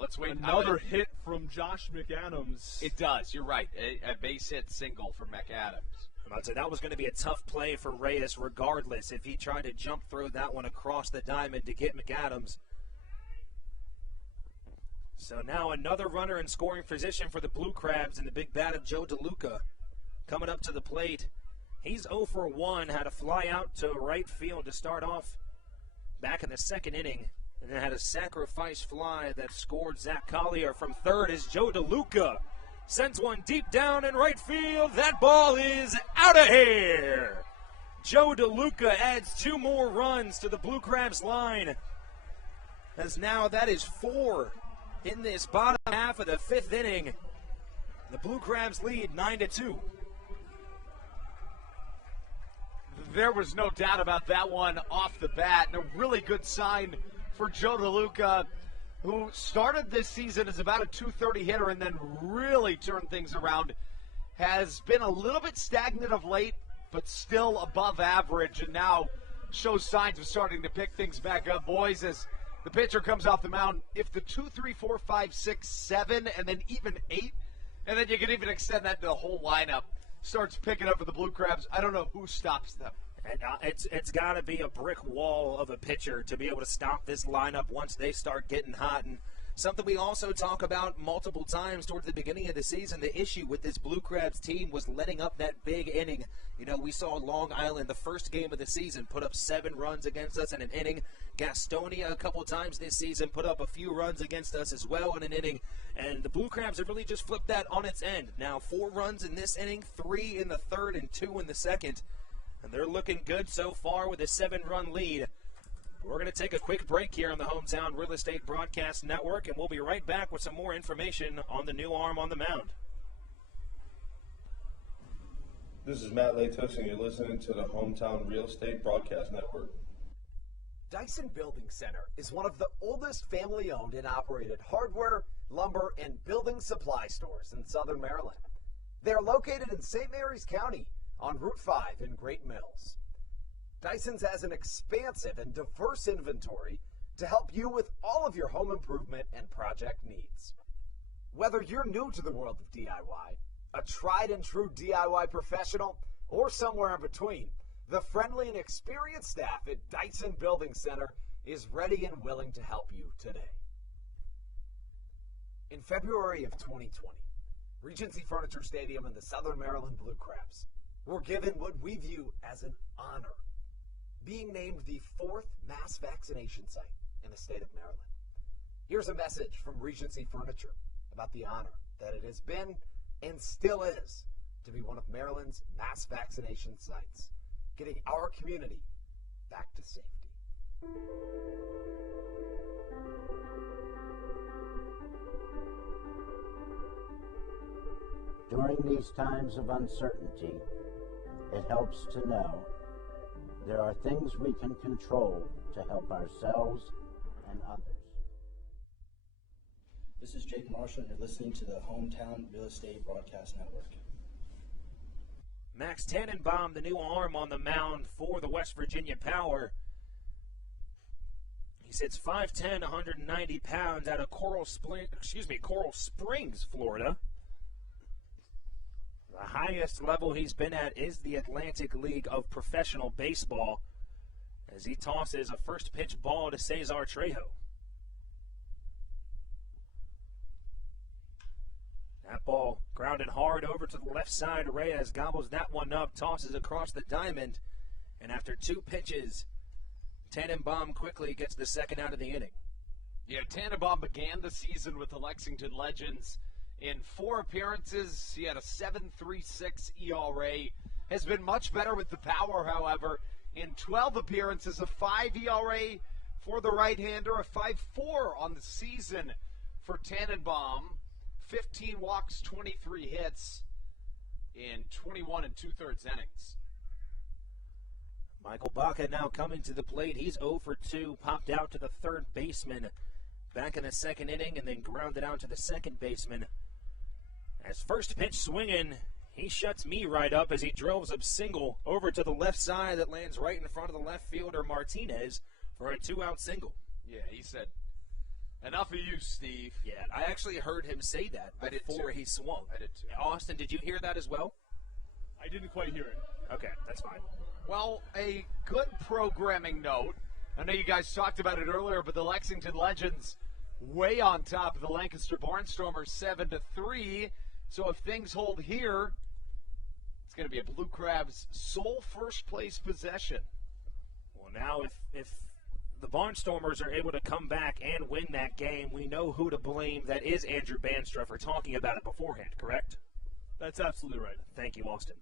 let's wait. Another hit from Josh McAdams. It does. You're right. A base hit single for McAdams. I'd say that was going to be a tough play for Reyes regardless if he tried to jump throw that one across the diamond to get McAdams. So now another runner in scoring position for the Blue Crabs and the big bat of Joe DeLuca coming up to the plate. He's 0 for 1, had a fly out to right field to start off back in the second inning. And then had a sacrifice fly that scored Zach Collier from third as Joe DeLuca sends one deep down in right field. That ball is out of here. Joe DeLuca adds 2 more runs to the Blue Crabs line. As now that is 4 in this bottom half of the fifth inning. The Blue Crabs lead 9-2. There was no doubt about that one off the bat. And a really good sign for Joe DeLuca, who started this season as about a .230 hitter and then really turned things around. Has been a little bit stagnant of late, but still above average, and now shows signs of starting to pick things back up. Boys, as the pitcher comes off the mound, if the 2, 3, 4, 5, 6, 7, and then even 8, and then you can even extend that to the whole lineup, starts picking up for the Blue Crabs, I don't know who stops them. And it's got to be a brick wall of a pitcher to be able to stop this lineup once they start getting hot. And something we also talk about multiple times towards the beginning of the season, the issue with this Blue Crabs team was letting up that big inning. We saw Long Island, the first game of the season, put up 7 runs against us in an inning. Gastonia a couple times this season put up a few runs against us as well in an inning. And the Blue Crabs have really just flipped that on its end. Now 4 runs in this inning, 3 in the third and 2 in the second. And they're looking good so far with a 7-run lead. We're going to take a quick break here on the Hometown Real Estate Broadcast Network, and we'll be right back with some more information on the new arm on the mound. This is Matt Latos, and you're listening to the Hometown Real Estate Broadcast Network. Dyson Building Center is one of the oldest family-owned and operated hardware, lumber, and building supply stores in Southern Maryland. They are located in St. Mary's County on Route 5 in Great Mills. Dyson's has an expansive and diverse inventory to help you with all of your home improvement and project needs. Whether you're new to the world of DIY, a tried and true DIY professional, or somewhere in between, the friendly and experienced staff at Dyson Building Center is ready and willing to help you today. In February of 2020, Regency Furniture Stadium and the Southern Maryland BLEU Crabs were given what we view as an honor, being named the 4th mass vaccination site in the state of Maryland. Here's a message from Regency Furniture about the honor that it has been and still is to be one of Maryland's mass vaccination sites, getting our community back to safety. During these times of uncertainty, it helps to know there are things we can control to help ourselves and others. This is Jake Marshall, and you're listening to the Hometown Real Estate Broadcast Network. Max Tannenbaum, the new arm on the mound for the West Virginia Power. He sits 5'10", 190 pounds out of Coral Springs, Florida. The highest level he's been at is the Atlantic League of Professional Baseball as he tosses a first pitch ball to Cesar Trejo. That ball grounded hard over to the left side. Reyes gobbles that one up, tosses across the diamond, and after 2 pitches, Tannenbaum quickly gets the second out of the inning. Yeah, Tannenbaum began the season with the Lexington Legends. In 4 appearances, he had a 7.36 ERA. Has been much better with the Power, however. In 12 appearances, a 5 ERA for the right-hander, a 5.4 on the season for Tannenbaum. 15 walks, 23 hits in 21 2/3 innings. Michael Baca now coming to the plate. He's 0 for 2, popped out to the third baseman back in the second inning and then grounded out to the second baseman. As first pitch swinging, he shuts me right up as he drills a single over to the left side that lands right in front of the left fielder Martinez for a 2-out single. Yeah, he said, "Enough of you, Steve." Yeah, I actually heard him say that before he swung. I did too. Austin, did you hear that as well? I didn't quite hear it. Okay, that's fine. Well, a good programming note. I know you guys talked about it earlier, but the Lexington Legends way on top of the Lancaster Barnstormers 7-3. So if things hold here, it's going to be a Blue Crabs' sole first place possession. Well, now if the Barnstormers are able to come back and win that game, we know who to blame. That is Andrew Banstra for talking about it beforehand, correct? That's absolutely right. Thank you, Austin.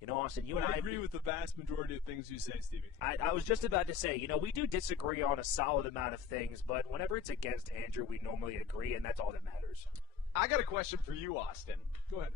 You know, Austin, you and I agree with the vast majority of things you say, Stevie. I was just about to say, you know, we do disagree on a solid amount of things, but whenever it's against Andrew, we normally agree, and that's all that matters. I got a question for you, Austin. Go ahead.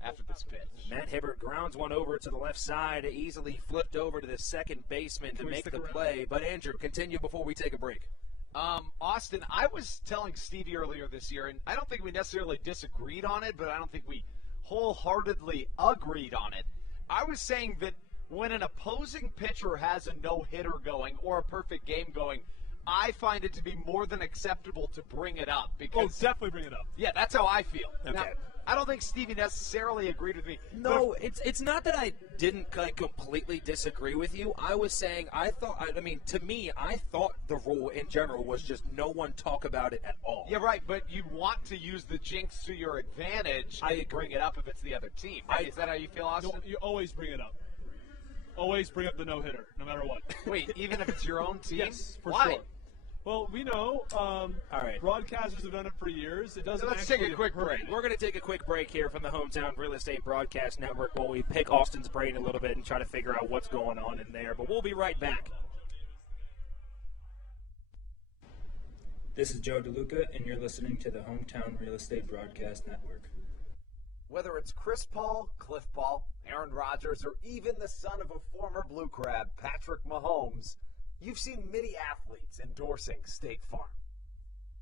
After this pitch. Matt Hibbert grounds one over to the left side, easily flipped over to the second baseman to make the play. But, Andrew, continue before we take a break. Austin, I was telling Stevie earlier this year, and I don't think we necessarily disagreed on it, but I don't think we wholeheartedly agreed on it. I was saying that when an opposing pitcher has a no-hitter going or a perfect game going, I find it to be more than acceptable to bring it up. Because, definitely bring it up. Yeah, that's how I feel. Okay. Now, I don't think Stevie necessarily agreed with me. No, it's not that I didn't completely disagree with you. I was saying to me, I thought the rule in general was just no one talk about it at all. Yeah, right, but you want to use the jinx to your advantage and bring it up if it's the other team. Is that how you feel, Austin? No, you always bring it up. Always bring up the no-hitter, no matter what. Wait, even if it's your own team? Yes, for Why? sure. Well, we know. All right. Broadcasters have done it for years. It doesn't. Let's take a quick break. We're going to take a quick break here from the Hometown Real Estate Broadcast Network while we pick Austin's brain a little bit and try to figure out what's going on in there. But we'll be right back. This is Joe DeLuca, and you're listening to the Hometown Real Estate Broadcast Network. Whether it's Chris Paul, Cliff Paul, Aaron Rodgers, or even the son of a former Blue Crab, Patrick Mahomes, you've seen many athletes endorsing State Farm.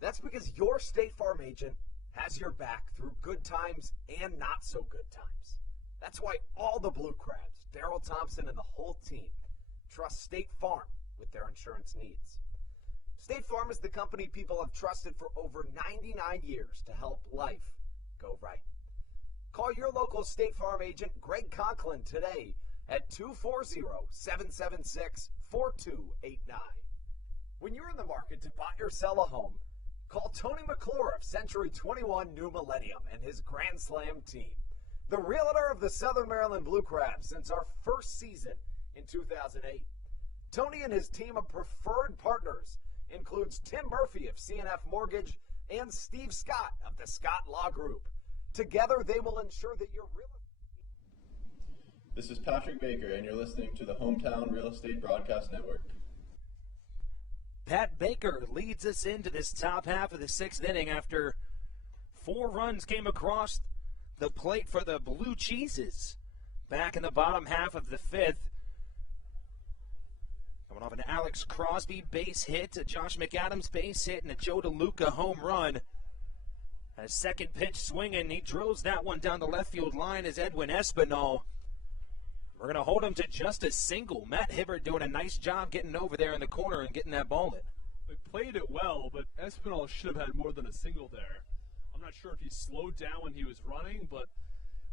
That's because your State Farm agent has your back through good times and not so good times. That's why all the Blue Crabs, Darryl Thompson and the whole team, trust State Farm with their insurance needs. State Farm is the company people have trusted for over 99 years to help life go right. Call your local State Farm agent, Greg Conklin, today at 240-776-4289. When you're in the market to buy or sell a home, call Tony McClure of Century 21 New Millennium and his Grand Slam team, the realtor of the Southern Maryland Blue Crabs since our first season in 2008. Tony and his team of preferred partners includes Tim Murphy of CNF Mortgage and Steve Scott of the Scott Law Group. Together, they will ensure that your real This is Patrick Baker, and you're listening to the Hometown Real Estate Broadcast Network. Pat Baker leads us into this top half of the 6th inning after 4 runs came across the plate for the Blue Cheeses back in the bottom half of the 5th. Coming off an Alex Crosby base hit, a Josh McAdams base hit, and a Joe DeLuca home run. A second pitch swinging, he drills that one down the left field line as Edwin Espinal. We're going to hold him to just a single. Matt Hibbert doing a nice job getting over there in the corner and getting that ball in. They played it well, but Espinal should have had more than a single there. I'm not sure if he slowed down when he was running, but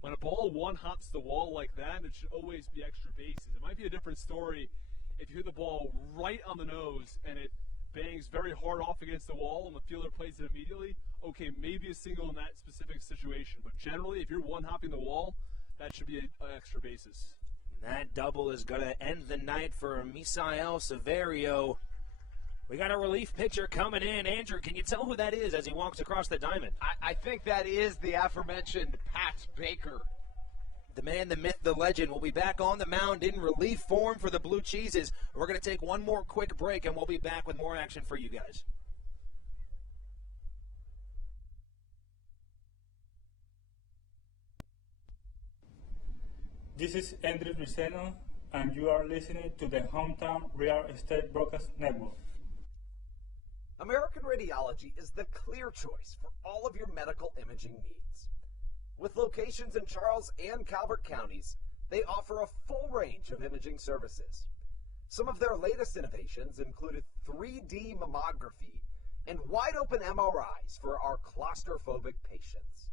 when a ball one hops the wall like that, it should always be extra bases. It might be a different story if you hit the ball right on the nose and it bangs very hard off against the wall and the fielder plays it immediately. Okay, maybe a single in that specific situation, but generally, if you're one-hopping the wall, that should be an extra basis. That double is going to end the night for Misael Severio. We got a relief pitcher coming in. Andrew, can you tell who that is as he walks across the diamond? I think that is the aforementioned Pat Baker. The man, the myth, the legend will be back on the mound in relief form for the Blue Cheeses. We're going to take one more quick break, and we'll be back with more action for you guys. This is Andrew Riceno, and you are listening to the Hometown Real Estate Broadcast Network. American Radiology is the clear choice for all of your medical imaging needs. With locations in Charles and Calvert counties, they offer a full range of imaging services. Some of their latest innovations included 3D mammography and wide-open MRIs for our claustrophobic patients.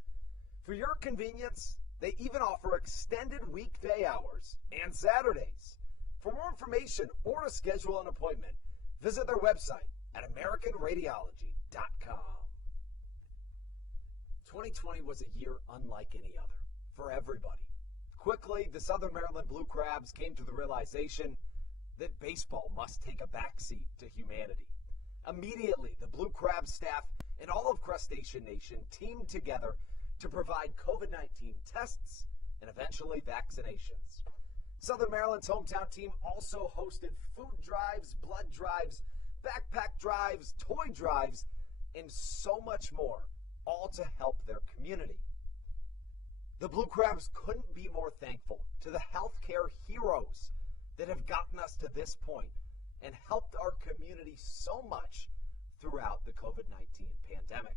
For your convenience, they even offer extended weekday hours and Saturdays. For more information or to schedule an appointment, visit their website at AmericanRadiology.com. 2020 was a year unlike any other for everybody. Quickly, the Southern Maryland Blue Crabs came to the realization that baseball must take a backseat to humanity. Immediately, the Blue Crab staff and all of Crustacean Nation teamed together to provide COVID-19 tests and eventually vaccinations. Southern Maryland's hometown team also hosted food drives, blood drives, backpack drives, toy drives, and so much more, all to help their community. The Blue Crabs couldn't be more thankful to the healthcare heroes that have gotten us to this point and helped our community so much throughout the COVID-19 pandemic.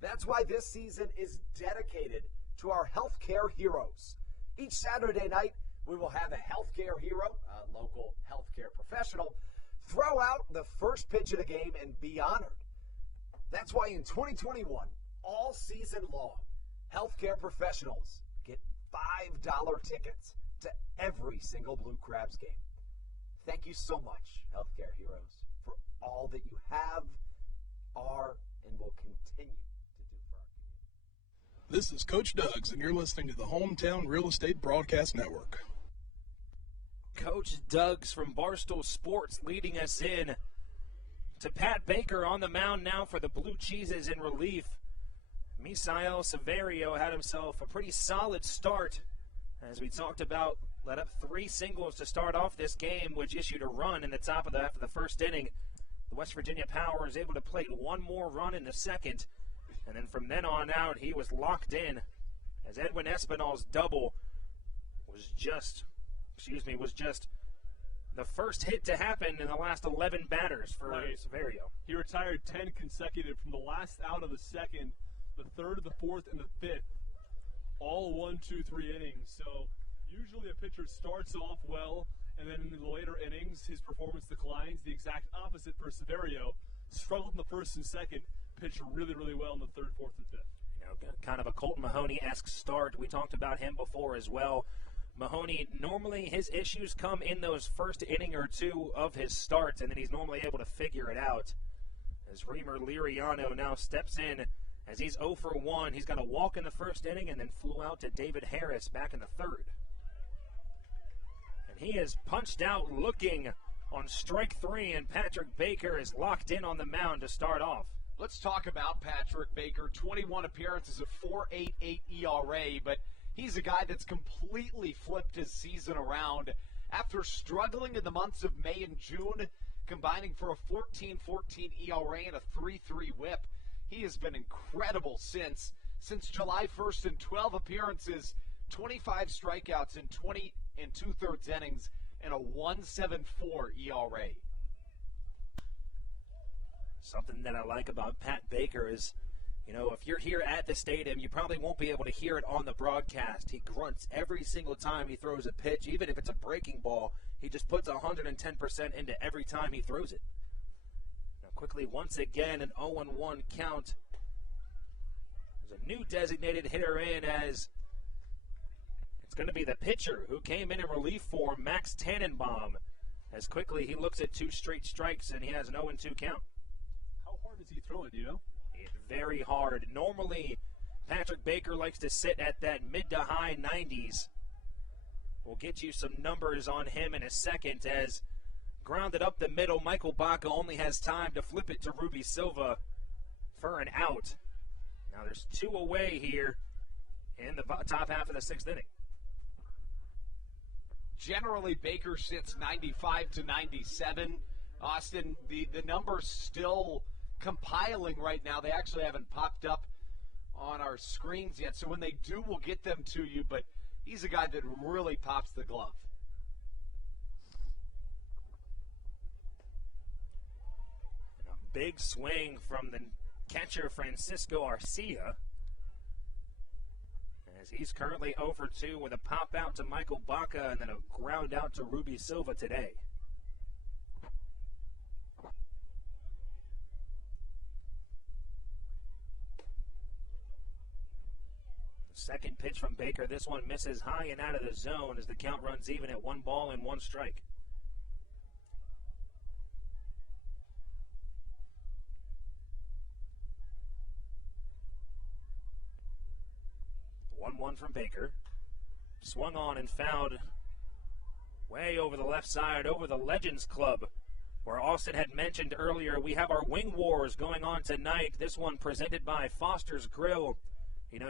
That's why this season is dedicated to our healthcare heroes. Each Saturday night, we will have a healthcare hero, a local healthcare professional, throw out the first pitch of the game and be honored. That's why in 2021, all season long, healthcare professionals get $5 tickets to every single Blue Crabs game. Thank you so much, healthcare heroes, for all that you have, are, and will continue. This is Coach Doug's, and you're listening to the Hometown Real Estate Broadcast Network. Coach Doug's from Barstool Sports leading us in to Pat Baker on the mound now for the Blue Cheeses in relief. Misael Severio had himself a pretty solid start. As we talked about, let up 3 singles to start off this game, which issued a run in the top of after the first inning. The West Virginia Power is able to plate one more run in the second. And then from then on out, he was locked in as Edwin Espinal's double was just the first hit to happen in the last 11 batters for Severio. He retired 10 consecutive from the last out of the second, the third, the fourth, and the fifth. All 1, 2, 3 innings. So usually a pitcher starts off well, and then in the later innings, his performance declines. The exact opposite for Severio. Struggled in the first and second, pitched really, really well in the third, fourth, and fifth. You know, kind of a Colton Mahoney-esque start. We talked about him before as well. Mahoney, normally his issues come in those first inning or two of his starts, and then he's normally able to figure it out. As Reamer Liriano now steps in, as he's 0 for 1, he's got a walk in the first inning and then flew out to David Harris back in the third. And he is punched out looking on strike 3, and Patrick Baker is locked in on the mound to start off. Let's talk about Patrick Baker. 21 appearances, a 4.88 ERA, but he's a guy that's completely flipped his season around. After struggling in the months of May and June, combining for a 14-14 ERA and a 3.3 whip. He has been incredible since July 1st in 12 appearances, 25 strikeouts in 20 and 2/3 innings, and a 1.74 ERA. Something that I like about Pat Baker is, if you're here at the stadium, you probably won't be able to hear it on the broadcast. He grunts every single time he throws a pitch, even if it's a breaking ball. He just puts 110% into every time he throws it. Now quickly, once again, an 0-1 count. There's a new designated hitter in, as it's going to be the pitcher who came in relief for Max Tannenbaum. As quickly he looks at 2 straight strikes, and he has an 0-2 count. How hard is he throwing, do you know? Very hard. Normally, Patrick Baker likes to sit at that mid to high 90s. We'll get you some numbers on him in a second, as grounded up the middle, Michael Baca only has time to flip it to Ruby Silva for an out. Now there's 2 away here in the top half of the 6th inning. Generally, Baker sits 95 to 97. Austin, the numbers still compiling right now. They actually haven't popped up on our screens yet, so when they do, we'll get them to you, but he's a guy that really pops the glove. And a big swing from the catcher, Francisco Arcia, as he's currently 0 for 2 with a pop out to Michael Baca and then a ground out to Ruby Silva today. Second pitch from Baker. This one misses high and out of the zone as the count runs even at 1 ball and 1 strike. One from Baker. Swung on and fouled way over the left side, over the Legends Club, where Austin had mentioned earlier. We have our Wing Wars going on tonight. This one presented by Foster's Grille.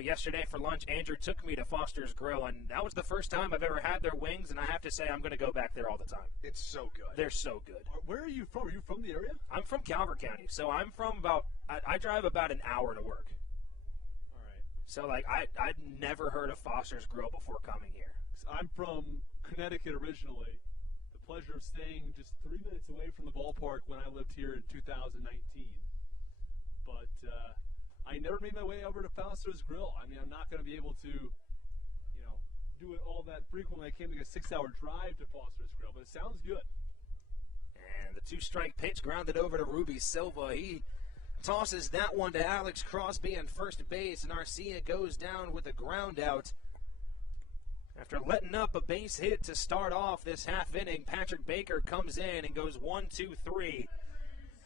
Yesterday for lunch, Andrew took me to Foster's Grill, and that was the first time I've ever had their wings, and I have to say I'm going to go back there all the time. It's so good. They're so good. Where are you from? Are you from the area? I'm from Calvert County, so I'm from I drive about an hour to work. All right. So, I'd never heard of Foster's Grill before coming here. I'm from Connecticut originally. The pleasure of staying just 3 minutes away from the ballpark when I lived here in 2019. But, I never made my way over to Foster's Grill. I mean, I'm not going to be able to, do it all that frequently. I came to a 6-hour drive to Foster's Grill, but it sounds good. And the 2-strike pitch grounded over to Ruby Silva. He tosses that one to Alex Crosby on first base, and Arcia goes down with a ground out. After letting up a base hit to start off this half inning, Patrick Baker comes in and goes 1-2-3.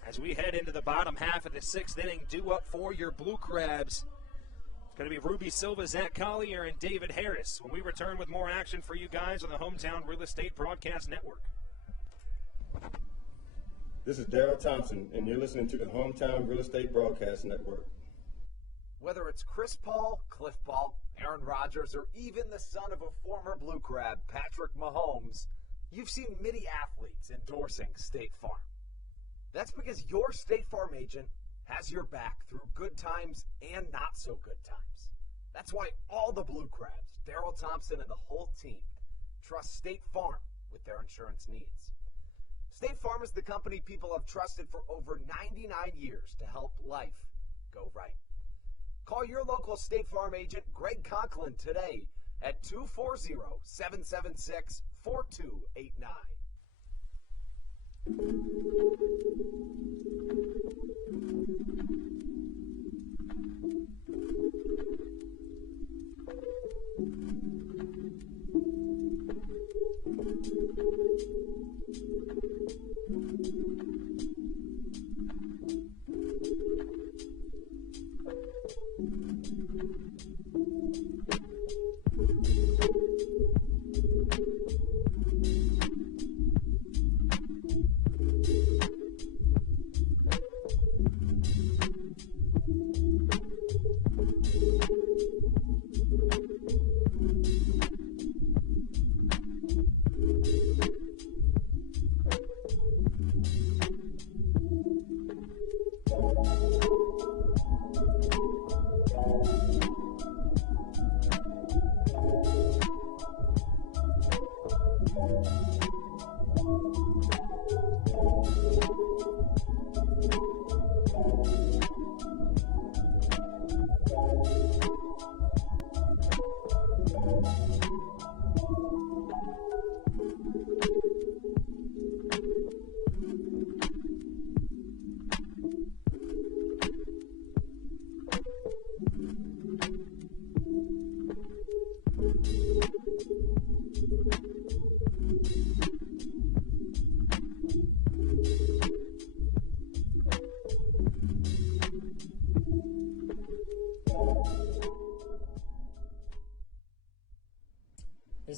As we head into the bottom half of the 6th inning, due up for your Blue Crabs. It's going to be Ruby Silva, Zach Collier, and David Harris when we return with more action for you guys on the Hometown Real Estate Broadcast Network. This is Darryl Thompson, and you're listening to the Hometown Real Estate Broadcast Network. Whether it's Chris Paul, Cliff Paul, Aaron Rodgers, or even the son of a former Blue Crab, Patrick Mahomes, you've seen many athletes endorsing State Farm. That's because your State Farm agent has your back through good times and not so good times. That's why all the Blue Crabs, Darryl Thompson, and the whole team trust State Farm with their insurance needs. State Farm is the company people have trusted for over 99 years to help life go right. Call your local State Farm agent, Greg Conklin, today at 240-776-4289.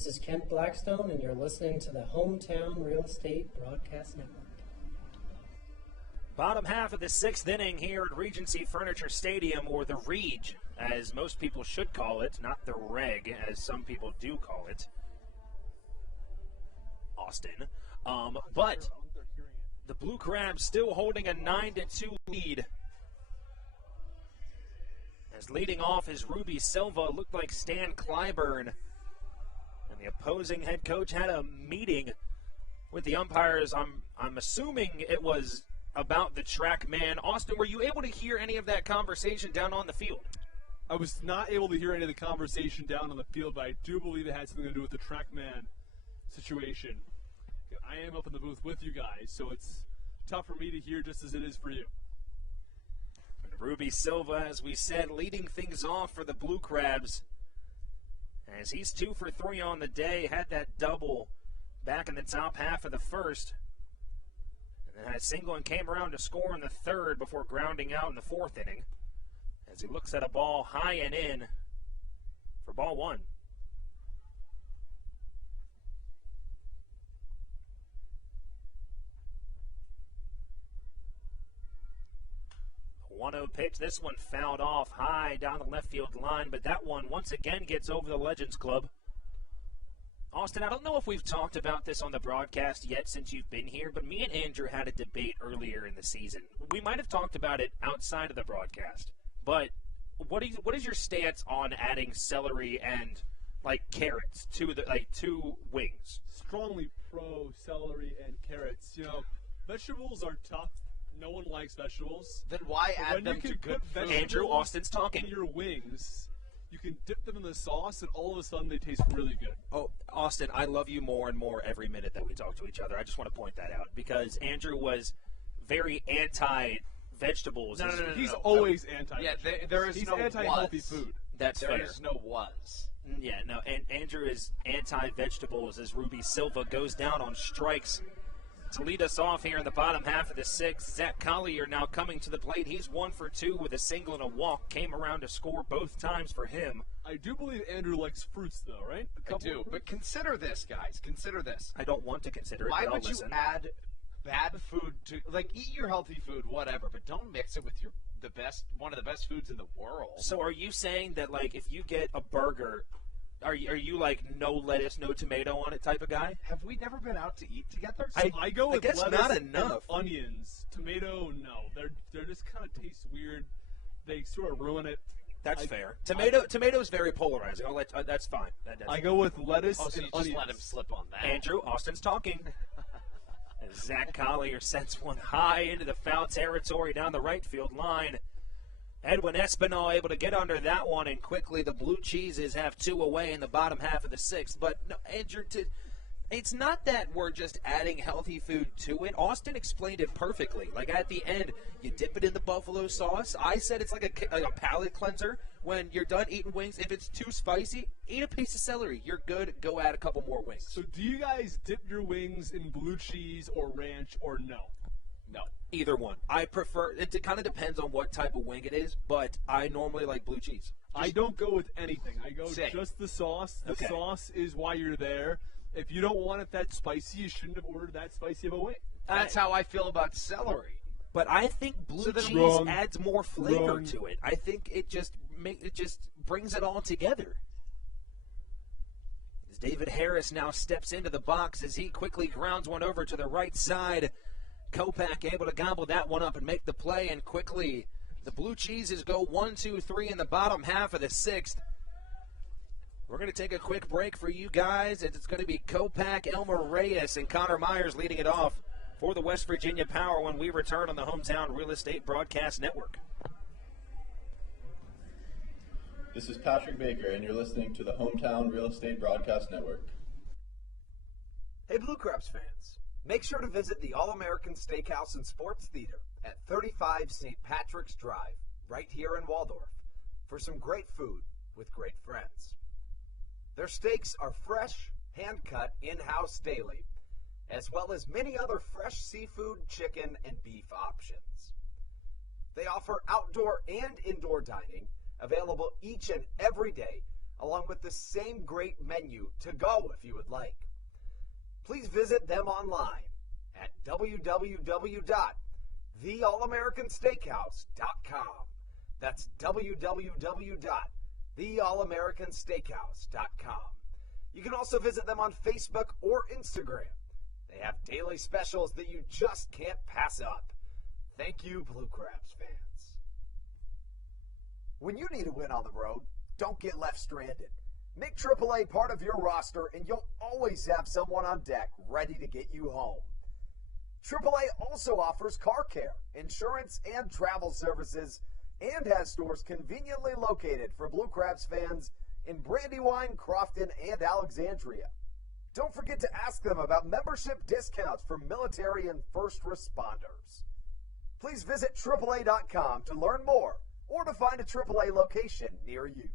is Kent Blackstone, and you're listening to the Hometown Real Estate Broadcast Network. Bottom half of the sixth inning here at Regency Furniture Stadium, or the Reg, as most people should call it, not the Reg, as some people do call it. Austin. But the Blue Crabs still holding a 9-2 lead. As leading off is Ruby Silva, looked like Stan Clyburn. And the opposing head coach had a meeting with the umpires. I'm assuming it was about the track man. Austin, were you able to hear any of that conversation down on the field? I was not able to hear any of the conversation down on the field, but I do believe it had something to do with the track man situation. I am up in the booth with you guys, so it's tough for me to hear just as it is for you. Ruby Silva, as we said, leading things off for the Blue Crabs. As he's 2 for 3 on the day, had that double back in the top half of the first. And then had a single and came around to score in the third before grounding out in the fourth inning. As he looks at a ball high and in for ball one. 1-0 pitch. This one fouled off high down the left field line, but that one once again gets over the Legends Club. Austin, I don't know if we've talked about this on the broadcast yet since you've been here, but me and Andrew had a debate earlier in the season. We might have talked about it outside of the broadcast, but what is your stance on adding celery and carrots to two wings? Strongly pro celery and carrots. You know, vegetables are tough. No one likes vegetables. Then why add them to good food? Andrew, Austin's talking. In your wings, you can dip them in the sauce, and all of a sudden they taste really good. Oh, Austin, I love you more and more every minute that we talk to each other. I just want to point that out because Andrew was very anti-vegetables. No. He's always anti. Yeah, there is He's no anti-healthy was. food. That's fair. There is no was. Yeah, no, and Andrew is anti-vegetables as Ruby Silva goes down on strikes. To lead us off here in the bottom half of the sixth, Zach Collier now coming to the plate. He's 1 for 2 with a single and a walk. Came around to score both times for him. I do believe Andrew likes fruits, though, right? I do, but consider this, guys. Consider this. I don't want to consider it. Why but would I'll you listen. add bad food to eat your healthy food, whatever, but don't mix it with one of the best foods in the world. So are you saying that if you get a burger, are you no lettuce, no tomato on it type of guy? Have we never been out to eat together? I go with guess lettuce not enough. and onions. Tomato, no. They're just kind of taste weird. They sort of ruin it. That's fair. Tomato is very polarizing. That's fine. I go with lettuce So and you just onions. let him slip on that. Andrew, Austin's talking. And Zach Collier sends one high into the foul territory down the right field line. Edwin Espinal able to get under that one, and quickly the Blue Cheeses have 2 away in the bottom half of the sixth. But, no, Andrew, it's not that we're just adding healthy food to it. Austin explained it perfectly. At the end, you dip it in the buffalo sauce. I said it's like a palate cleanser. When you're done eating wings, if it's too spicy, eat a piece of celery. You're good. Go add a couple more wings. So do you guys dip your wings in blue cheese or ranch or no? No. Either one. I prefer – it kind of depends on what type of wing it is, but I normally like blue cheese. I don't go with anything. I go just the sauce. The sauce is why you're there. If you don't want it that spicy, you shouldn't have ordered that spicy of a wing. That's how I feel about celery. But I think blue cheese adds more flavor to it. I think it just brings it all together. As David Harris now steps into the box as he quickly grounds one over to the right side. Kopak able to gobble that one up and make the play, and quickly the Blue Cheeses go 1, 2, 3 in the bottom half of the sixth. We're going to take a quick break for you guys. It's going to be Kopak, Elmer Reyes, and Connor Myers leading it off for the West Virginia Power when we return on the Hometown Real Estate Broadcast Network. This is Patrick Baker, and you're listening to the Hometown Real Estate Broadcast Network. Hey, Blue Crabs fans. Make sure to visit the All-American Steakhouse and Sports Theater at 35 St. Patrick's Drive, right here in Waldorf, for some great food with great friends. Their steaks are fresh, hand-cut, in-house daily, as well as many other fresh seafood, chicken, and beef options. They offer outdoor and indoor dining, available each and every day, along with the same great menu to go if you would like. Please visit them online at www.theallamericansteakhouse.com. That's www.theallamericansteakhouse.com. You can also visit them on Facebook or Instagram. They have daily specials that you just can't pass up. Thank you, Blue Crabs fans. When you need a win on the road, don't get left stranded. Make AAA part of your roster and you'll always have someone on deck ready to get you home. AAA also offers car care, insurance, and travel services, and has stores conveniently located for Blue Crabs fans in Brandywine, Crofton, and Alexandria. Don't forget to ask them about membership discounts for military and first responders. Please visit AAA.com to learn more or to find a AAA location near you.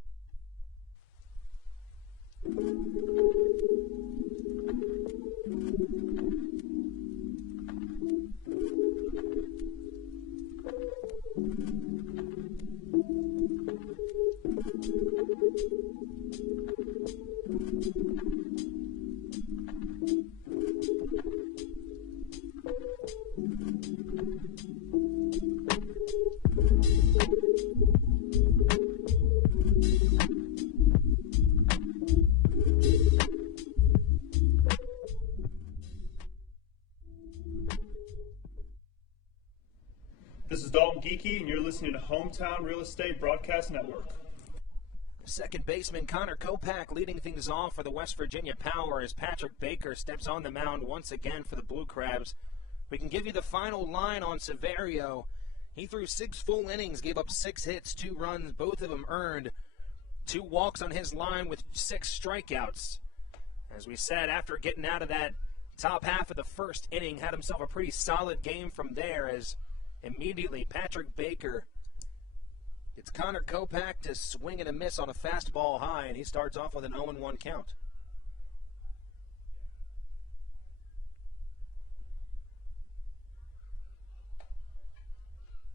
This is Dalton Geeky, and you're listening to Hometown Real Estate Broadcast Network. Second baseman Connor Kopak leading things off for the West Virginia Power as Patrick Baker steps on the mound once again for the Blue Crabs. We can give you the final line on Severio. He threw 6 full innings, gave up 6 hits, 2 runs, both of them earned. 2 walks on his line with 6 strikeouts. As we said, after getting out of that top half of the first inning, had himself a pretty solid game from there as immediately Patrick Baker gets Connor Kopak to swing and a miss on a fastball high, and he starts off with an 0-1 count.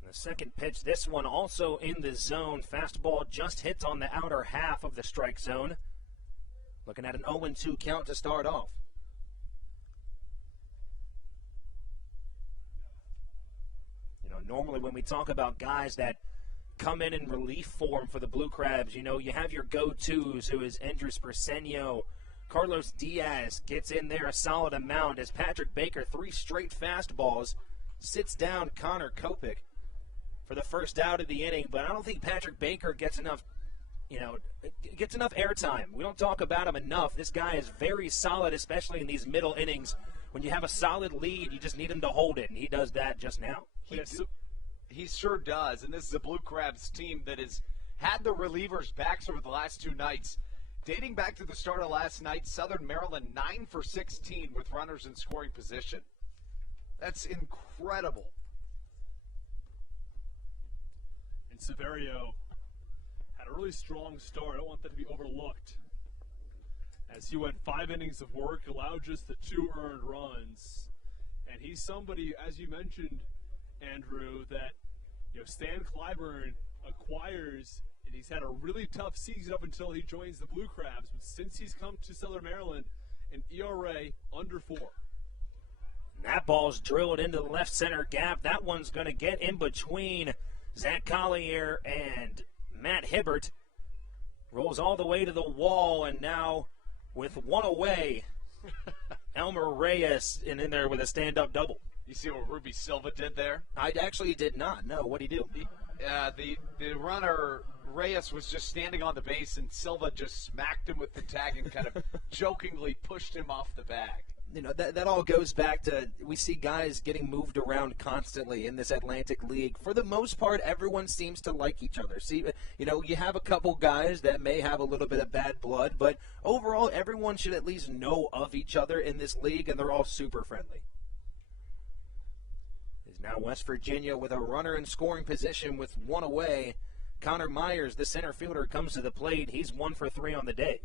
The second pitch, this one also in the zone. Fastball just hits on the outer half of the strike zone. Looking at an 0-2 count to start off. You know, normally when we talk about guys that come in relief form for the Blue Crabs, you know, you have your go-tos, who is Andres Persenio. Carlos Diaz gets in there a solid amount as Patrick Baker, 3 straight fastballs, sits down Connor Kopak for the first out of the inning. But I don't think Patrick Baker gets enough, gets enough airtime. We don't talk about him enough. This guy is very solid, especially in these middle innings. When you have a solid lead, you just need him to hold it, and he does that just now. He sure does, and this is a Blue Crabs team that has had the relievers' backs over the last 2 nights. Dating back to the start of last night, Southern Maryland 9 for 16 with runners in scoring position. That's incredible. And Severio had a really strong start. I don't want that to be overlooked. As he went 5 innings of work, allowed just the 2 earned runs. And he's somebody, as you mentioned, Andrew, that Stan Clyburn acquires, and he's had a really tough season up until he joins the Blue Crabs. But since he's come to Southern Maryland, an ERA under 4. That ball's drilled into the left center gap. That one's going to get in between Zach Collier and Matt Hibbert. Rolls all the way to the wall, and now with 1 away, Elmer Reyes in there with a stand-up double. You see what Ruby Silva did there? I actually did not. No, what did he do? The runner, Reyes, was just standing on the base, and Silva just smacked him with the tag and kind of jokingly pushed him off the bag. You know, that all goes back to, we see guys getting moved around constantly in this Atlantic League. For the most part, everyone seems to like each other. See, you have a couple guys that may have a little bit of bad blood, but overall, everyone should at least know of each other in this league, and they're all super friendly. Is now West Virginia with a runner in scoring position with 1 away. Connor Myers, the center fielder, comes to the plate. He's 1 for 3 on the day.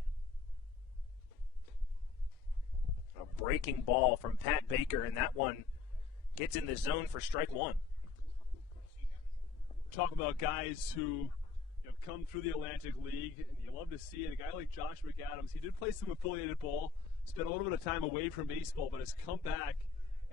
A breaking ball from Pat Baker, and that one gets in the zone for strike 1. Talk about guys who come through the Atlantic League, and you love to see it. A guy like Josh McAdams, he did play some affiliated ball, spent a little bit of time away from baseball, but has come back.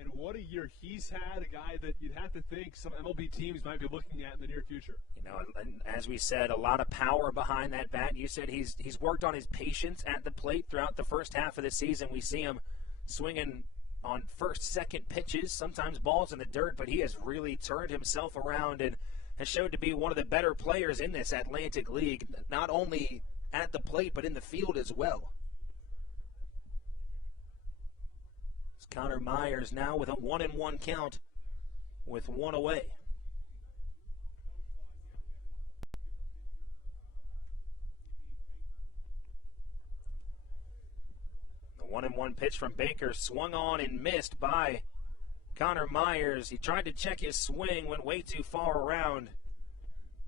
And what a year he's had, a guy that you'd have to think some MLB teams might be looking at in the near future. You know, and as we said, a lot of power behind that bat. You said he's worked on his patience at the plate throughout the first half of the season. We see him swinging on first, second pitches, sometimes balls in the dirt, but he has really turned himself around and has showed to be one of the better players in this Atlantic League, not only at the plate but in the field as well. Connor Myers now with a 1-1 count with one away. The 1-1 pitch from Baker swung on and missed by Connor Myers. He tried to check his swing, went way too far around.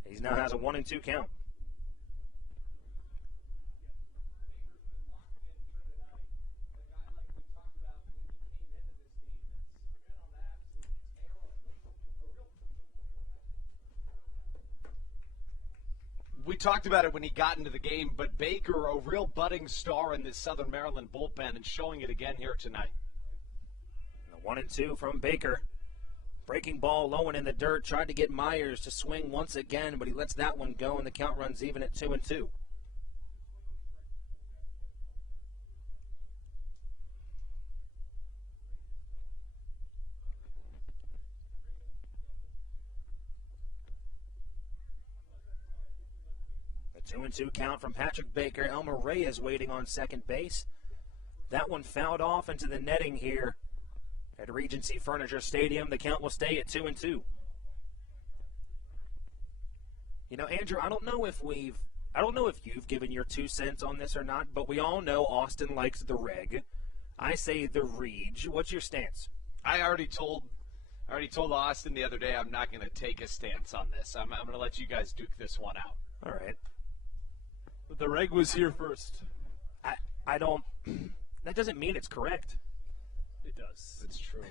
He now has a 1-2 count. We talked about it when he got into the game, but Baker, a real budding star in this Southern Maryland bullpen, and showing it again here tonight. The 1-2 from Baker. Breaking ball low and in the dirt. Tried to get Myers to swing once again, but he lets that one go, and the count runs even at 2-2. The 2-2 count from Patrick Baker. Elmer Reyes waiting on second base. That one fouled off into the netting here at Regency Furniture Stadium. The count will stay at 2-2. You know, Andrew, I don't know if you've given your 2 cents on this or not, but we all know Austin likes the reg. I say the reg. What's your stance? I already told Austin the other day I'm not going to take a stance on this. I'm going to let you guys duke this one out. All right. But the reg was here first. I don't. That doesn't mean it's correct. It does. It's true.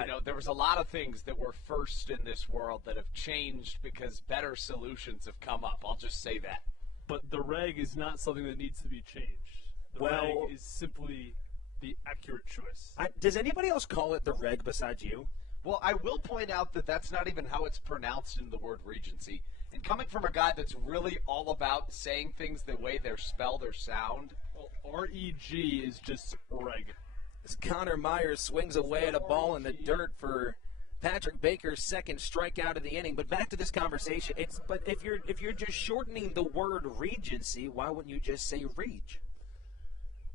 You know, there was a lot of things that were first in this world that have changed because better solutions have come up. I'll just say that. But the reg is not something that needs to be changed. The reg is simply the accurate choice. Does anybody else call it the reg besides you? Well, I will point out that that's not even how it's pronounced in the word Regency. And coming from a guy that's really all about saying things the way they're spelled or sound. Well, R-E-G is just reg. As Connor Myers swings away at a ball in the dirt for Patrick Baker's second strikeout of the inning. But back to this conversation. But if you're just shortening the word Regency, why wouldn't you just say Reg?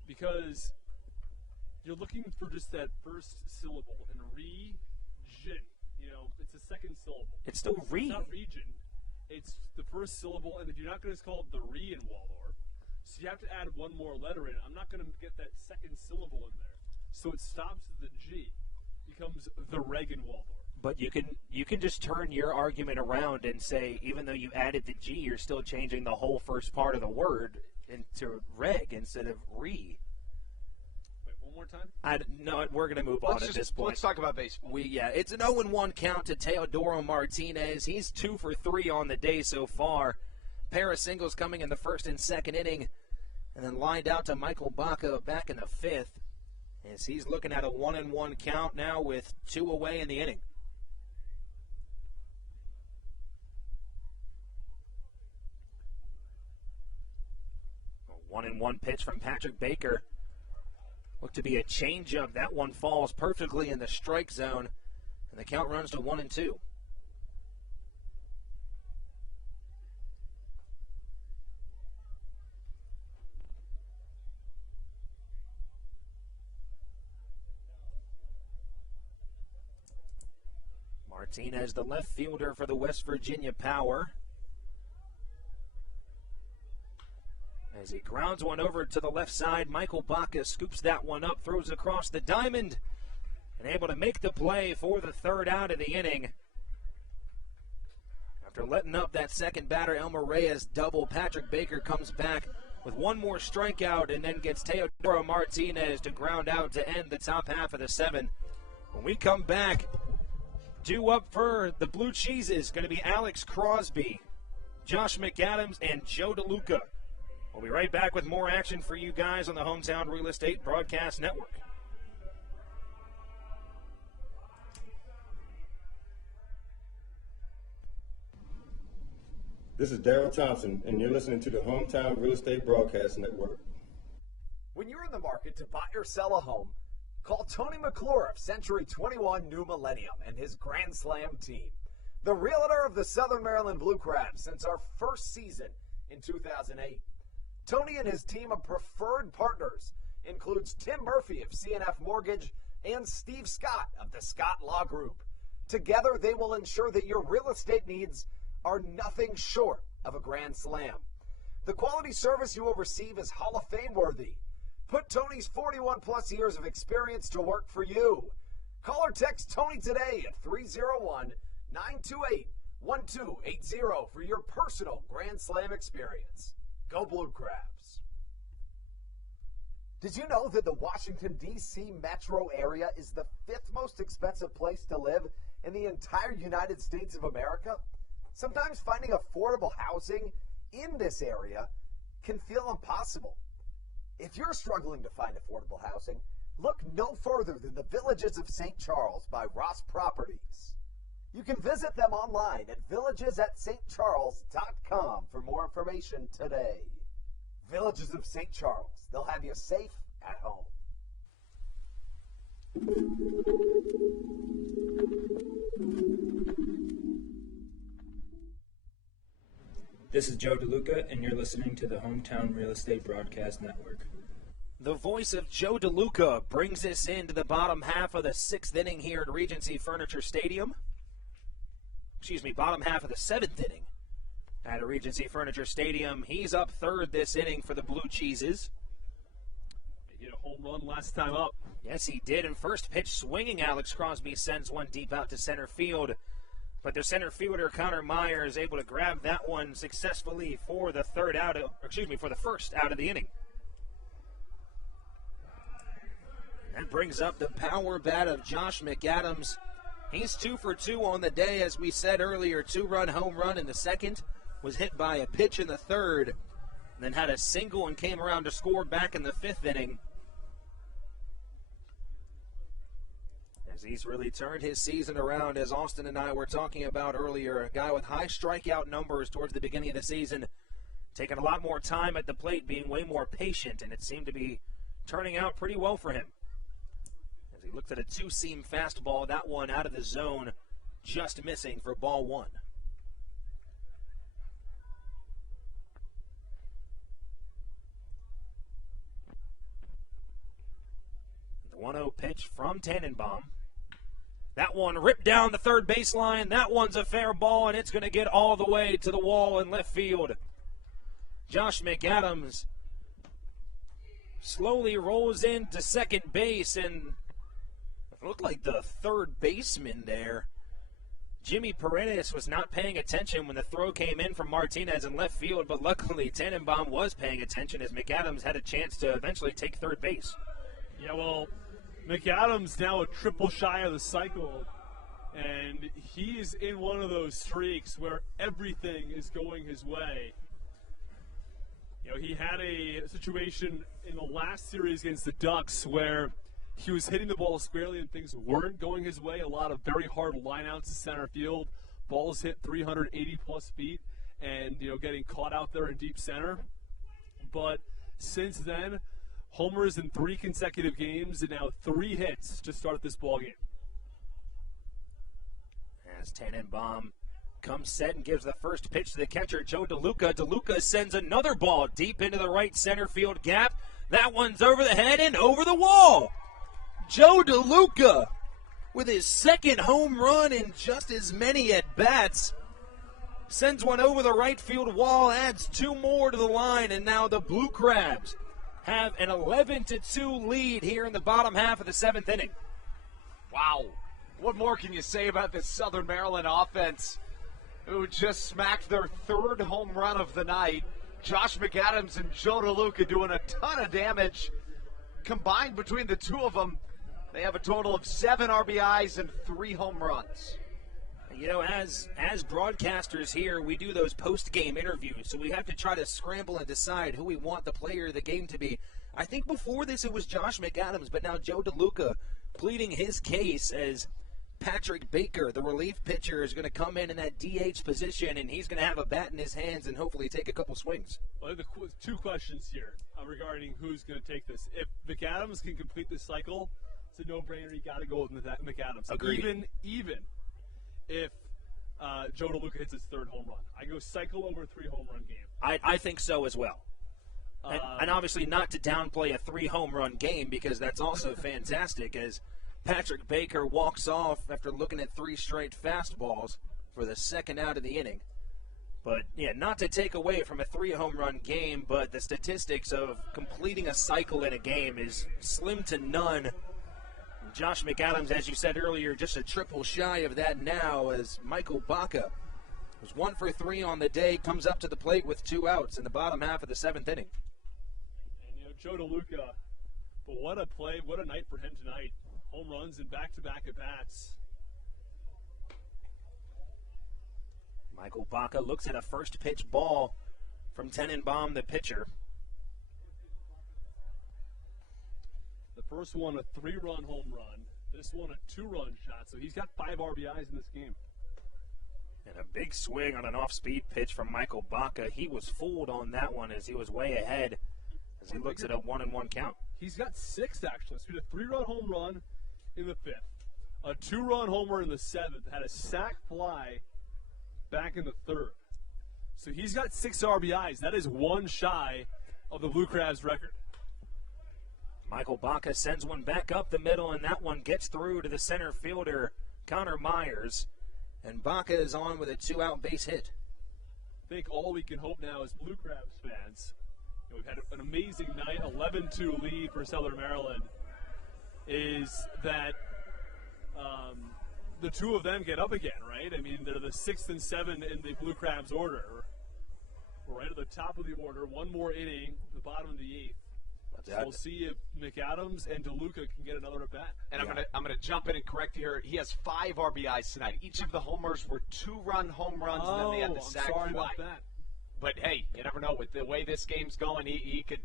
Because you're looking for just that first syllable, and region, you know, it's a second syllable. It's still re. It's not region. It's the first syllable, and you're not going to call it the re in Waldorf. So you have to add one more letter in. I'm not going to get that second syllable in there. So it stops at the G. Becomes the reg in Waldorf. But you can just turn your argument around and say, even though you added the G, you're still changing the whole first part of the word into reg instead of re. More time? No, we're going to move on at this point. Let's talk about baseball. It's an 0-1 count to Teodoro Martinez. He's 2 for 3 on the day so far. Pair of singles coming in the first and second inning, and then lined out to Michael Baca back in the fifth, as he's looking at a 1-1 count now with 2 away in the inning. A 1-1 pitch from Patrick Baker. Looked to be a changeup. That one falls perfectly in the strike zone, and the count runs to 1-2. Martinez, the left fielder for the West Virginia Power. As he grounds one over to the left side, Michael Baca scoops that one up, throws across the diamond, and able to make the play for the third out of the inning. After letting up that second batter, Elmer Reyes double, Patrick Baker comes back with one more strikeout and then gets Teodoro Martinez to ground out to end the top half of the 7. When we come back, Due up for the Blue Cheeses, going to be Alex Crosby, Josh McAdams, and Joe DeLuca. We'll be right back with more action for you guys on the Hometown Real Estate Broadcast Network. This is Daryl Thompson, and you're listening to the Hometown Real Estate Broadcast Network. When you're in the market to buy or sell a home, call Tony McClure of Century 21 New Millennium and his Grand Slam team. The realtor of the Southern Maryland Blue Crabs since our first season in 2008. Tony and his team of preferred partners includes Tim Murphy of CNF Mortgage and Steve Scott of the Scott Law Group. Together, they will ensure that your real estate needs are nothing short of a grand slam. The quality service you will receive is Hall of Fame worthy. Put Tony's 41-plus years of experience to work for you. Call or text Tony today at 301-928-1280 for your personal Grand Slam experience. Go Blue Crabs. Did you know that the Washington, D.C. metro area is the 5th most expensive place to live in the entire United States of America? Sometimes finding affordable housing in this area can feel impossible. If you're struggling to find affordable housing, look no further than the Villages of St. Charles by Ross Properties. You can visit them online at villagesatstcharles.com for more information today. Villages of St. Charles. They'll have you safe at home. This is Joe DeLuca, and you're listening to the Hometown Real Estate Broadcast Network. The voice of Joe DeLuca brings us into the bottom half of the 6th inning here at Regency Furniture Stadium. Bottom half of the 7th inning at Regency Furniture Stadium. He's up third this inning for the Blue Cheeses. He hit a home run last time up. Yes, he did. And first pitch swinging, Alex Crosby sends one deep out to center field. But their center fielder, Connor Meyer, is able to grab that one successfully for the first out of the inning. That brings up the power bat of Josh McAdams. He's 2 for 2 on the day, as we said earlier. 2-run home run in the second, was hit by a pitch in the third, and then had a single and came around to score back in the 5th inning. As he's really turned his season around, as Austin and I were talking about earlier, a guy with high strikeout numbers towards the beginning of the season, taking a lot more time at the plate, being way more patient, and it seemed to be turning out pretty well for him. As he looked at a 2-seam fastball, that one out of the zone, just missing for ball 1. The 1-0 pitch from Tannenbaum. That one ripped down the third baseline. That one's a fair ball, and it's going to get all the way to the wall in left field. Josh McAdams slowly rolls into second base, and it looked like the third baseman there, Jimmy Paredes, was not paying attention when the throw came in from Martinez in left field, but luckily Tannenbaum was paying attention as McAdams had a chance to eventually take third base. Yeah, well, McAdams now a triple shy of the cycle, and he's in one of those streaks where everything is going his way. You know, he had a situation in the last series against the Ducks where he was hitting the ball squarely and things weren't going his way. A lot of very hard lineouts to center field. Balls hit 380-plus feet and, getting caught out there in deep center. But since then, homers in 3 consecutive games and now 3 hits to start this ballgame. As Tannenbaum comes set and gives the first pitch to the catcher, Joe DeLuca. DeLuca sends another ball deep into the right center field gap. That one's over the head and over the wall. Joe DeLuca with his second home run in just as many at-bats. Sends one over the right field wall, adds 2 more to the line, and now the Blue Crabs have an 11-2 lead here in the bottom half of the 7th inning. Wow. What more can you say about this Southern Maryland offense, who just smacked their 3rd home run of the night? Josh McAdams and Joe DeLuca doing a ton of damage. Combined between the two of them, they have a total of 7 RBIs and 3 home runs. You know, as broadcasters here, we do those post-game interviews, so we have to try to scramble and decide who we want the player of the game to be. I think before this it was Josh McAdams, but now Joe DeLuca pleading his case as Patrick Baker, the relief pitcher, is going to come in that DH position, and he's going to have a bat in his hands and hopefully take a couple swings. Well, the two questions here regarding who's going to take this. If McAdams can complete this cycle, it's a no-brainer. You got to go with McAdams. Agreed. Even if Joe DeLuca hits his third home run, I go cycle over a 3-home-run game. I think so as well. And obviously not to downplay a 3-home-run game, because that's also fantastic as Patrick Baker walks off after looking at 3 straight fastballs for the second out of the inning. But, yeah, not to take away from a 3-home-run game, but the statistics of completing a cycle in a game is slim to none. Josh McAdams, as you said earlier, just a triple shy of that now, as Michael Baca was 1 for 3 on the day, comes up to the plate with 2 outs in the bottom half of the 7th inning. And, Joe DeLuca, but what a play, what a night for him tonight. Home runs and back-to-back at-bats. Michael Baca looks at a first pitch ball from Tenenbaum, the pitcher. The first one, a 3-run home run. This one, a 2-run shot. So he's got 5 RBIs in this game. And a big swing on an off-speed pitch from Michael Baca. He was fooled on that one as he was way ahead as he looks at a 1-1 count. He's got 6, actually. So he had a 3-run home run in the 5th. A 2-run homer in the 7th. Had a sac fly back in the 3rd. So he's got 6 RBIs. That is 1 shy of the Blue Crabs record. Michael Baca sends one back up the middle, and that one gets through to the center fielder, Connor Myers. And Baca is on with a 2-out base hit. I think all we can hope now as Blue Crabs fans, we've had an amazing night, 11-2 lead for Southern Maryland, is that the 2 of them get up again, right? I mean, they're the 6th and 7 in the Blue Crabs order. We're right at the top of the order, 1 more inning, the bottom of the 8th. So we'll see if McAdams and DeLuca can get another at bat. And I'm gonna jump in and correct you here. He has 5 RBIs tonight. Each of the homers were 2-run home runs, and then they had the sac sorry fly. about that. But hey, you never know. With the way this game's going, he could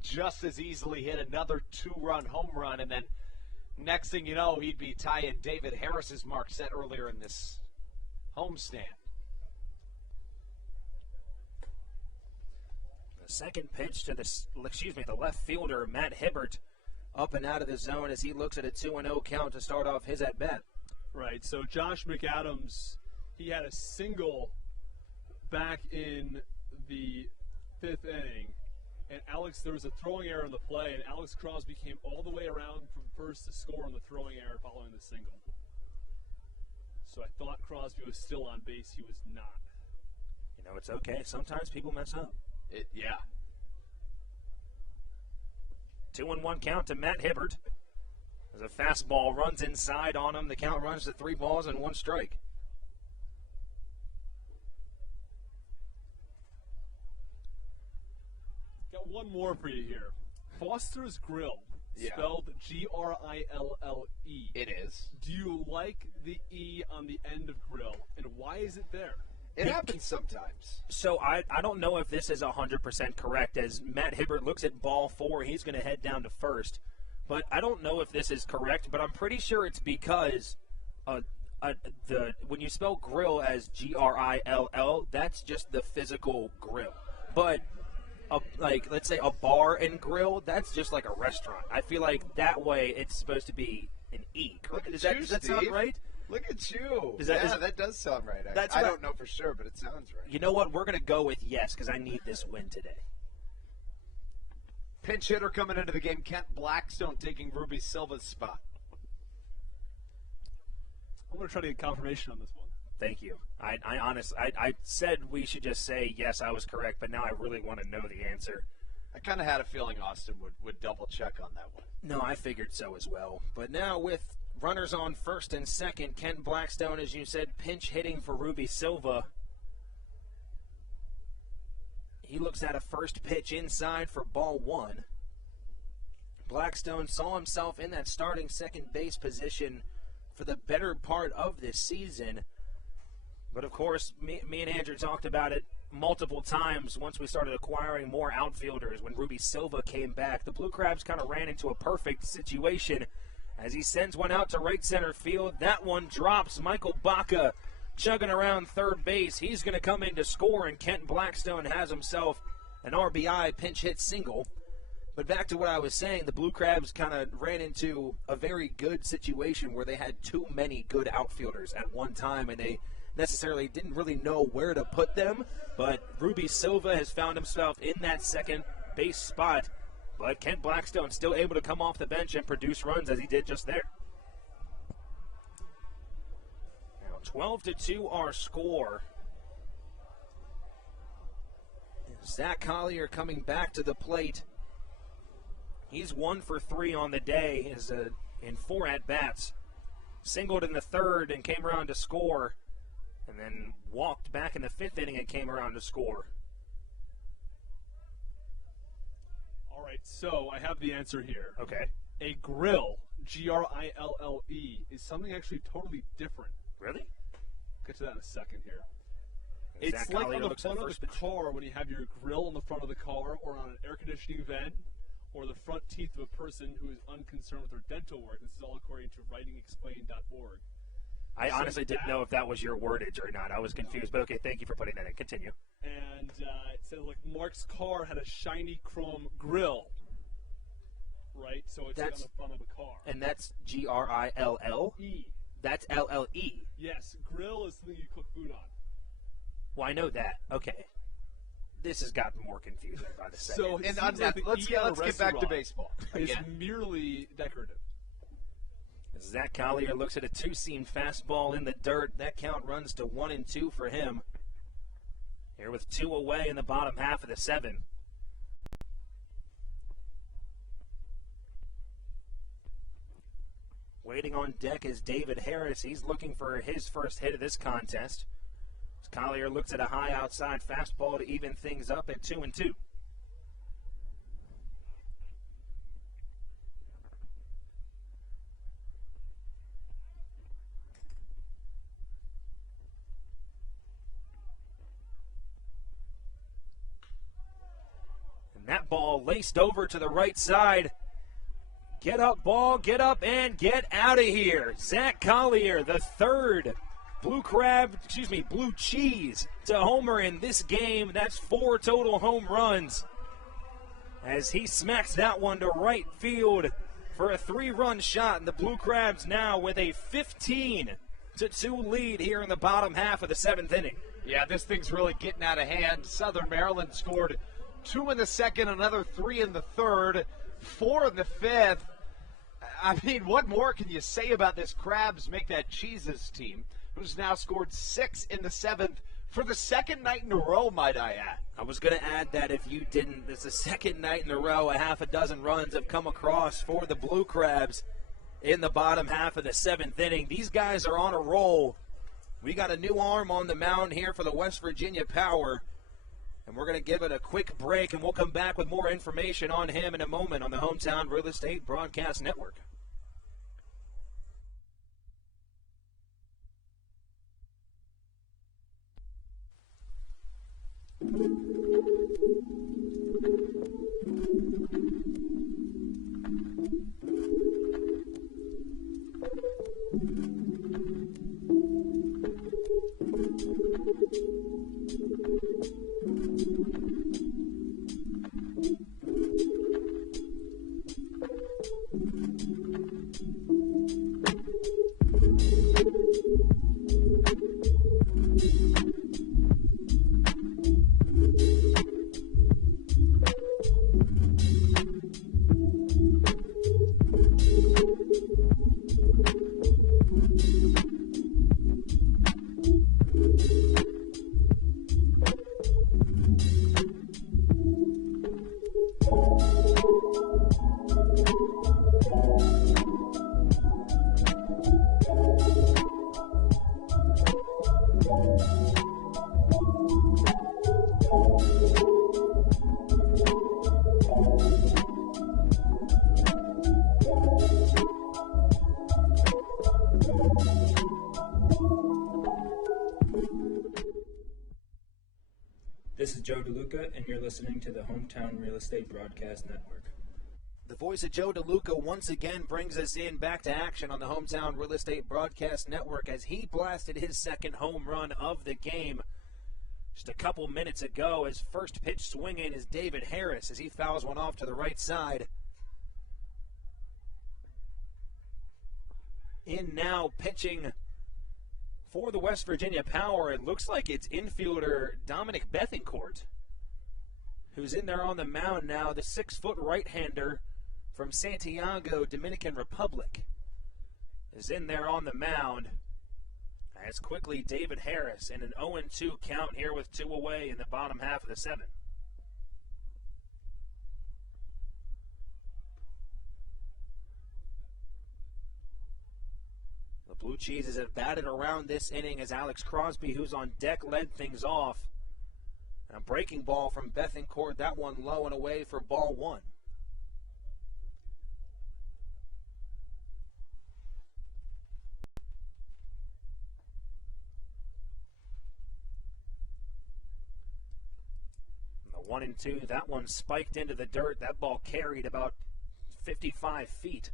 just as easily hit another 2-run home run, and then next thing you know, he'd be tying David Harris's mark set earlier in this homestand. The second pitch to the left fielder, Matt Hibbert, up and out of the zone as he looks at a 2-0 count to start off his at-bat. Right, so Josh McAdams, he had a single back in the 5th inning, and there was a throwing error in the play, and Alex Crosby came all the way around from first to score on the throwing error following the single. So I thought Crosby was still on base. He was not. You know, it's okay. Sometimes people mess up. Yeah. 2-1 count to Matt Hibbert. As a fastball runs inside on him, the count runs to 3 balls and 1 strike. Got one more for you here. Foster's Grille, spelled Grille. It is. Do you like the E on the end of Grille, and why is it there? It happens sometimes. So I don't know if this is 100% correct. As Matt Hibbert looks at ball 4, he's going to head down to first. But I don't know if this is correct, but I'm pretty sure it's because when you spell grill as Grill, that's just the physical grill. But let's say a bar and grill, that's just like a restaurant. I feel like that way it's supposed to be an E. Does that sound right? Look at you. That does sound right. I don't know for sure, but it sounds right. You know what? We're going to go with yes because I need this win today. Pinch hitter coming into the game, Kent Blackstone taking Ruby Silva's spot. I'm going to try to get confirmation on this one. Thank you. I honestly said we should just say yes, I was correct, but now I really want to know the answer. I kind of had a feeling Austin would double check on that one. No, I figured so as well. But now with runners on first and second, Kent Blackstone, as you said, pinch hitting for Ruby Silva. He looks at a first pitch inside for ball 1. Blackstone saw himself in that starting second base position for the better part of this season. But, of course, me and Andrew talked about it multiple times once we started acquiring more outfielders. When Ruby Silva came back, the Blue Crabs kind of ran into a perfect situation as he sends one out to right center field. That one drops. Michael Baca chugging around third base. He's going to come in to score, and Kent Blackstone has himself an RBI pinch hit single. But back to what I was saying, the Blue Crabs kind of ran into a very good situation where they had too many good outfielders at one time, and they necessarily didn't really know where to put them. But Ruby Silva has found himself in that second base spot. But Kent Blackstone still able to come off the bench and produce runs as he did just there. Now 12-2 our score. Zach Collier coming back to the plate. He's 1 for 3 on the day, is in 4 at-bats. Singled in the third and came around to score, and then walked back in the 5th inning and came around to score. All right, so I have the answer here. Okay. A Grille, Grille, is something actually totally different. Really? Get to that in a second here. Zach It's like Collier on the looks at front of first the pitch. car when you have your grill on the front of the car, or on an air conditioning vent, or the front teeth of a person who is unconcerned with their dental work. This is all according to writingexplained.org. I honestly didn't know if that was your wordage or not. I was confused, but okay, thank you for putting that in. Continue. And it said, like, Mark's car had a shiny chrome grill, right? So it's like on the front of the car. And that's Grill? E. That's LLE. Yes, grill is something you cook food on. Well, I know that. Okay. This has gotten more confusing by the second. So And let's let's get back to baseball. It's Again. merely decorative. Zach Collier looks at a two-seam fastball in the dirt. That count runs to 1-2 for him. Here with 2 away in the bottom half of the 7. Waiting on deck is David Harris. He's looking for his first hit of this contest. As Collier looks at a high outside fastball to even things up at 2-2. And that ball laced over to the right side. Get up, ball, get up, and get out of here. Zach Collier, the third Blue Cheese to homer in this game. That's 4 total home runs. As he smacks that one to right field for a 3-run shot. And the Blue Crabs now with a 15-2 lead here in the bottom half of the 7th inning. Yeah, this thing's really getting out of hand. Southern Maryland scored 2 in the second, another 3 in the third, 4 in the 5th. I mean, what more can you say about this Crabs Make That Cheeses team, who's now scored 6 in the 7th for the second night in a row, might I add? I was going to add that if you didn't. It's the second night in a row, a half a dozen runs have come across for the Blue Crabs in the bottom half of the 7th inning. These guys are on a roll. We got a new arm on the mound here for the West Virginia Power. And we're going to give it a quick break, and we'll come back with more information on him in a moment on the Hometown Real Estate Broadcast Network. This is Joe DeLuca, and you're listening to the Hometown Real Estate Broadcast Network. The voice of Joe DeLuca once again brings us in back to action on the Hometown Real Estate Broadcast Network as he blasted his second home run of the game just a couple minutes ago. His first pitch swinging is David Harris as he fouls one off to the right side. In now pitching for the West Virginia Power, it looks like it's infielder Dominic Bethencourt, who's in there on the mound now, the 6-foot right-hander from Santiago, Dominican Republic, is in there on the mound. As quickly David Harris in an 0-2 count here with 2 away in the bottom half of the 7th. The Blue Cheeses have batted around this inning as Alex Crosby, who's on deck, led things off. And a breaking ball from Bethencourt, that one low and away for ball 1. The 1-2, that one spiked into the dirt. That ball carried about 55 feet.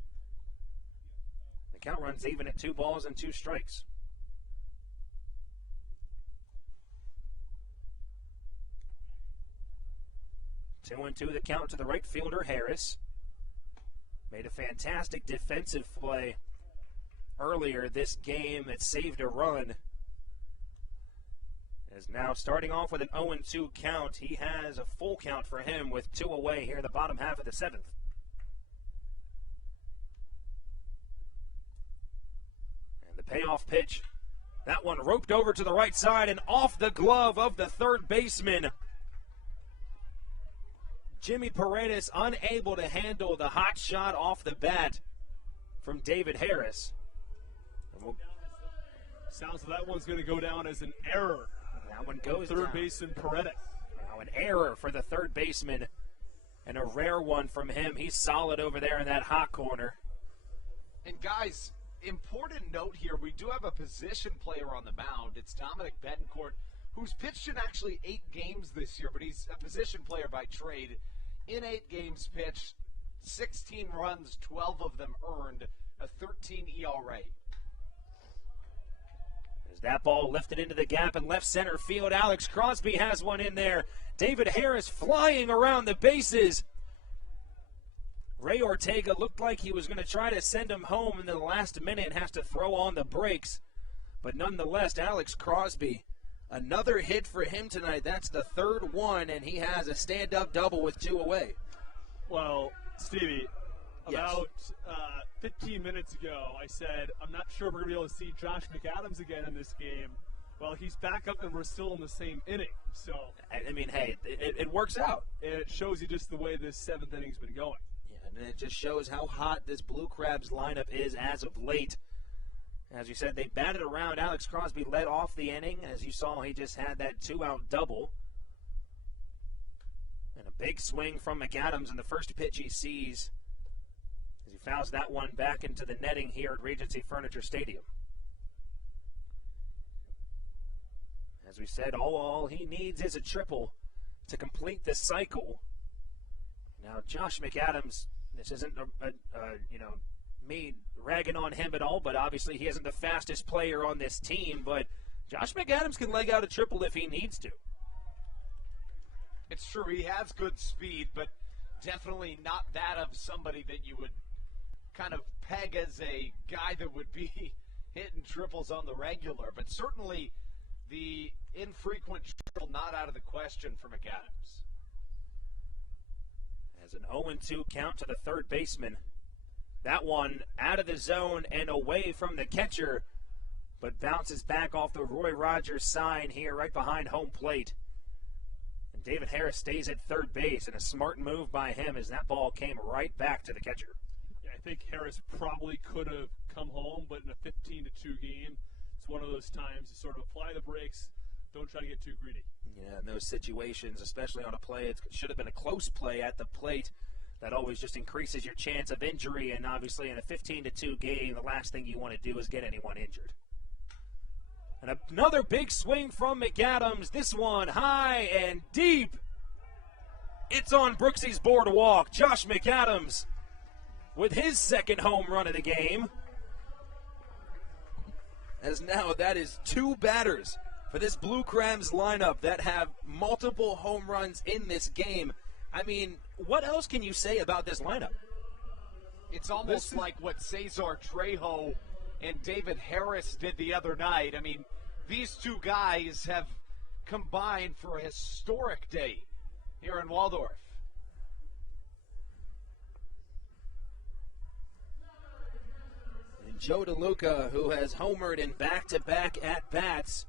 The count runs even at 2 balls and 2 strikes. Two and two, the count to the right fielder, Harris. Made a fantastic defensive play earlier this game that saved a run. Is now starting off with an 0-2 count. He has a full count for him with 2 away here in the bottom half of the 7th. And the payoff pitch, that one roped over to the right side and off the glove of the third baseman. Jimmy Paredes unable to handle the hot shot off the bat from David Harris. Sounds like that one's going to go down as an error. That one goes third down. baseman Paredes. Now an error for the third baseman, and a rare one from him. He's solid over there in that hot corner. And guys, important note here, we do have a position player on the mound. It's Dominic Bethencourt, who's pitched in actually 8 games this year, but he's a position player by trade. In 8 games pitched, 16 runs, 12 of them earned, a 13 ERA. As that ball lifted into the gap in left center field, Alex Crosby has one in there. David Harris flying around the bases. Ray Ortega looked like he was going to try to send him home in the last minute and has to throw on the brakes. But nonetheless, Alex Crosby, another hit for him tonight. That's the 3rd one, and he has a stand-up double with 2 away. Well, Stevie, about 15 minutes ago, I said, I'm not sure we're going to be able to see Josh McAdams again in this game. Well, he's back up and we're still in the same inning. So, I mean, hey, it works out. It shows you just the way this 7th inning's been going. Yeah, and it just shows how hot this Blue Crabs lineup is as of late. As you said, they batted around. Alex Crosby led off the inning. As you saw, he just had that 2-out double. And a big swing from McAdams in the first pitch he sees as he fouls that one back into the netting here at Regency Furniture Stadium. As we said, all he needs is a triple to complete the cycle. Now, Josh McAdams, this isn't me ragging on him at all, but obviously he isn't the fastest player on this team, but Josh McAdams can leg out a triple if he needs to. It's true, he has good speed, but definitely not that of somebody that you would kind of peg as a guy that would be hitting triples on the regular, but certainly the infrequent triple not out of the question for McAdams. As an 0-2 count to the third baseman. That one out of the zone and away from the catcher, but bounces back off the Roy Rogers sign here right behind home plate. And David Harris stays at third base, and a smart move by him as that ball came right back to the catcher. Yeah, I think Harris probably could have come home, but in a 15-2 game, it's one of those times to sort of apply the brakes, don't try to get too greedy. Yeah, in those situations, especially on a play, it should have been a close play at the plate. That always just increases your chance of injury, and obviously in a 15-2 game, the last thing you want to do is get anyone injured. And another big swing from McAdams. This one high and deep. It's on Brooksy's boardwalk. Josh McAdams with his second home run of the game. As now that is 2 batters for this Blue Crabs lineup that have multiple home runs in this game. I mean, what else can you say about this lineup? It's almost like what Cesar Trejo and David Harris did the other night. I mean, these 2 guys have combined for a historic day here in Waldorf. And Joe DeLuca, who has homered in back-to-back at-bats,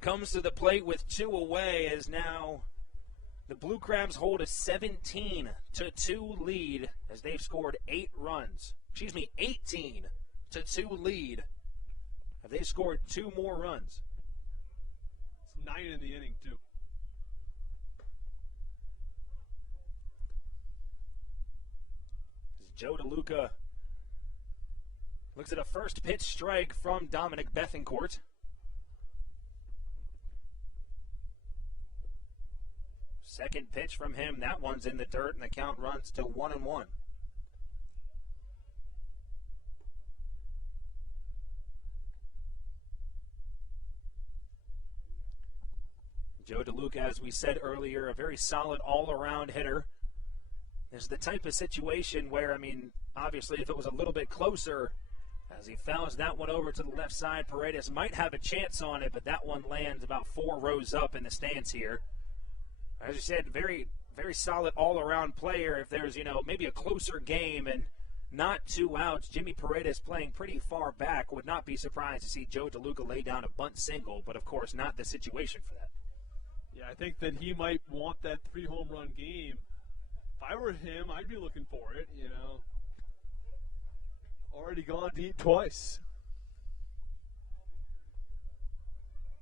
comes to the plate with 2 away as now the Blue Crabs hold a 17-2 lead as they've scored 8 runs. 18-2 lead. They've scored 2 more runs. It's 9 in the inning, too. Joe DeLuca looks at a first pitch strike from Dominic Bethencourt. Second pitch from him, that one's in the dirt, and the count runs to 1-1. Joe DeLuca, as we said earlier, a very solid all-around hitter. This is the type of situation where, I mean, obviously if it was a little bit closer, as he fouls that one over to the left side, Paredes might have a chance on it, but that one lands about 4 rows up in the stands here. As you said, very, very solid all-around player. If there's, maybe a closer game and not 2 outs, Jimmy Paredes playing pretty far back, would not be surprised to see Joe DeLuca lay down a bunt single, but of course not the situation for that. Yeah, I think that he might want that 3 home run game. If I were him, I'd be looking for it, Already gone deep twice.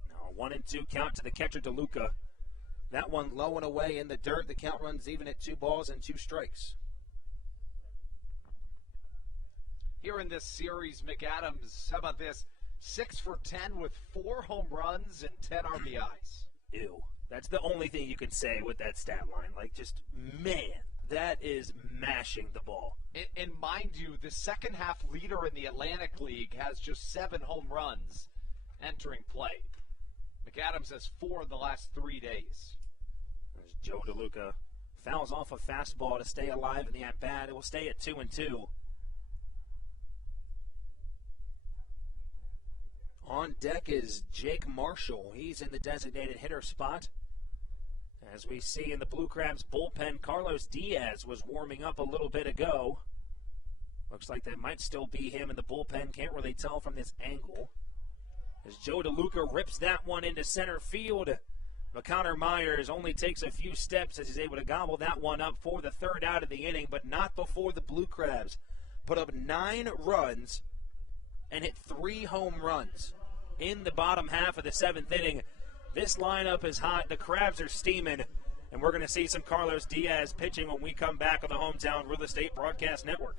Now 1-2 count to the catcher DeLuca. That one low and away in the dirt. The count runs even at 2 balls and 2 strikes. Here in this series, McAdams, how about this? 6 for 10 with 4 home runs and 10 RBIs. Ew. That's the only thing you can say with that stat line. Man, that is mashing the ball. And mind you, the second half leader in the Atlantic League has just 7 home runs entering play. McAdams has 4 in the last 3 days. As Joe DeLuca fouls off a fastball to stay alive in the at-bat. It will stay at 2-2. On deck is Jake Marshall. He's in the designated hitter spot. As we see in the Blue Crabs bullpen, Carlos Diaz was warming up a little bit ago. Looks like that might still be him in the bullpen. Can't really tell from this angle. As Joe DeLuca rips that one into center field, McConnor Myers only takes a few steps as he's able to gobble that one up for the 3rd out of the inning, but not before the Blue Crabs put up 9 runs and hit 3 home runs in the bottom half of the 7th inning. This lineup is hot. The Crabs are steaming, and we're going to see some Carlos Diaz pitching when we come back on the Hometown Real Estate Broadcast Network.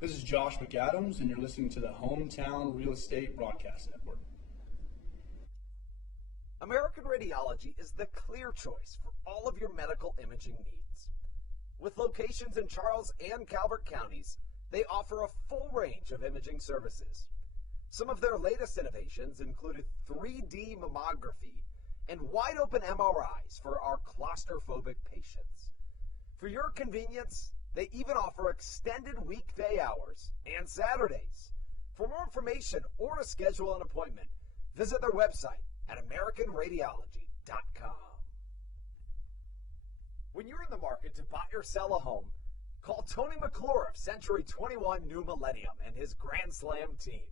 This is Josh McAdams, and you're listening to the Hometown Real Estate Broadcast Network. American Radiology is the clear choice for all of your medical imaging needs. With locations in Charles and Calvert counties, they offer a full range of imaging services. Some of their latest innovations included 3D mammography and wide-open MRIs for our claustrophobic patients. For your convenience, they even offer extended weekday hours and Saturdays. For more information or to schedule an appointment, visit their website at AmericanRadiology.com. When you're in the market to buy or sell a home, call Tony McClure of Century 21 New Millennium and his Grand Slam team,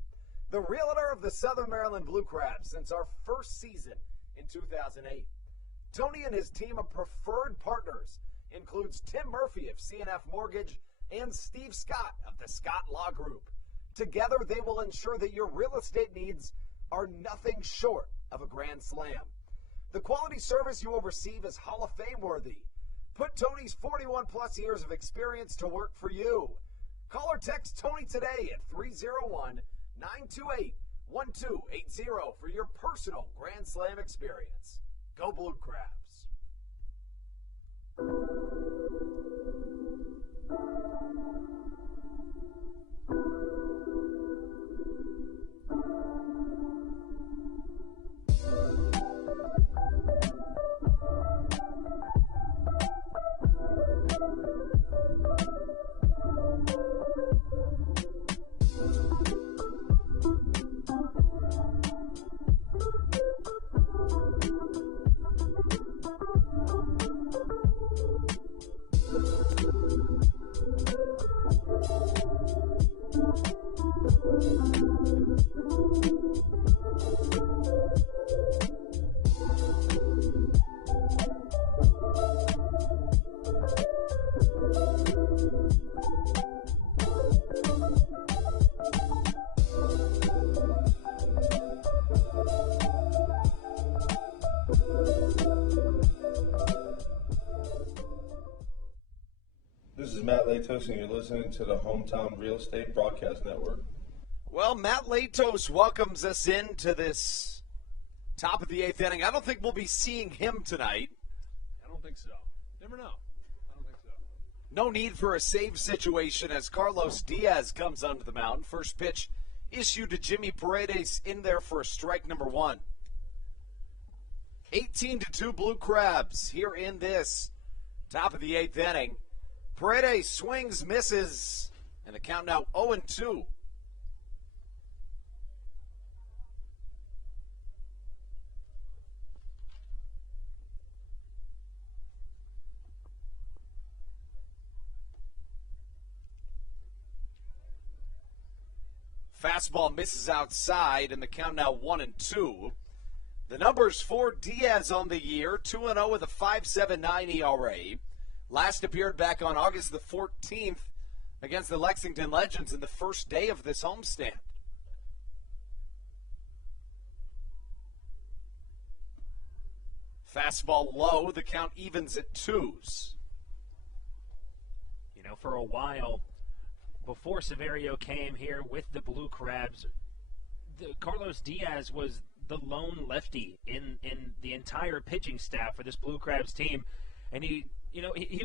the realtor of the Southern Maryland Blue Crabs since our first season in 2008. Tony and his team of preferred partners includes Tim Murphy of CNF Mortgage and Steve Scott of the Scott Law Group. Together, they will ensure that your real estate needs are nothing short of a grand slam. The quality service you will receive is Hall of Fame worthy. Put Tony's 41-plus years of experience to work for you. Call or text Tony today at 301-928-1280 for your personal Grand Slam experience. Go Blue Crabs. This is Matt Latos, and you're listening to the Hometown Real Estate Broadcast Network. Well, Matt Latos welcomes us into this top of the eighth inning. I don't think we'll be seeing him tonight. I don't think so. Never know. I don't think so. No need for a save situation as Carlos Diaz comes onto the mound. First pitch issued to Jimmy Paredes in there for strike number one. 18-2 Blue Crabs here in this top of the eighth inning. Paredes swings, misses, and the count now 0-2. Fastball misses outside, and the count now 1-2. The numbers for Diaz on the year, 2-0 with a 5.79 ERA. Last appeared back on August the 14th against the Lexington Legends in the first day of this homestand. Fastball low, the count evens at 2s. You know, for a while, before Severio came here with the Blue Crabs, Carlos Diaz was the lone lefty in the entire pitching staff for this Blue Crabs team. And he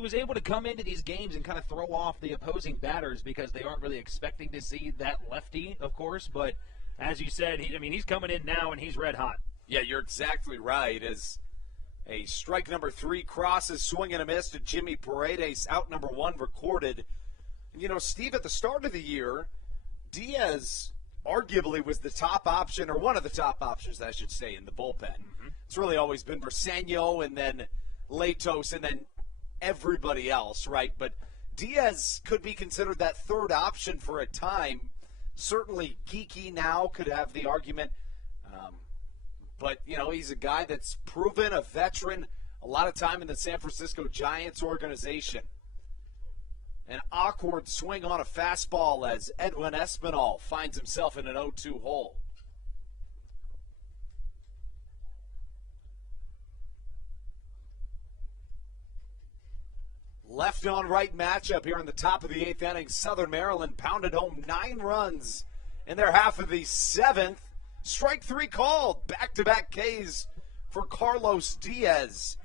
was able to come into these games and kind of throw off the opposing batters because they aren't really expecting to see that lefty, of course. But as you said, he's coming in now and he's red hot. Yeah, you're exactly right. As a strike number 3 crosses, swing and a miss to Jimmy Paredes, out number 1 recorded. You know, Steve, at the start of the year, Diaz arguably was the top option, or one of the top options, I should say, in the bullpen. Mm-hmm. It's really always been Briseño and then Latos and then everybody else, right? But Diaz could be considered that third option for a time. Certainly Geeky now could have the argument. But, you know, he's a guy that's proven, a veteran, a lot of time in the San Francisco Giants organization. An awkward swing on a fastball as Edwin Espinal finds himself in an 0-2 hole. Left on right matchup here in the top of the 8th inning. Southern Maryland pounded home 9 runs in their half of the 7th. Strike 3 called. Back-to-back Ks for Carlos Diaz,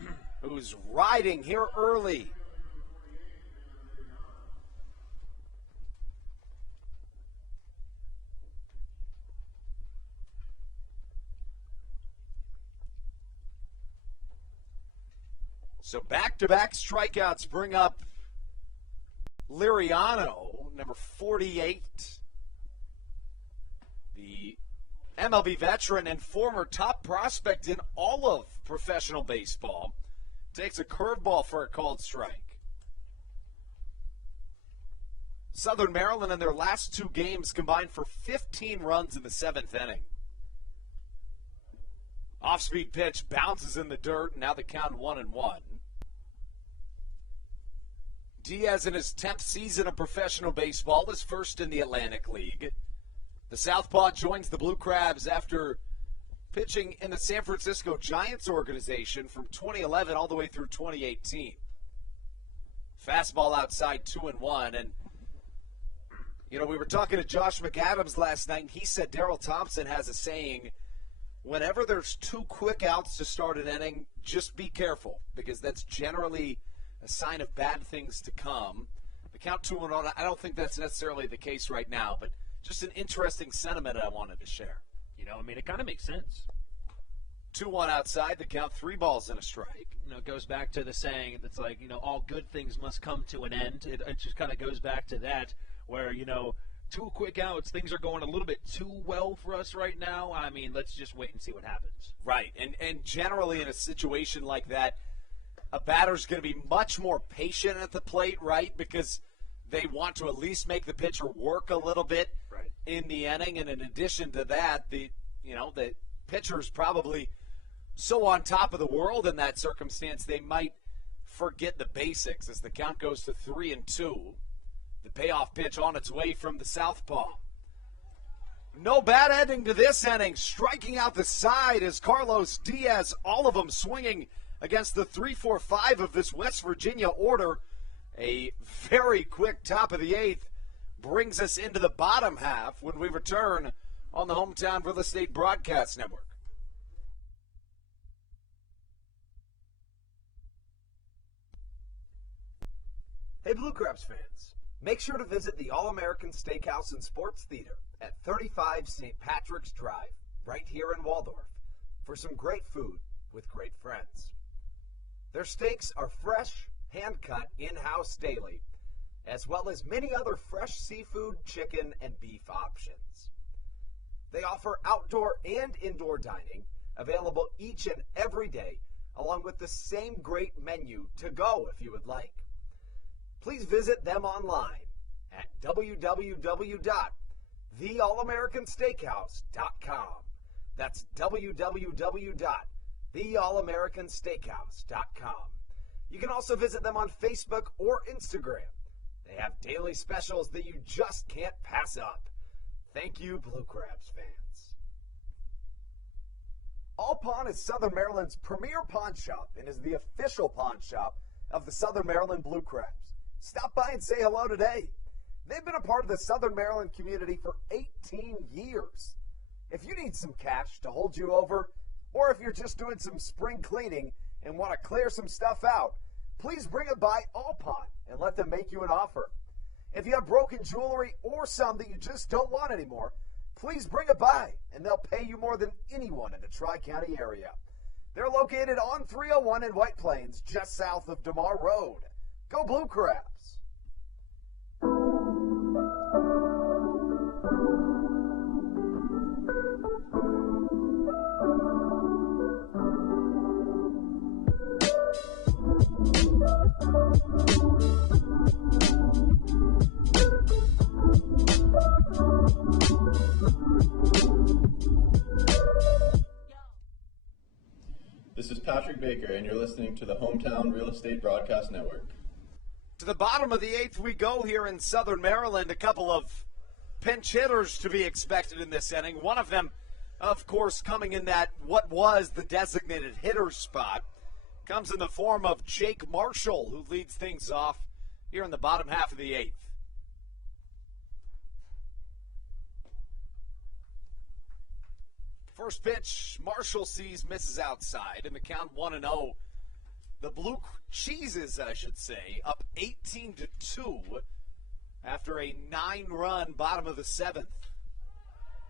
who's riding here early. So back-to-back strikeouts bring up Liriano, number 48. The MLB veteran and former top prospect in all of professional baseball takes a curveball for a called strike. Southern Maryland in their last 2 games combined for 15 runs in the 7th inning. Off-speed pitch bounces in the dirt, and now the count 1-1. Diaz in his 10th season of professional baseball is first in the Atlantic League. The Southpaw joins the Blue Crabs after pitching in the San Francisco Giants organization from 2011 all the way through 2018. Fastball outside 2-1, and You know, we were talking to Josh McAdams last night, and he said Daryl Thompson has a saying, whenever there's 2 quick outs to start an inning, just be careful, because that's generally a sign of bad things to come. The count 2-1, I don't think that's necessarily the case right now, but just an interesting sentiment I wanted to share. You know, I mean, it kind of makes sense. 2-1 outside, the count 3 balls and a strike. You know, it goes back to the saying that's like, you know, all good things must come to an end. It just kind of goes back to that where, you know, 2 quick outs, things are going a little bit too well for us right now. I mean, let's just wait and see what happens. Right, and generally in a situation like that, a batter's going to be much more patient at the plate, right, because they want to at least make the pitcher work a little bit in the inning. And in addition to that, the pitcher's probably so on top of the world in that circumstance, they might forget the basics as the count goes to 3-2. The payoff pitch on its way from the southpaw. No bad ending to this inning. Striking out the side is Carlos Diaz, all of them swinging against the 3-4-5 of this West Virginia order. A very quick top of the 8th brings us into the bottom half when we return on the Hometown Real Estate Broadcast Network. Hey, Blue Crabs fans, make sure to visit the All-American Steakhouse and Sports Theater at 35 St. Patrick's Drive, right here in Waldorf, for some great food with great friends. Their steaks are fresh, hand-cut, in-house daily, as well as many other fresh seafood, chicken, and beef options. They offer outdoor and indoor dining, available each and every day, along with the same great menu to go if you would like. Please visit them online at www.theallamericansteakhouse.com. That's www.theallamericansteakhouse.com. You can also visit them on Facebook or Instagram. They have daily specials that you just can't pass up. Thank you, Blue Crabs fans. All Pawn is Southern Maryland's premier pawn shop and is the official pawn shop of the Southern Maryland Blue Crabs. Stop by and say hello today. They've been a part of the Southern Maryland community for 18 years. If you need some cash to hold you over, or if you're just doing some spring cleaning and want to clear some stuff out, please bring it by All Pawn and let them make you an offer. If you have broken jewelry or some that you just don't want anymore, please bring it by and they'll pay you more than anyone in the Tri-County area. They're located on 301 in White Plains, just south of DeMar Road. Go Blue Crabs! This is Patrick Baker, and you're listening to the Hometown Real Estate Broadcast Network. To the bottom of the 8th we go here in Southern Maryland. A couple of pinch hitters to be expected in this inning. One of them, of course, coming in that what was the designated hitter spot, comes in the form of Jake Marshall, who leads things off here in the bottom half of the 8th. First pitch, Marshall sees, misses outside, and the count 1-0. The Blue Cheeses, I should say, up 18-2 after a 9-run bottom of the 7th.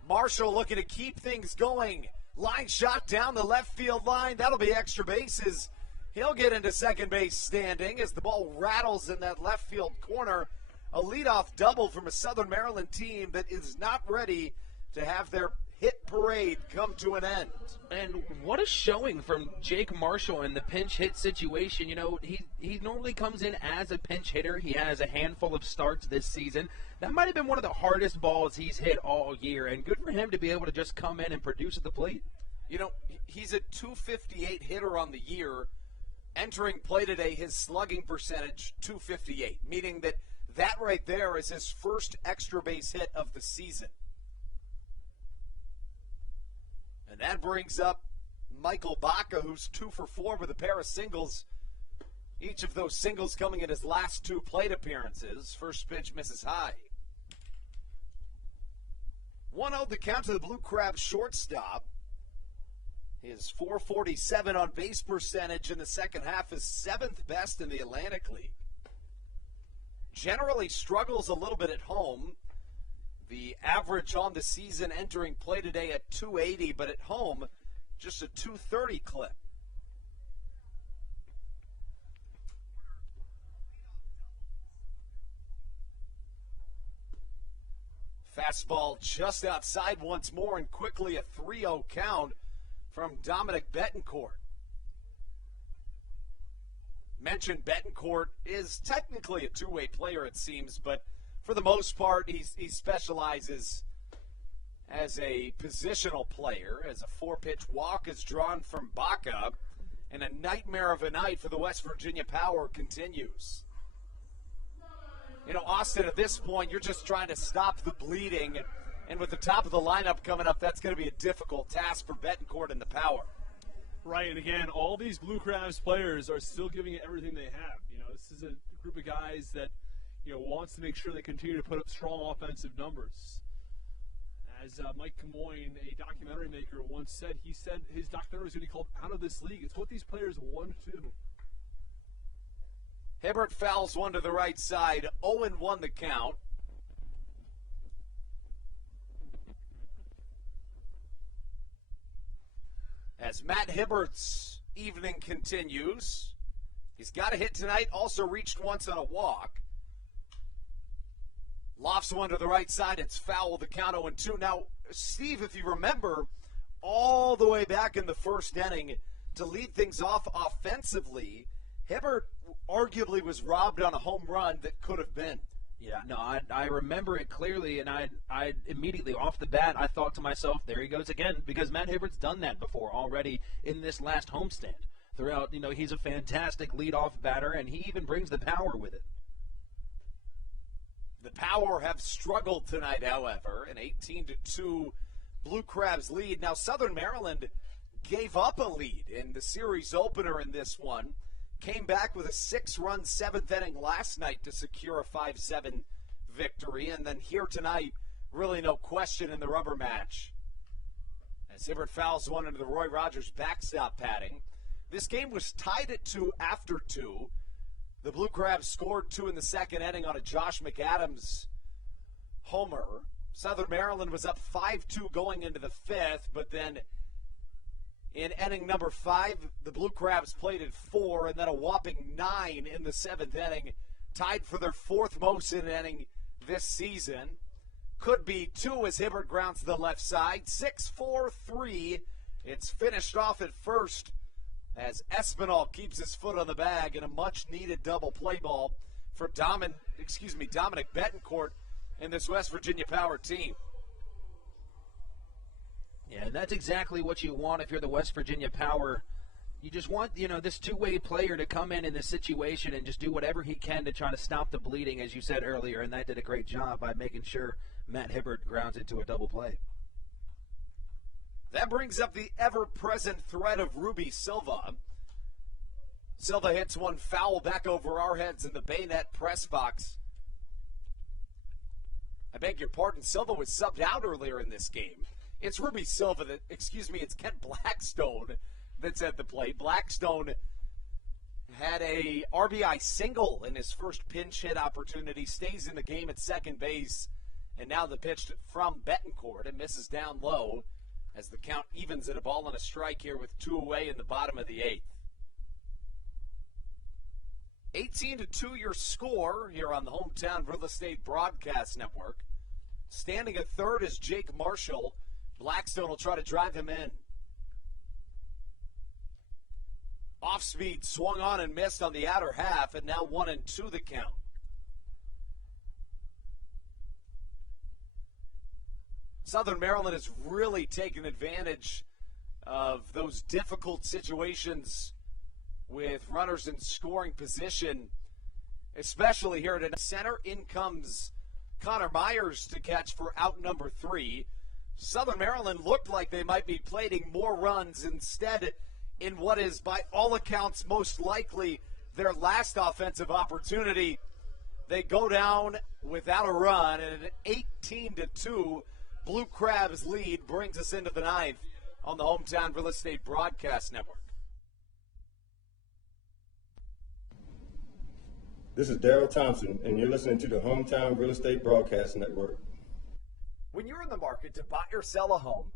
Marshall looking to keep things going. Line shot down the left field line. That'll be extra bases. He'll get into second base standing as the ball rattles in that left field corner. A leadoff double from a Southern Maryland team that is not ready to have their hit parade come to an end. And what a showing from Jake Marshall in the pinch hit situation. You know, he normally comes in as a pinch hitter. He has a handful of starts this season. That might have been one of the hardest balls he's hit all year, and good for him to be able to just come in and produce at the plate. You know, he's a .258 hitter on the year. Entering play today, his slugging percentage, .258, meaning that right there is his first extra base hit of the season. And that brings up Michael Baca, who's 2 for 4 with a pair of singles. Each of those singles coming in his last 2 plate appearances. First pitch misses high. 1-0 the count to the Blue Crab shortstop. His .447 on base percentage in the second half is 7th best in the Atlantic League. Generally struggles a little bit at home. The average on the season entering play today at 280, but at home, just a 230 clip. Fastball just outside once more, and quickly a 3-0 count from Dominic Betancourt. Mentioned Betancourt is technically a two-way player, it seems, but for the most part, he specializes as a positional player, as a 4-pitch walk is drawn from Baca, and a nightmare of a night for the West Virginia Power continues. You know, Austin, at this point, you're just trying to stop the bleeding, and with the top of the lineup coming up, that's going to be a difficult task for Betancourt and the Power. Right, and again, all these Blue Crabs players are still giving it everything they have. You know, this is a group of guys that, you know, wants to make sure they continue to put up strong offensive numbers. As Mike Camoin, a documentary maker, once said, he said his documentary was going to be called Out of This League. It's what these players want to do. Hibbert fouls one to the right side, 0-1 the count. As Matt Hibbert's evening continues, he's got a hit tonight, also reached once on a walk. Lofts one to the right side, it's foul, the count 0-2. Now, Steve, if you remember, all the way back in the first inning, to lead things off offensively, Hibbert arguably was robbed on a home run that could have been. Yeah, no, I remember it clearly, and I immediately, off the bat, I thought to myself, there he goes again, because Matt Hibbert's done that before already in this last homestand. Throughout, you know, he's a fantastic leadoff batter, and he even brings the power with it. The Power have struggled tonight, however, an 18-2 Blue Crabs lead. Now, Southern Maryland gave up a lead in the series opener in this one. Came back with a 6-run 7th inning last night to secure a 5-7 victory. And then here tonight, really no question in the rubber match. As Hibbert fouls one into the Roy Rogers backstop padding. This game was tied at 2 after 2. The Blue Crabs scored 2 in the second inning on a Josh McAdams homer. Southern Maryland was up 5-2 going into the 5th, but then in inning number 5, the Blue Crabs played at 4, and then a whopping 9 in the 7th inning, tied for their 4th most in an inning this season. Could be 2 as Hibbert grounds to the left side. 6-4-3. It's finished off at first as Espinal keeps his foot on the bag in a much-needed double play ball for Dominic Betancourt and this West Virginia Power team. Yeah, that's exactly what you want if you're the West Virginia Power. You just want, you know, this two-way player to come in this situation and just do whatever he can to try to stop the bleeding, as you said earlier, and that did a great job by making sure Matt Hibbert grounds into a double play. That brings up the ever-present threat of Ruby Silva. Silva hits one foul back over our heads in the Bayonet press box. I beg your pardon, Silva was subbed out earlier in this game. It's Ruby Silva it's Kent Blackstone that's at the plate. Blackstone had a RBI single in his first pinch hit opportunity, stays in the game at second base, and now the pitch from Betancourt and misses down low as the count evens at a ball and a strike here with 2 away in the bottom of the 8th. 18-2 your score here on the Hometown Real Estate Broadcast Network. Standing at third is Jake Marshall. Blackstone will try to drive him in. Off speed, swung on and missed on the outer half, and now 1-2 the count. Southern Maryland has really taken advantage of those difficult situations with runners in scoring position, especially here at center. In comes Connor Myers to catch for out number 3. Southern Maryland looked like they might be plating more runs. Instead, in what is by all accounts most likely their last offensive opportunity, they go down without a run, and an 18-2 Blue Crabs lead brings us into the ninth on the Hometown Real Estate Broadcast Network. This is Daryl Thompson, and you're listening to the Hometown Real Estate Broadcast Network. When you're in the market to buy or sell a home,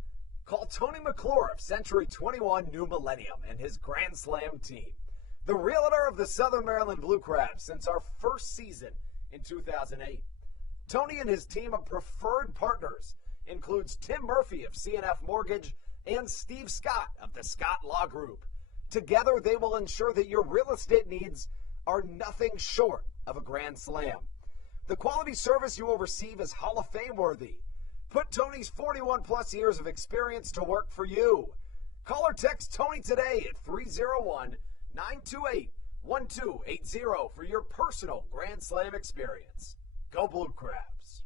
call Tony McClure of Century 21 New Millennium and his Grand Slam team. The realtor of the Southern Maryland Blue Crabs since our first season in 2008. Tony and his team of preferred partners includes Tim Murphy of CNF Mortgage and Steve Scott of the Scott Law Group. Together, they will ensure that your real estate needs are nothing short of a grand slam. The quality service you will receive is Hall of Fame worthy. Put Tony's 41-plus years of experience to work for you. Call or text Tony today at 301-928-1280 for your personal Grand Slam experience. Go Blue Crabs.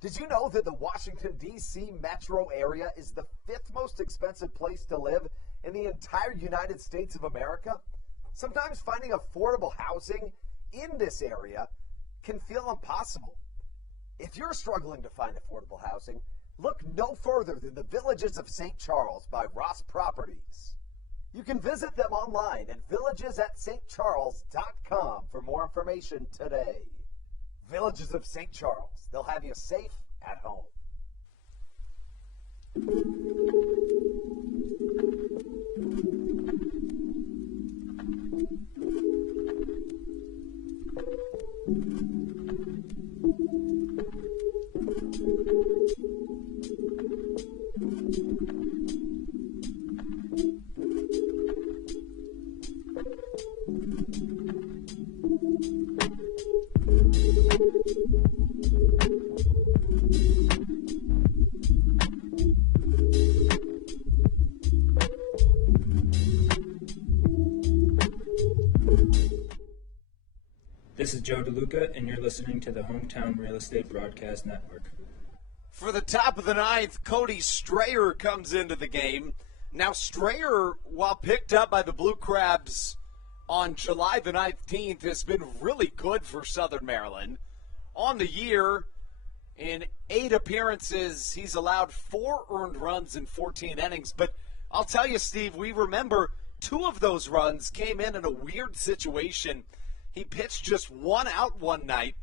Did you know that the Washington, D.C. metro area is the 5th most expensive place to live in the entire United States of America? Sometimes finding affordable housing in this area can feel impossible. If you're struggling to find affordable housing, look no further than the Villages of St. Charles by Ross Properties. You can visit them online at villagesatstcharles.com for more information today. Villages of St. Charles. They'll have you safe at home. This is Joe DeLuca, and you're listening to the Hometown Real Estate Broadcast Network. For the top of the ninth, Cody Strayer comes into the game. Now, Strayer, while picked up by the Blue Crabs on July the 19th, has been really good for Southern Maryland. On the year, in 8 appearances, he's allowed 4 earned runs in 14 innings. But I'll tell you, Steve, we remember 2 of those runs came in a weird situation. He pitched just 1 out one night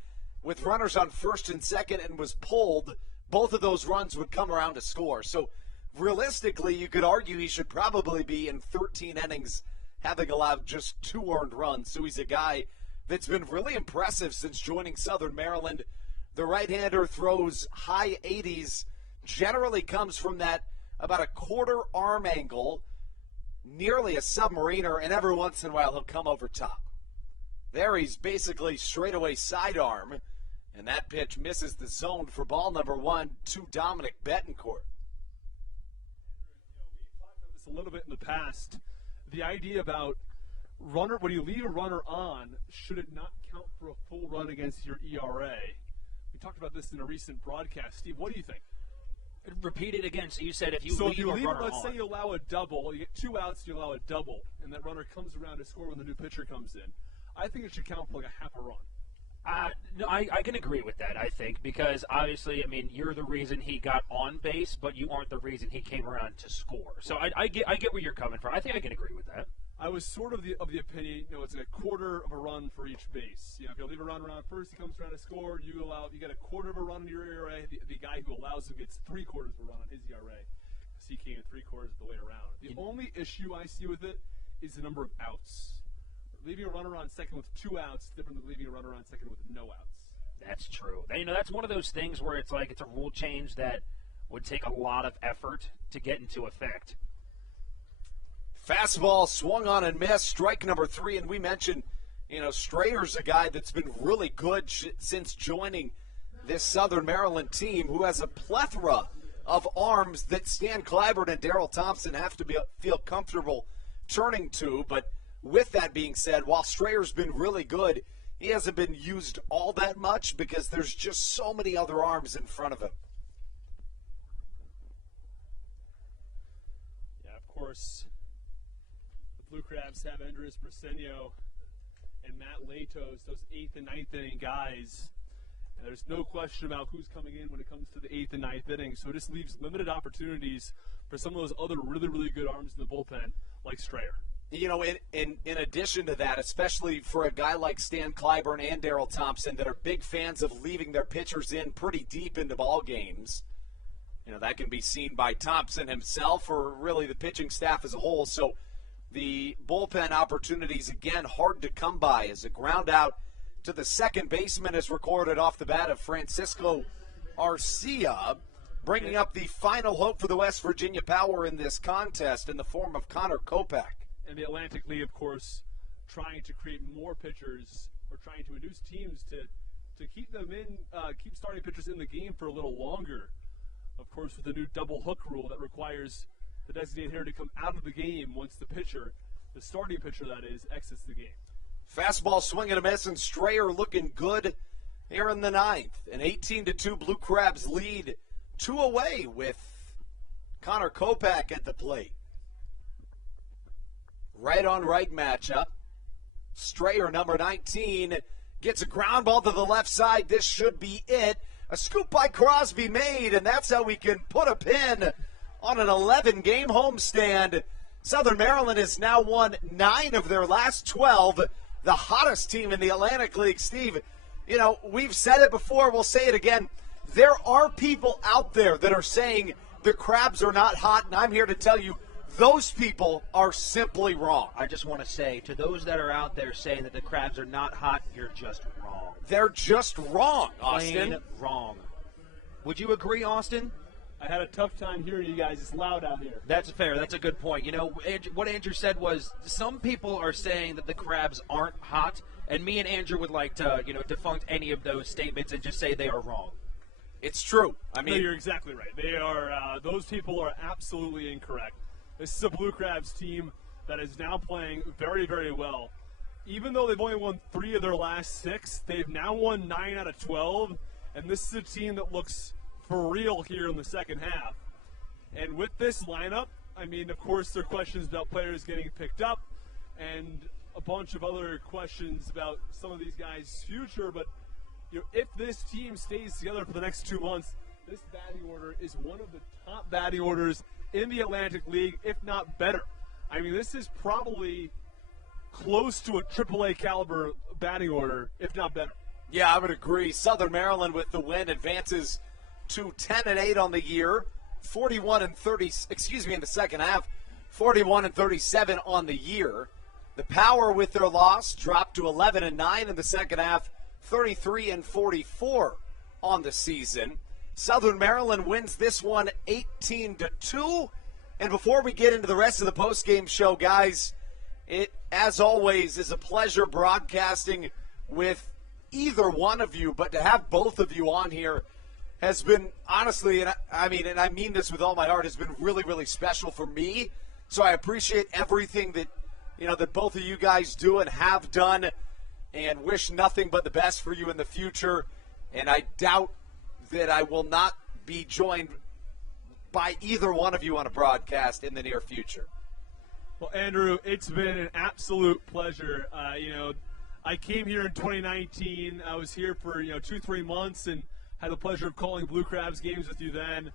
with runners on first and second and was pulled. Both of those runs would come around to score. So realistically, you could argue he should probably be in 13 innings having allowed just 2 earned runs. So he's a guy that's been really impressive since joining Southern Maryland. The right-hander throws high 80s, generally comes from that about a quarter arm angle, nearly a submariner, and every once in a while he'll come over top. There he's basically straightaway sidearm, and that pitch misses the zone for ball number 1 to Dominic Betancourt. We talked about this a little bit in the past. The idea about runner, when you leave a runner on, should it not count for a full run against your ERA? We talked about this in a recent broadcast. Steve, what do you think? Repeat it again. So you said if you leave a runner let's on. say you allow a double, you get 2 outs, you allow a double, and that runner comes around to score when the new pitcher comes in. I think it should count for like a half a run. No, I can agree with that, I think, because obviously, I mean, you're the reason he got on base, but you aren't the reason he came around to score. So I get where you're coming from. I think I can agree with that. I was sort of the opinion, it's a quarter of a run for each base. If you leave a runner on first, he comes around to score, you get a quarter of a run in your ERA. The guy who allows him gets 3/4 of a run on his ERA, because he came 3/4 of the way around. The only issue I see with it is the number of outs. Leaving a runner on second with 2 outs is different than leaving a runner on second with no outs. That's true. That's one of those things where it's like it's a rule change that would take a lot of effort to get into effect. Fastball swung on and missed, strike number 3, and we mentioned, Strayer's a guy that's been really good since joining this Southern Maryland team, who has a plethora of arms that Stan Clyburn and Daryl Thompson have to feel comfortable turning to. But with that being said, while Strayer's been really good, he hasn't been used all that much because there's just so many other arms in front of him. Yeah, of course, the Blue Crabs have Andres Briseño and Matt Latos, those 8th and 9th inning guys. And there's no question about who's coming in when it comes to the 8th and 9th innings. So it just leaves limited opportunities for some of those other really, really good arms in the bullpen, like Strayer. You know, in addition to that, especially for a guy like Stan Clyburn and Darryl Thompson that are big fans of leaving their pitchers in pretty deep into ball games, you know, that can be seen by Thompson himself or really the pitching staff as a whole. So the bullpen opportunities, again, hard to come by as a ground out to the second baseman is recorded off the bat of Francisco Arcia, bringing up the final hope for the West Virginia Power in this contest in the form of Connor Kopak. And the Atlantic League, of course, trying to create more pitchers or trying to induce teams to keep them in, keep starting pitchers in the game for a little longer. Of course, with the new double hook rule that requires the designated hitter to come out of the game once the pitcher, the starting pitcher that is, exits the game. Fastball swing and a miss, and Strayer looking good here in the 9th. An 18-2 Blue Crabs lead, 2 away with Connor Kopak at the plate. Right-on-right matchup. Strayer, number 19, gets a ground ball to the left side. This should be it. A scoop by Crosby made, and that's how we can put a pin on an 11-game homestand. Southern Maryland has now won 9 of their last 12, the hottest team in the Atlantic League. Steve, you know, we've said it before, we'll say it again. There are people out there that are saying the Crabs are not hot, and I'm here to tell you, those people are simply wrong. I just want to say, to those that are out there saying that the Crabs are not hot, you're just wrong. They're just wrong, Austin. Plain wrong. Would you agree, Austin? I had a tough time hearing you guys. It's loud out here. That's fair. That's a good point. You know, what Andrew said was some people are saying that the Crabs aren't hot, and me and Andrew would like to, defunct any of those statements and just say they are wrong. It's true. I mean, no, you're exactly right. They are. Those people are absolutely incorrect. This is a Blue Crabs team that is now playing very, very well. Even though they've only won 3 of their last 6, they've now won 9 out of 12, and this is a team that looks for real here in the second half. And with this lineup, I mean, of course, there are questions about players getting picked up and a bunch of other questions about some of these guys' future, but if this team stays together for the next 2 months, this batting order is one of the top batting orders in the Atlantic League, if not better. I mean, this is probably close to a AAA caliber batting order, if not better. Yeah, I would agree. Southern Maryland with the win advances to 10-8 on the year, 41-30. In the second half, 41-37 on the year. The Power with their loss dropped to 11-9 in the second half, 33-44 on the season. Southern Maryland wins this one 18-2. And before we get into the rest of the postgame show, guys, it, as always, is a pleasure broadcasting with either one of you, but to have both of you on here has been, honestly, and I mean this with all my heart, has been really, really special for me. So I appreciate everything that, that both of you guys do and have done, and wish nothing but the best for you in the future. And I doubt that I will not be joined by either one of you on a broadcast in the near future. Well, Andrew, it's been an absolute pleasure. I came here in 2019. I was here for 2-3 months and had the pleasure of calling Blue Crabs games with you then.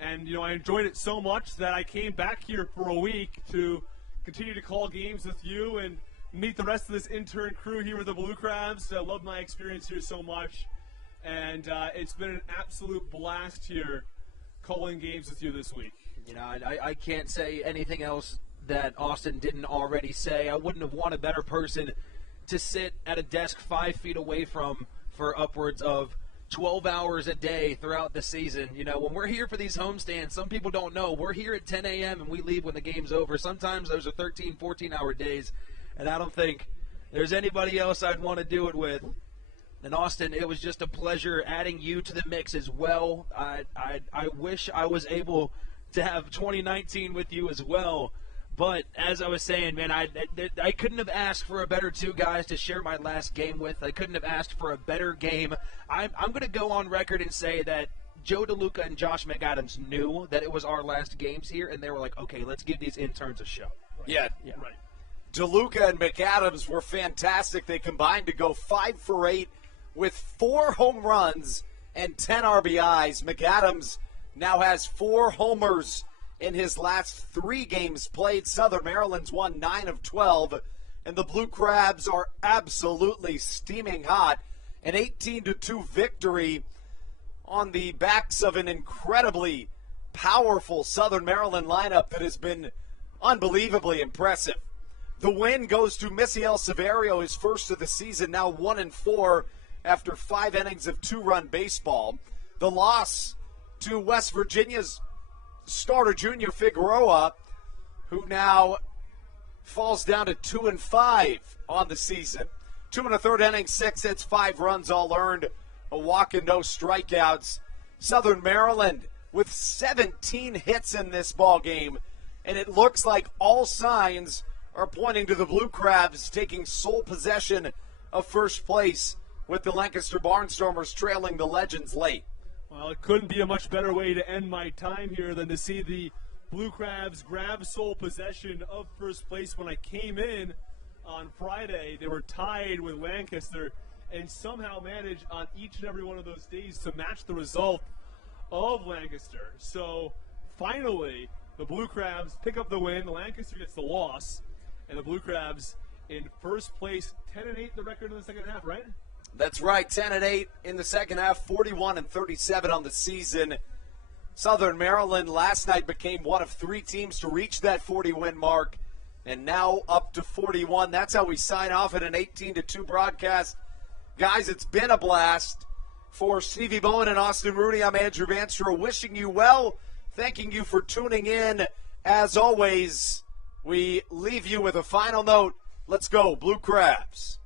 And I enjoyed it so much that I came back here for a week to continue to call games with you and meet the rest of this intern crew here with the Blue Crabs. I love my experience here so much. And it's been an absolute blast here calling games with you this week. I can't say anything else that Austin didn't already say. I wouldn't have wanted a better person to sit at a desk 5 feet away from for upwards of 12 hours a day throughout the season. When we're here for these homestands, some people don't know, we're here at 10 a.m. and we leave when the game's over. Sometimes those are 13, 14-hour days, and I don't think there's anybody else I'd want to do it with. And Austin, it was just a pleasure adding you to the mix as well. I wish I was able to have 2019 with you as well. But as I was saying, man, I couldn't have asked for a better 2 guys to share my last game with. I couldn't have asked for a better game. I'm going to go on record and say that Joe DeLuca and Josh McAdams knew that it was our last games here, and they were like, okay, let's give these interns a show. Yeah. Right. DeLuca and McAdams were fantastic. They combined to go 5 for 8 with 4 home runs and 10 RBIs. McAdams now has 4 homers in his last 3 games played. Southern Maryland's won 9 of 12, and the Blue Crabs are absolutely steaming hot. An 18-2 victory on the backs of an incredibly powerful Southern Maryland lineup that has been unbelievably impressive. The win goes to Misael Severio, his first of the season, now 1-4 after 5 innings of 2-run baseball. The loss to West Virginia's starter Junior Figueroa, who now falls down to 2-5 on the season. 2 1/3 innings, 6 hits, 5 runs, all earned, a walk and no strikeouts. Southern Maryland with 17 hits in this ball game, and it looks like all signs are pointing to the Blue Crabs taking sole possession of first place, with the Lancaster Barnstormers trailing the Legends late. Well, it couldn't be a much better way to end my time here than to see the Blue Crabs grab sole possession of first place. When I came in on Friday, they were tied with Lancaster and somehow managed on each and every one of those days to match the result of Lancaster. So finally, the Blue Crabs pick up the win. Lancaster gets the loss, and the Blue Crabs in first place, 10-8 the record in the second half, right? That's right, 10-8 in the second half, 41-37 on the season. Southern Maryland last night became one of 3 teams to reach that 40-win mark, and now up to 41. That's how we sign off at an 18-2 broadcast. Guys, it's been a blast. For Stevie Bowen and Austin Rooney, I'm Andrew Vanstra, wishing you well, thanking you for tuning in. As always, we leave you with a final note. Let's go, Blue Crabs.